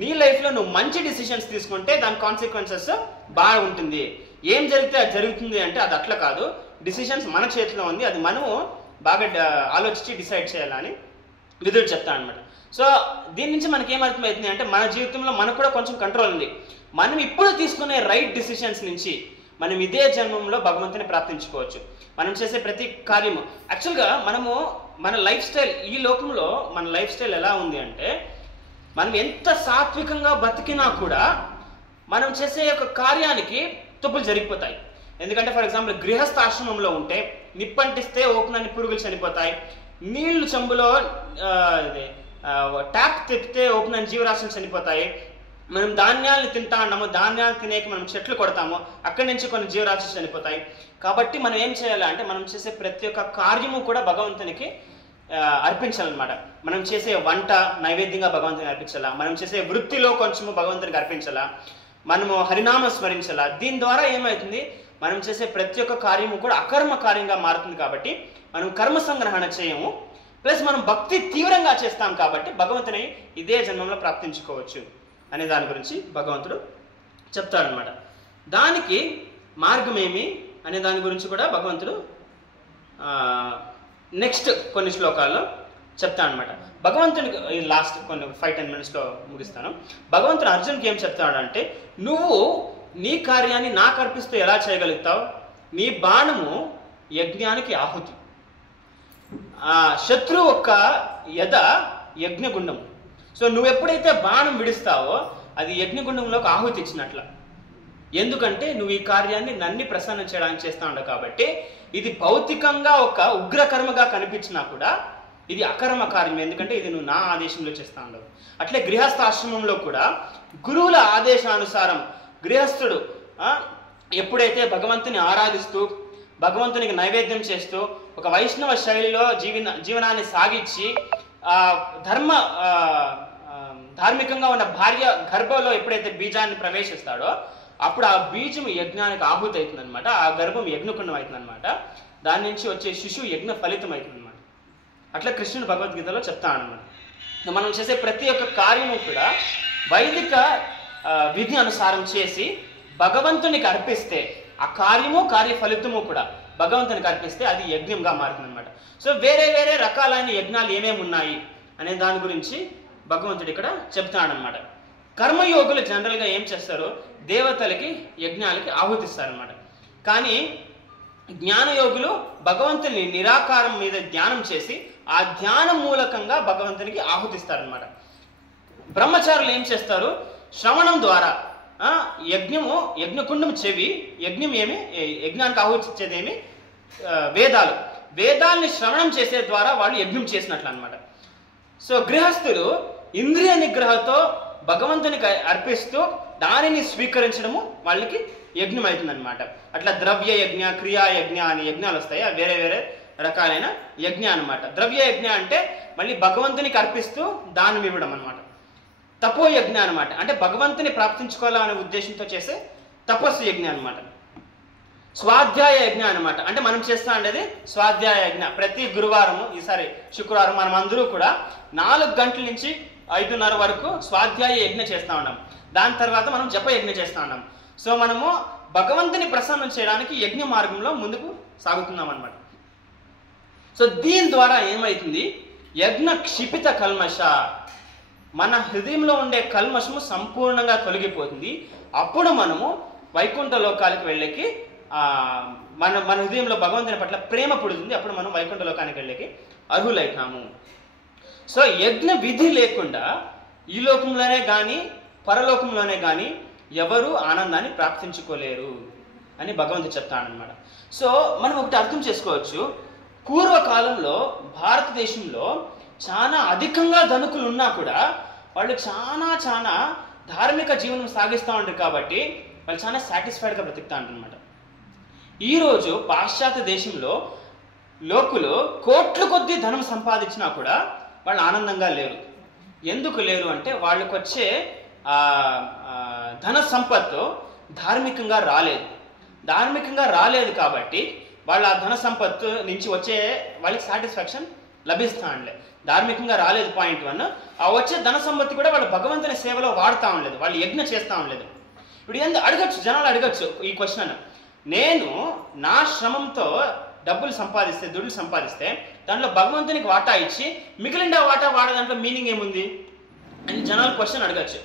నీ లైఫ్లో నువ్వు మంచి డిసిషన్స్ తీసుకుంటే దాని కాన్సిక్వెన్సెస్ బాగా ఉంటుంది, ఏం జరిగితే అది జరుగుతుంది అంటే అది అట్లా కాదు, డిసిషన్స్ మన చేతిలో ఉంది, అది మనము బాగా ఆలోచించి డిసైడ్ చేయాలని విదురుడు చెప్తాడు అనమాట. సో దీని నుంచి మనకి ఏమర్థమవుతుంది అంటే మన జీవితంలో మనకు కూడా కొంచెం కంట్రోల్ ఉంది. మనం ఇప్పుడు తీసుకునే రైట్ డిసిషన్స్ నుంచి మనం ఇదే జన్మంలో భగవంతుని ప్రార్థించుకోవచ్చు. మనం చేసే ప్రతి కార్యము యాక్చువల్గా మన లైఫ్ స్టైల్, ఈ లోకంలో మన లైఫ్ స్టైల్ ఎలా ఉంది అంటే, మనం ఎంత సాత్వికంగా బతికినా కూడా మనం చేసే ఒక కార్యానికి తప్పులు జరిగిపోతాయి. ఎందుకంటే ఫర్ ఎగ్జాంపుల్ గృహస్థాశ్రమంలో ఉంటే నిప్పంటిస్తే ఓపెనని పురుగులు చనిపోతాయి, నీళ్లు చెంబులో ట్యాప్ తిప్పితే ఓపెనని జీవరాశులు చనిపోతాయి, మనం ధాన్యాలను తింటా ఉన్నాము, ధాన్యాలు తినేకి మనం చెట్లు కొడతాము, అక్కడి నుంచి కొన్ని జీవరాశులు చనిపోతాయి. కాబట్టి మనం ఏం చేయాలి అంటే మనం చేసే ప్రతి ఒక్క కార్యము కూడా భగవంతునికి అర్పించాలన్నమాట. మనం చేసే వంట నైవేద్యంగా భగవంతునికి అర్పించాలా, మనం చేసే వృత్తిలో కొంచెము భగవంతునికి అర్పించాలా, మనము హరినామ స్మరించాలా. దీని ద్వారా ఏమవుతుంది, మనం చేసే ప్రతి ఒక్క కార్యము కూడా అకర్మ కార్యంగా మారుతుంది. కాబట్టి మనం కర్మ సంగ్రహణ చేయము, ప్లస్ మనం భక్తి తీవ్రంగా చేస్తాం కాబట్టి భగవంతుని ఇదే జన్మంలో ప్రాప్తించుకోవచ్చు అనే దాని గురించి భగవంతుడు చెప్తాడనమాట. దానికి మార్గం ఏమి అనే దాని గురించి కూడా భగవంతుడు నెక్స్ట్ కొన్ని శ్లోకాల్లో చెప్తాడనమాట. భగవంతునికి లాస్ట్ కొన్ని 5-10 minutesలో ముగిస్తాను. భగవంతుడు అర్జున్కి ఏం చెప్తాడంటే, నువ్వు నీ కార్యాన్ని నాకు అర్పిస్తూ ఎలా చేయగలుగుతావు, నీ బాణము యజ్ఞానికి ఆహుతి, శత్రువు యొక్క యజ్ఞగుండం. సో నువ్వు ఎప్పుడైతే బాణం విడుస్తావో అది యజ్ఞగుండంలోకి ఆహుతి ఇచ్చినట్ల. ఎందుకంటే నువ్వు ఈ కార్యాన్ని నన్ను ప్రసన్నం చేయడానికి చేస్తా ఉండవు కాబట్టి ఇది భౌతికంగా ఒక ఉగ్రకర్మగా కనిపించినా కూడా ఇది అకర్మ కార్యం, ఎందుకంటే ఇది నువ్వు నా ఆదేశంలో చేస్తా ఉండవు. అట్లే గృహస్థాశ్రమంలో కూడా గురువుల ఆదేశానుసారం గృహస్థుడు ఎప్పుడైతే భగవంతుని ఆరాధిస్తూ భగవంతునికి నైవేద్యం చేస్తూ ఒక వైష్ణవ శైలిలో జీవనాన్ని సాగించి ధార్మికంగా ఉన్న భార్య గర్భంలో ఎప్పుడైతే బీజాన్ని ప్రవేశిస్తాడో అప్పుడు ఆ బీజం యజ్ఞానికి ఆహుతి అవుతుంది అనమాట. ఆ గర్భం యజ్ఞకుండం అవుతుంది అనమాట. దాని నుంచి వచ్చే శిశువు యజ్ఞ ఫలితం అవుతుంది అనమాట. అట్లా కృష్ణుడు భగవద్గీతలో చెప్తాను అనమాట. మనం చేసే ప్రతి ఒక్క కార్యము కూడా వైదిక విధి అనుసారం చేసి భగవంతునికి అర్పిస్తే ఆ కార్యము కార్య ఫలితము కూడా భగవంతునికి అర్పిస్తే అది యజ్ఞంగా మారుతుంది అనమాట. సో వేరే వేరే రకాలైన యజ్ఞాలు ఏమేమి ఉన్నాయి అనే దాని గురించి భగవంతుడు ఇక్కడ చెప్తాడనమాట. కర్మయోగులు జనరల్గా ఏం చేస్తారు, దేవతలకి యజ్ఞాలకి ఆహుతిస్తారనమాట. కానీ జ్ఞానయోగులు భగవంతుని నిరాకారం మీద ధ్యానం చేసి ఆ ధ్యానం మూలకంగా భగవంతునికి ఆహుతిస్తారనమాట. బ్రహ్మచారులు ఏం చేస్తారు, శ్రవణం ద్వారా యజ్ఞకుండం చెవి, యజ్ఞానికి ఆహుతించేదేమి వేదాలని శ్రవణం చేసే ద్వారా వాళ్ళు యజ్ఞం చేసినట్లు అనమాట. సో గృహస్థులు ఇంద్రియ నిగ్రహంతో భగవంతునికి అర్పిస్తూ దానిని స్వీకరించడము వాళ్ళకి యజ్ఞం అవుతుంది అనమాట. అట్లా ద్రవ్య యజ్ఞ, క్రియా యజ్ఞ అని యజ్ఞాలు వస్తాయి. వేరే వేరే రకాలైన యజ్ఞ అనమాట. ద్రవ్య యజ్ఞ అంటే మళ్ళీ భగవంతునికి అర్పిస్తూ దానం ఇవ్వడం అనమాట. తపో యజ్ఞ అనమాట, అంటే భగవంతుని ప్రాప్తించుకోవాలనే ఉద్దేశంతో చేసే తపస్సు యజ్ఞ అనమాట. స్వాధ్యాయ యజ్ఞ అనమాట, అంటే మనం చేస్తా ఉండేది స్వాధ్యాయ యజ్ఞ. ప్రతి గురువారము, ఈసారి శుక్రవారం మనం అందరూ కూడా 4 గంటల నుంచి 5:30 వరకు స్వాధ్యాయ యజ్ఞ చేస్తూ ఉన్నాం. దాని తర్వాత మనం జప యజ్ఞ చేస్తూ ఉన్నాం. సో మనము భగవంతుని ప్రసన్నం చేయడానికి యజ్ఞ మార్గంలో ముందుకు సాగుతున్నాం అనమాట. సో దీని ద్వారా ఏమవుతుంది, యజ్ఞ క్షిపిత కల్మష, మన హృదయంలో ఉండే కల్మషము సంపూర్ణంగా తొలగిపోతుంది. అప్పుడు మనము వైకుంఠ లోకాలకు వెళ్ళేకి మన హృదయంలో భగవంతుని పట్ల ప్రేమ పుడుతుంది. అప్పుడు మనం వైకుంఠ లోకానికి వెళ్ళేకి అర్హులైతాము. సో యజ్ఞ విధి లేకుండా ఈ లోకంలోనే కానీ పరలోకంలోనే కానీ ఎవరు ఆనందాన్ని ప్రాప్తించుకోలేరు అని భగవంతుడు చెప్తాడనమాట. సో మనం ఒకటి అర్థం చేసుకోవచ్చు, పూర్వకాలంలో భారతదేశంలో చాలా అధికంగా ధనికులు ఉన్నా కూడా వాళ్ళు చాలా ధార్మిక జీవనం సాగిస్తూ ఉంటారు. కాబట్టి వాళ్ళు చాలా సాటిస్ఫైడ్గా బ్రతుకుతా ఉంటారనమాట. ఈరోజు పాశ్చాత్య దేశంలో లోకులు కోట్ల కొద్దీ ధనం సంపాదించినా కూడా వాళ్ళు ఆనందంగా లేరు. ఎందుకు లేరు అంటే వాళ్ళకు వచ్చే ధన సంపత్తు ధార్మికంగా రాలేదు కాబట్టి వాళ్ళ ఆ ధన సంపత్తు నుంచి వచ్చే వాళ్ళకి సాటిస్ఫాక్షన్ లభిస్తూ ఉండలేదు. ధార్మికంగా రాలేదు పాయింట్ 1. ఆ వచ్చే ధన సంపత్తి కూడా వాళ్ళు భగవంతుని సేవలో వాడుతూ ఉండలేదు, వాళ్ళు యజ్ఞ చేస్తూ ఉండలేదు. ఇప్పుడు జనాలు అడగచ్చు ఈ క్వశ్చన్, నేను నా శ్రమంతో దుడ్లు సంపాదిస్తే దాంట్లో భగవంతునికి వాటా ఇచ్చి మిగిలిన వాటా దాంట్లో మీనింగ్ ఏముంది అని జనాలు క్వశ్చన్ అడగచ్చు.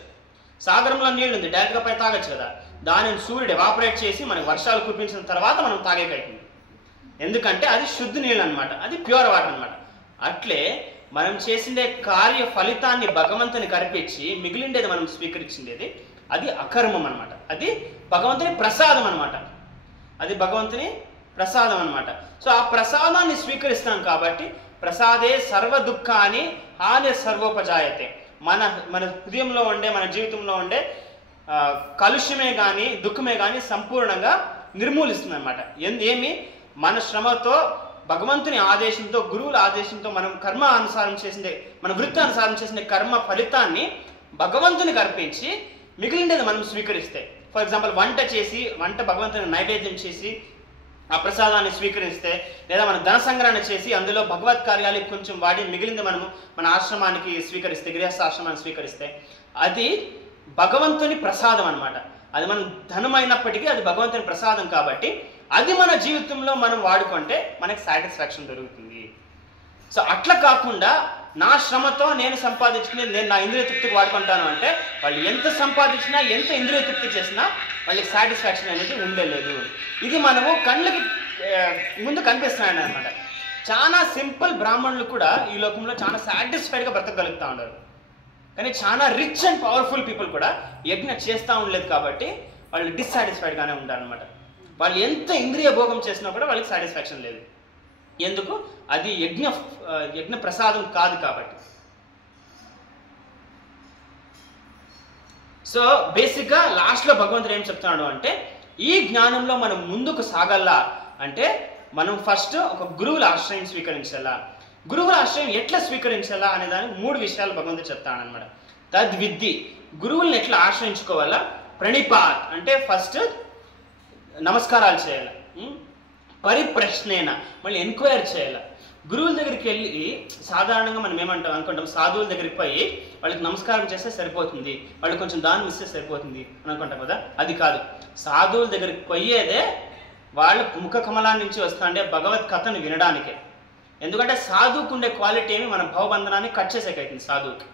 సాగరంలో నీళ్ళు ఉంది, డైరెక్ట్గా పై తాగొచ్చు కదా. దానిని సూర్యుడు ఎవాపరేట్ చేసి మనకి వర్షాలు కురిపించిన తర్వాత మనం తాగేకైతుంది. ఎందుకంటే అది శుద్ధ నీళ్ళు అనమాట, అది ప్యూర్ వాటర్ అనమాట. అట్లే మనం చేసిండే కార్య ఫలితాన్ని భగవంతునికి అర్పించి మిగిలిండేది మనం స్వీకరించిండేది అది అకర్మం అనమాట. అది భగవంతుని ప్రసాదం అనమాట. సో ఆ ప్రసాదాన్ని స్వీకరిస్తాం కాబట్టి ప్రసాదే సర్వ దుఃఖాన్ని హాని సర్వోపజాయతే, మన హృదయంలో ఉండే మన జీవితంలో ఉండే కలుష్యమే కానీ దుఃఖమే కానీ సంపూర్ణంగా నిర్మూలిస్తుంది అనమాట. మన శ్రమతో భగవంతుని ఆదేశంతో గురువుల ఆదేశంతో మనం కర్మ అనుసారం చేసిందే, మన వృత్తి అనుసారం చేసిన కర్మ ఫలితాన్ని భగవంతునికి అర్పించి మిగిలిండేది మనం స్వీకరిస్తే, ఫర్ ఎగ్జాంపుల్ వంట భగవంతుని నైవేద్యం చేసి ఆ ప్రసాదాన్ని స్వీకరిస్తే, లేదా మనం ధన సంగ్రహణ చేసి అందులో భగవత్ కార్యాలకు కొంచెం వాడి మిగిలింది మనము మన ఆశ్రమానికి స్వీకరిస్తే, గృహస్థాశ్రమాన్ని స్వీకరిస్తే అది భగవంతుని ప్రసాదం అనమాట. అది మనం ధనమైనప్పటికీ అది భగవంతుని ప్రసాదం కాబట్టి అది మన జీవితంలో మనం వాడుకుంటే మనకి సాటిస్ఫాక్షన్ దొరుకుతుంది. సో అట్లా కాకుండా నా శ్రమతో నేను సంపాదించుకునేది నేను నా ఇంద్రియ తృప్తికి వాడుకుంటాను అంటే వాళ్ళు ఎంత సంపాదించినా ఎంత ఇంద్రియ తృప్తి చేసినా వాళ్ళకి సాటిస్ఫాక్షన్ అనేది ఉండలేదు. ఇది మనము కళ్ళకి ముందు కనిపిస్తున్నాయి అనమాట. చాలా సింపుల్ బ్రాహ్మణులు కూడా ఈ లోకంలో చాలా సాటిస్ఫైడ్గా బ్రతకగలుగుతూ ఉన్నారు. కానీ చాలా రిచ్ అండ్ పవర్ఫుల్ పీపుల్ కూడా యజ్ఞ చేస్తూ ఉండలేదు కాబట్టి వాళ్ళు డిస్సాటిస్ఫైడ్గానే ఉంటారనమాట. వాళ్ళు ఎంత ఇంద్రియ భోగం చేసినా కూడా వాళ్ళకి సాటిస్ఫాక్షన్ లేదు. ఎందుకు? అది యజ్ఞ ప్రసాదం కాదు కాబట్టి. సో బేసిక్గా లాస్ట్లో భగవంతుడు ఏం చెప్తున్నాడు అంటే, ఈ జ్ఞానంలో మనం ముందుకు సాగల్లా అంటే మనం ఫస్ట్ ఒక గురువుల ఆశ్రయం స్వీకరించాలా. గురువుల ఆశ్రయం ఎట్లా స్వీకరించాలా అనే దానికి 3 విషయాలు భగవంతుడు చెప్తాడనమాట. తద్విద్ది, గురువుల్ని ఎట్లా ఆశ్రయించుకోవాలా. ప్రణిపాత్ అంటే ఫస్ట్ నమస్కారాలు చేయాలి. పరిప్రశ్నేన మళ్ళీ ఎంక్వైరీ చేయాలి. గురువుల దగ్గరికి వెళ్ళి సాధారణంగా మనం అనుకుంటాం సాధువుల దగ్గరికి పోయి వాళ్ళకి నమస్కారం చేస్తే సరిపోతుంది, వాళ్ళు కొంచెం దానం ఇస్తే సరిపోతుంది అని అనుకుంటాం కదా. అది కాదు. సాధువుల దగ్గరికి పోయేదే వాళ్ళ ముఖ కమలాన్ని నుంచి వస్తుండే భగవత్ కథను వినడానికే. ఎందుకంటే సాధువుకు ఉండే క్వాలిటీ ఏమి మన భవబంధనాన్ని కట్ చేసేకైతుంది సాధువుకి.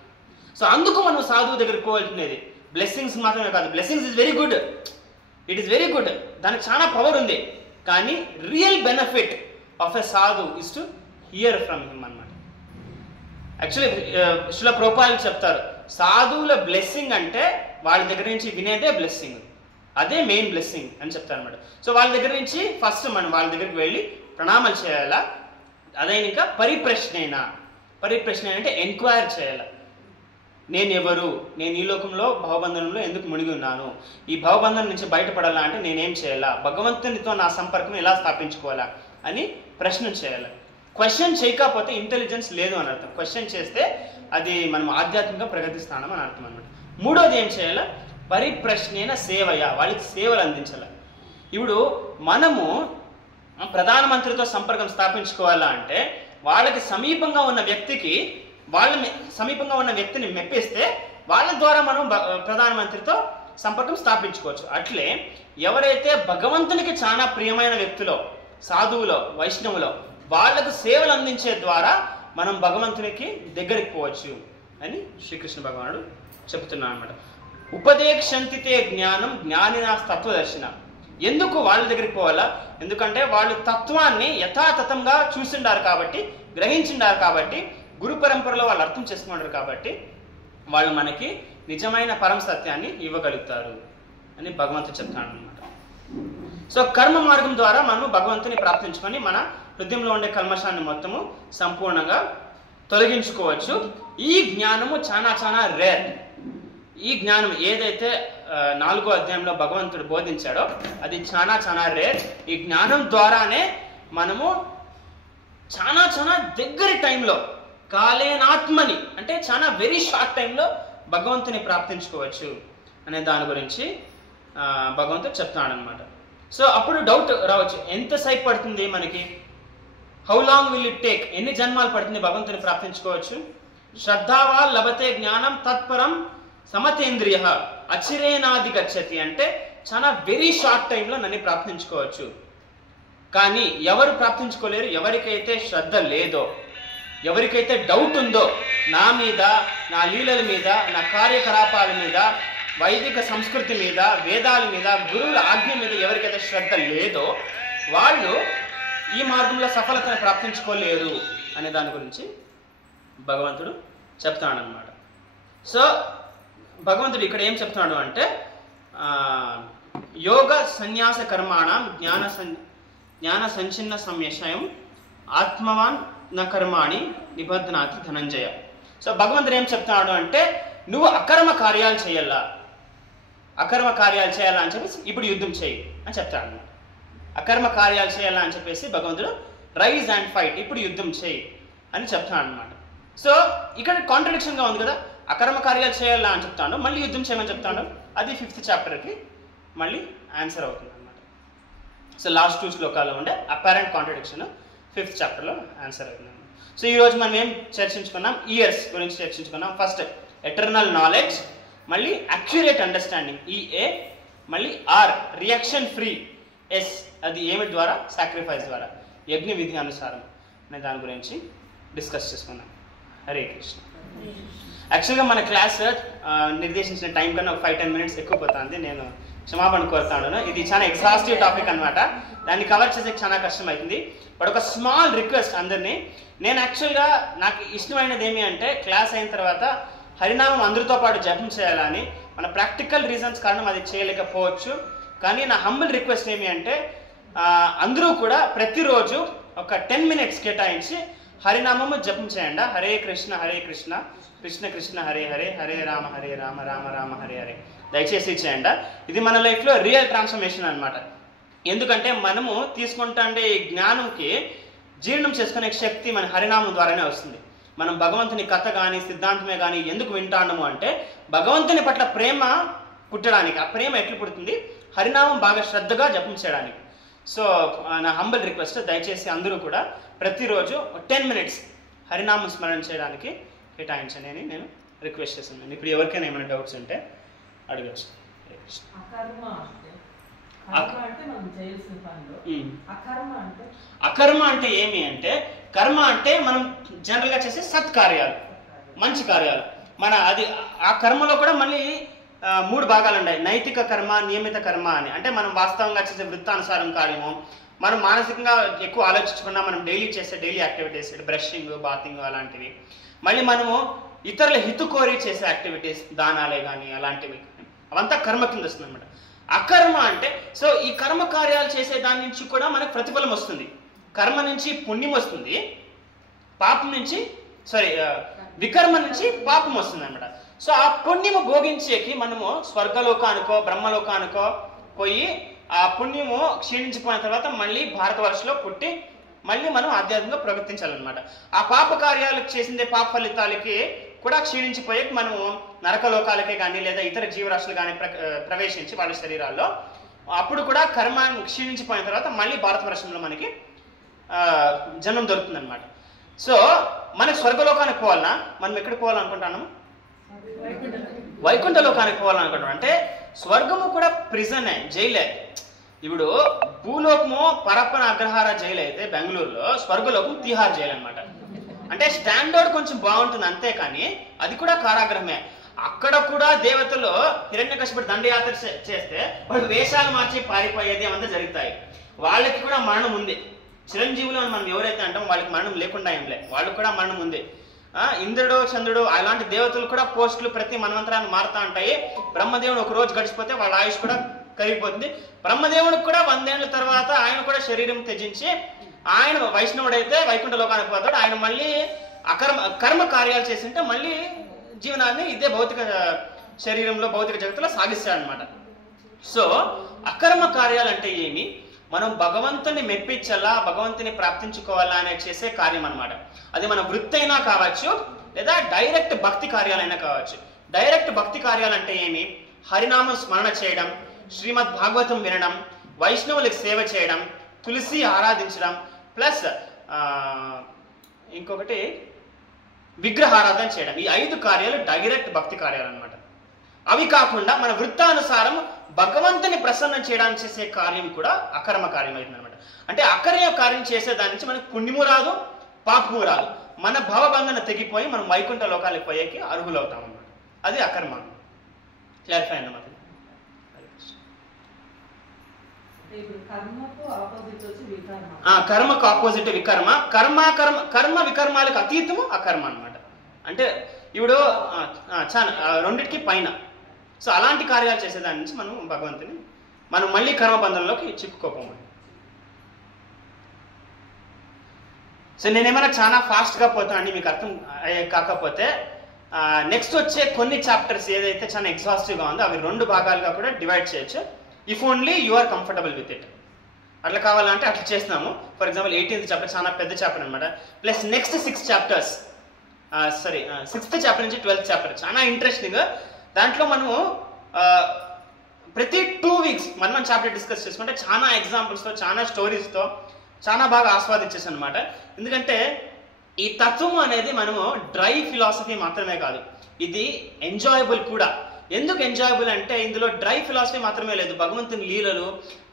సో అందుకు మనం సాధువు దగ్గరికి పోవాల్సినది. బ్లెస్సింగ్స్ మాత్రమే కాదు, blessings is very good, it is very good, దానికి చాలా పవర్ ఉంది. కానీ రియల్ బెనిఫిట్ ఆఫ్ ఎ సాధు is to hear from him అన్నమాట. యాక్చువల్లీ శిలా ప్రభుపాదులు చెప్తారు, సాధువుల బ్లెస్సింగ్ అంటే వాళ్ళ దగ్గర నుంచి వినేదే బ్లెస్సింగ్, అదే మెయిన్ బ్లెస్సింగ్ అని చెప్తారు అనమాట. సో వాళ్ళ దగ్గర నుంచి ఫస్ట్ మనం వాళ్ళ దగ్గరికి వెళ్ళి ప్రణామాలు చేయాలా. అదే ఇంకా పరిప్రశ్న అంటే ఎంక్వైర్ చేయాలి. నేను ఎవరు, నేను ఈ లోకంలో భవబంధనంలో ఎందుకు మునిగి ఉన్నాను, ఈ భవబంధనం నుంచి బయటపడాలా అంటే నేనేం చేయాలా, భగవంతునితో నా సంపర్కం ఎలా స్థాపించుకోవాలా అని ప్రశ్న చేయాలి. క్వశ్చన్ చేయకపోతే ఇంటెలిజెన్స్ లేదు అని అర్థం. క్వశ్చన్ చేస్తే అది మనం ఆధ్యాత్మికంగా ప్రగతిస్తానం అని అర్థం అనమాట. మూడోది ఏం చేయాలి, పరిప్రశ్నేన సేవయ, వాళ్ళకి సేవలు అందించాలి. ఇప్పుడు మనము ప్రధానమంత్రితో సంపర్కం స్థాపించుకోవాలా అంటే వాళ్ళకి సమీపంగా ఉన్న వ్యక్తిని మెప్పిస్తే వాళ్ళ ద్వారా మనం ప్రధానమంత్రితో సంపర్కం స్థాపించుకోవచ్చు. అట్లే ఎవరైతే భగవంతునికి చాలా ప్రియమైన వ్యక్తులో, సాధువులో, వైష్ణవులో వాళ్లకు సేవలు అందించే ద్వారా మనం భగవంతునికి దగ్గరికి పోవచ్చు అని శ్రీకృష్ణ భగవానుడు చెప్తున్నాడు అనమాట. ఉపదేక్షంతితే జ్ఞానం జ్ఞానినా తత్వదర్శన. ఎందుకు వాళ్ళ దగ్గరికి పోవాలా, ఎందుకంటే వాళ్ళు తత్వాన్ని యథాతథంగా చూసిండారు కాబట్టి, గ్రహించిండారు కాబట్టి, గురు పరంపరలో వాళ్ళు అర్థం చేసుకున్నారు కాబట్టి వాళ్ళు మనకి నిజమైన పరమ సత్యాన్ని ఇవ్వగలుగుతారు అని భగవంతుడు చెప్తాడు అనమాట. సో కర్మ మార్గం ద్వారా మనము భగవంతుని ప్రాప్తించుకొని మన హృదయంలో ఉండే కల్మషాన్ని మొత్తము సంపూర్ణంగా తొలగించుకోవచ్చు. ఈ జ్ఞానము చాలా రేర్. ఈ జ్ఞానం ఏదైతే 4వ అధ్యాయంలో భగవంతుడు బోధించాడో అది చాలా రేర్. ఈ జ్ఞానం ద్వారానే మనము చాలా దగ్గరి టైంలో కాలేనాత్మని అంటే చాలా వెరీ షార్ట్ టైంలో భగవంతుని ప్రాప్తించుకోవచ్చు అనే దాని గురించి భగవంతుడు చెప్తున్నాడు అనమాట. సో అప్పుడు డౌట్ రావచ్చు, ఎంతసేపు పడుతుంది మనకి, how long will it take, ఎన్ని జన్మాలు పడుతుంది భగవంతుని ప్రాప్తించుకోవచ్చు. శ్రద్ధావా లభతే జ్ఞానం తత్పరం సమతేంద్రియ అచిరేనాది గచ్చతి అంటే చాలా వెరీ షార్ట్ టైంలో నన్ను ప్రాప్తించుకోవచ్చు. కానీ ఎవరు ప్రాప్తించుకోలేరు, ఎవరికైతే శ్రద్ధ లేదో, ఎవరికైతే డౌట్ ఉందో నా మీద, నా లీలల మీద, నా కార్యకలాపాల మీద, వైదిక సంస్కృతి మీద, వేదాల మీద, గురువుల ఆజ్ఞ మీద ఎవరికైతే శ్రద్ధ లేదో వాళ్ళు ఈ మార్గంలో సఫలతను ప్రాప్తించుకోలేరు అనే దాని గురించి భగవంతుడు చెప్తాడనమాట. సో భగవంతుడు ఇక్కడ ఏం చెప్తున్నాడు అంటే యోగ సన్యాస కర్మాణం జ్ఞాన సంచిన్న సంశయం ఆత్మవాన్ న కర్మాణి నిబద్ధనాతి ధనంజయ. సో భగవంతుడు ఏం చెప్తున్నాడు అంటే నువ్వు అకర్మ కార్యాలు చేయాలా అని చెప్పేసి ఇప్పుడు యుద్ధం చేయి అని చెప్తాడు అన్నమాట. అకర్మ కార్యాలు చేయాలా అని చెప్పేసి భగవంతుడు రైజ్ అండ్ ఫైట్, ఇప్పుడు యుద్ధం చేయి అని చెప్తాడు అనమాట. సో ఇక్కడ కాంట్రడిక్షన్గా ఉంది కదా, అకర్మ కార్యాలు చేయాలా అని చెప్తాడు, మళ్ళీ యుద్ధం చేయమని చెప్తాడు. అది 5th చాప్టర్కి మళ్ళీ ఆన్సర్ అవుతుంది అనమాట. సో లాస్ట్ 2 శ్లోకాల్లో ఉండే అపారెంట్ కాంట్రడిక్షన్ 5th చాప్టర్లో ఆన్సర్ అవుతుంది. సో ఈరోజు మనం ఏం చర్చించుకున్నాం, ఇయర్స్ గురించి చర్చించుకున్నాం. ఫస్ట్ ఎటర్నల్ నాలెడ్జ్, మళ్ళీ అక్యురేట్ అండర్స్టాండింగ్ ఈఏ, మళ్ళీ ఆర్ రియాక్షన్ ఫ్రీ, ఎస్ అది ఏమిటి ద్వారా, సాక్రిఫైస్ ద్వారా, యజ్ఞ విధి అనుసారం అనే దాని గురించి డిస్కస్ చేసుకున్నాం. హరే కృష్ణ. యాక్చువల్గా మన క్లాస్ నిర్దేశించిన టైం కన్నా 5-10 minutes ఎక్కువ పోతుంది. నేను క్షమాపణ కోరుతాను. ఇది చాలా ఎగ్జాస్టివ్ టాపిక్ అనమాట, దాన్ని కవర్ చేసే చాలా కష్టం అవుతుంది. బట్ ఒక స్మాల్ రిక్వెస్ట్ అందరినీ, నేను యాక్చువల్గా నాకు ఇష్టమైనది ఏమి అంటే క్లాస్ అయిన తర్వాత హరినామం అందరితో పాటు జపం చేయాలని, మన ప్రాక్టికల్ రీజన్స్ కారణం అది చేయలేకపోవచ్చు. కానీ నా హంబుల్ రిక్వెస్ట్ ఏమి అంటే అందరూ కూడా ప్రతిరోజు ఒక 10 minutes కేటాయించి హరినామము జపం చేయండి. హరే కృష్ణ కృష్ణ కృష్ణ హరే హరే, హరే రామ రామ హరే హరే దయచేసి చేయండి. ఇది మన లైఫ్లో రియల్ ట్రాన్స్ఫర్మేషన్ అనమాట. ఎందుకంటే మనము తీసుకుంటే ఈ జ్ఞానంకి జీర్ణం చేసుకునే శక్తి మన హరినామం ద్వారానే వస్తుంది. మనం భగవంతుని కథ కానీ సిద్ధాంతమే కానీ ఎందుకు వింటాము అంటే భగవంతుని పట్ల ప్రేమ పుట్టడానికి. ఆ ప్రేమ ఎట్లా పుడుతుంది? హరినామం బాగా శ్రద్ధగా జపం చేయడానికి. సో నా హంబల్ రిక్వెస్ట్, దయచేసి అందరూ కూడా ప్రతిరోజు 10 minutes హరినామం స్మరణ చేయడానికి కేటాయించండి అని నేను రిక్వెస్ట్ చేస్తున్నాను. ఇప్పుడు ఎవరికైనా ఏమైనా డౌట్స్ ఉంటే అడగచ్చు. అకర్మ అంటే ఏమి అంటే, కర్మ అంటే మనం జనరల్గా చేసే సత్కార్యాలు, మంచి కార్యాలు. మన అది ఆ కర్మలో కూడా మళ్ళీ 3 భాగాలు ఉన్నాయి. నైతిక కర్మ, నియమిత కర్మ అని. అంటే మనం వాస్తవంగా చేసే వృత్తానుసారం కార్యము, మనం మానసికంగా ఎక్కువ ఆలోచించకుండా మనం డైలీ యాక్టివిటీస్, బ్రషింగ్, బాతింగ్ అలాంటివి. మళ్ళీ మనము ఇతరుల హితు కోరి చేసే యాక్టివిటీస్, దానాలే కానీ అలాంటివి, అవంతా కర్మ కింద వస్తుంది అనమాట. అకర్మ అంటే సో ఈ కర్మ కార్యాలు చేసే దాని నుంచి కూడా మనకు ప్రతిఫలం వస్తుంది. కర్మ నుంచి పుణ్యం వస్తుంది, పాపం నుంచి వికర్మ నుంచి పాపం వస్తుంది అనమాట. సో ఆ పుణ్యము భోగించేకి మనము స్వర్గలోకానికో బ్రహ్మలోకానికో పోయి ఆ పుణ్యము క్షీణించిపోయిన తర్వాత మళ్ళీ భారతవర్షంలో పుట్టి మళ్ళీ మనం ఆధ్యాత్మికంగా ప్రవర్తించాలన్నమాట. ఆ పాప కార్యాలకు చేసిందే పాప ఫలితాలకి కూడా క్షీణించిపోయే మనము నరకలోకాలకే కానీ లేదా ఇతర జీవరాశులు కానీ ప్రవేశించి వాళ్ళ శరీరాల్లో అప్పుడు కూడా కర్మ క్షీణించిపోయిన తర్వాత మళ్ళీ భారతవర్షంలో మనకి జన్మం దొరుకుతుంది అనమాట. సో మనకి స్వర్గలోకానికి పోవాలన్నా మనం ఎక్కడికి పోవాలనుకుంటున్నాము? వైకుంఠ లోకానికి పోవాలనుకుంటున్నాం. అంటే స్వర్గము కూడా ప్రిజనే, జైలే. ఇప్పుడు భూలోకము పరప్పన అగ్రహార జైలు అయితే బెంగళూరులో, స్వర్గలోకం తిహార్ జైలు అనమాట. అంటే స్టాండర్డ్ కొంచెం బాగుంటుంది అంతే, కానీ అది కూడా కారాగృహమే. అక్కడ కూడా దేవతలు హిరణ్యకశిపుడు దండయాత్ర చేస్తే వాళ్ళు వేషాలు మార్చి పారిపోయేది అవంతా జరుగుతాయి. వాళ్ళకి కూడా మరణం ఉంది. చిరంజీవులు అని మనం ఎవరైతే అంటాం వాళ్ళకి మరణం లేకుండా ఏం లే, వాళ్ళకి కూడా మరణం ఉంది. ఇంద్రుడు, చంద్రుడు అలాంటి దేవతలు కూడా పోస్టులు ప్రతి మన్వంతరాన్ని మారుతూ ఉంటాయి. బ్రహ్మదేవుడు ఒక రోజు గడిచిపోతే వాళ్ళ ఆయుష్ కూడా కరిగిపోతుంది. బ్రహ్మదేవుడికి కూడా 100 ఏళ్ల తర్వాత ఆయన కూడా శరీరం త్యజించి ఆయన వైష్ణవుడైతే వైకుంఠ లోకానికి పోతాడు. ఆయన మళ్ళీ కర్మ కార్యాలు చేసింటే మళ్ళీ జీవనాన్ని ఇదే భౌతిక శరీరంలో భౌతిక జగత్తులో సాగిస్తాడనమాట. సో అకర్మ కార్యాలు అంటే ఏమి? మనం భగవంతుని మెప్పించాలా, భగవంతుని ప్రాప్తించుకోవాలా అనే చేసే కార్యం అనమాట. అది మన వృత్తి అయినా కావచ్చు లేదా డైరెక్ట్ భక్తి కార్యాలైనా కావచ్చు. డైరెక్ట్ భక్తి కార్యాలు అంటే ఏమి? హరినామం స్మరణ చేయడం, శ్రీమద్ భాగవతం వినడం, వైష్ణవులకు సేవ చేయడం, తులసి ఆరాధించడం, ప్లస్ ఇంకొకటి విగ్రహారాధన చేయడం. ఈ 5 కార్యాలు డైరెక్ట్ భక్తి కార్యాలు అనమాట. అవి కాకుండా మన వృత్తానుసారం భగవంతుని ప్రసన్నం చేయడానికి చేసే కార్యం కూడా అకర్మ కార్యం అవుతుంది అనమాట. అంటే అకర్మ కార్యం చేసే దాని నుంచి మనకు పుణ్యము రాదు, పాపము రాదు. మన భవబంధన తెగిపోయి మనం వైకుంఠ లోకాలకు పోయేకి అర్హులవుతాం అన్నమాట. అది అకర్మ. క్లారిఫై అన్నమాట. కర్మకు ఆపోజిట్ వికర్మ. కర్మ వికర్మాలకు అతీతము అకర్మ అనమాట. అంటే ఇప్పుడు చాలా రెండింటికి పైన. సో అలాంటి కార్యాలు చేసేదాని నుంచి మనం భగవంతుని మనం మళ్ళీ కర్మబంధంలోకి చిక్కుకోపోము. సో నేనేమైనా చాలా ఫాస్ట్గా పోతానండి, మీకు అర్థం కాకపోతే నెక్స్ట్ వచ్చే కొన్ని చాప్టర్స్ ఏదైతే చాలా ఎగ్జాస్టివ్గా ఉందో అవి 2 భాగాలుగా కూడా డివైడ్ చేయొచ్చు. If only you are comfortable with it. అట్లా కావాలంటే అట్లా చేస్తున్నాము. ఫర్ ఎగ్జాంపుల్ 18th చాప్టర్ చాలా పెద్ద చాప్టర్ అనమాట. Plus next 6 chapters 6th chapter నుంచి 12th చాప్టర్ చాలా ఇంట్రెస్టింగ్. దాంట్లో మనము ప్రతి 2 weeks మనం చాప్టర్ డిస్కస్ చేసుకుంటే చాలా ఎగ్జాంపుల్స్తో, చాలా స్టోరీస్తో చాలా బాగా ఆస్వాదించేసి అనమాట. ఎందుకంటే ఈ తత్వం అనేది మనము డ్రై ఫిలాసఫీ మాత్రమే కాదు, ఇది ఎంజాయబుల్ కూడా. ఎందుకు ఎంజాయబుల్ అంటే ఇందులో డ్రై ఫిలాసఫీ మాత్రమే లేదు, భగవంతుని లీలలు,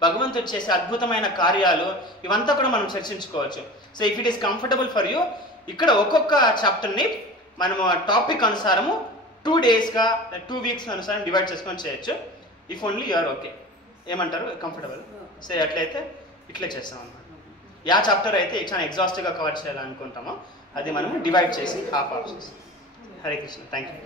భగవంతుడు చేసే అద్భుతమైన కార్యాలు ఇవంతా కూడా మనం చర్చించుకోవచ్చు. So if it is comfortable for you, ఇక్కడ ఒక్కొక్క చాప్టర్ని మనము టాపిక్ అనుసారము 2 daysగా 2 weeks అనుసారం డివైడ్ చేసుకొని చేయొచ్చు. If only you are okay. ఏమంటారు? కంఫర్టబుల్. సో అట్లయితే ఇట్లే చేస్తాం అన్నమాట. యా చాప్టర్ అయితే చాలా ఎగ్జాస్టివ్గా కవర్ చేయాలనుకుంటామో అది మనం డివైడ్ చేసి హాఫ్ చేస్తాం. హరే కృష్ణ. Thank you.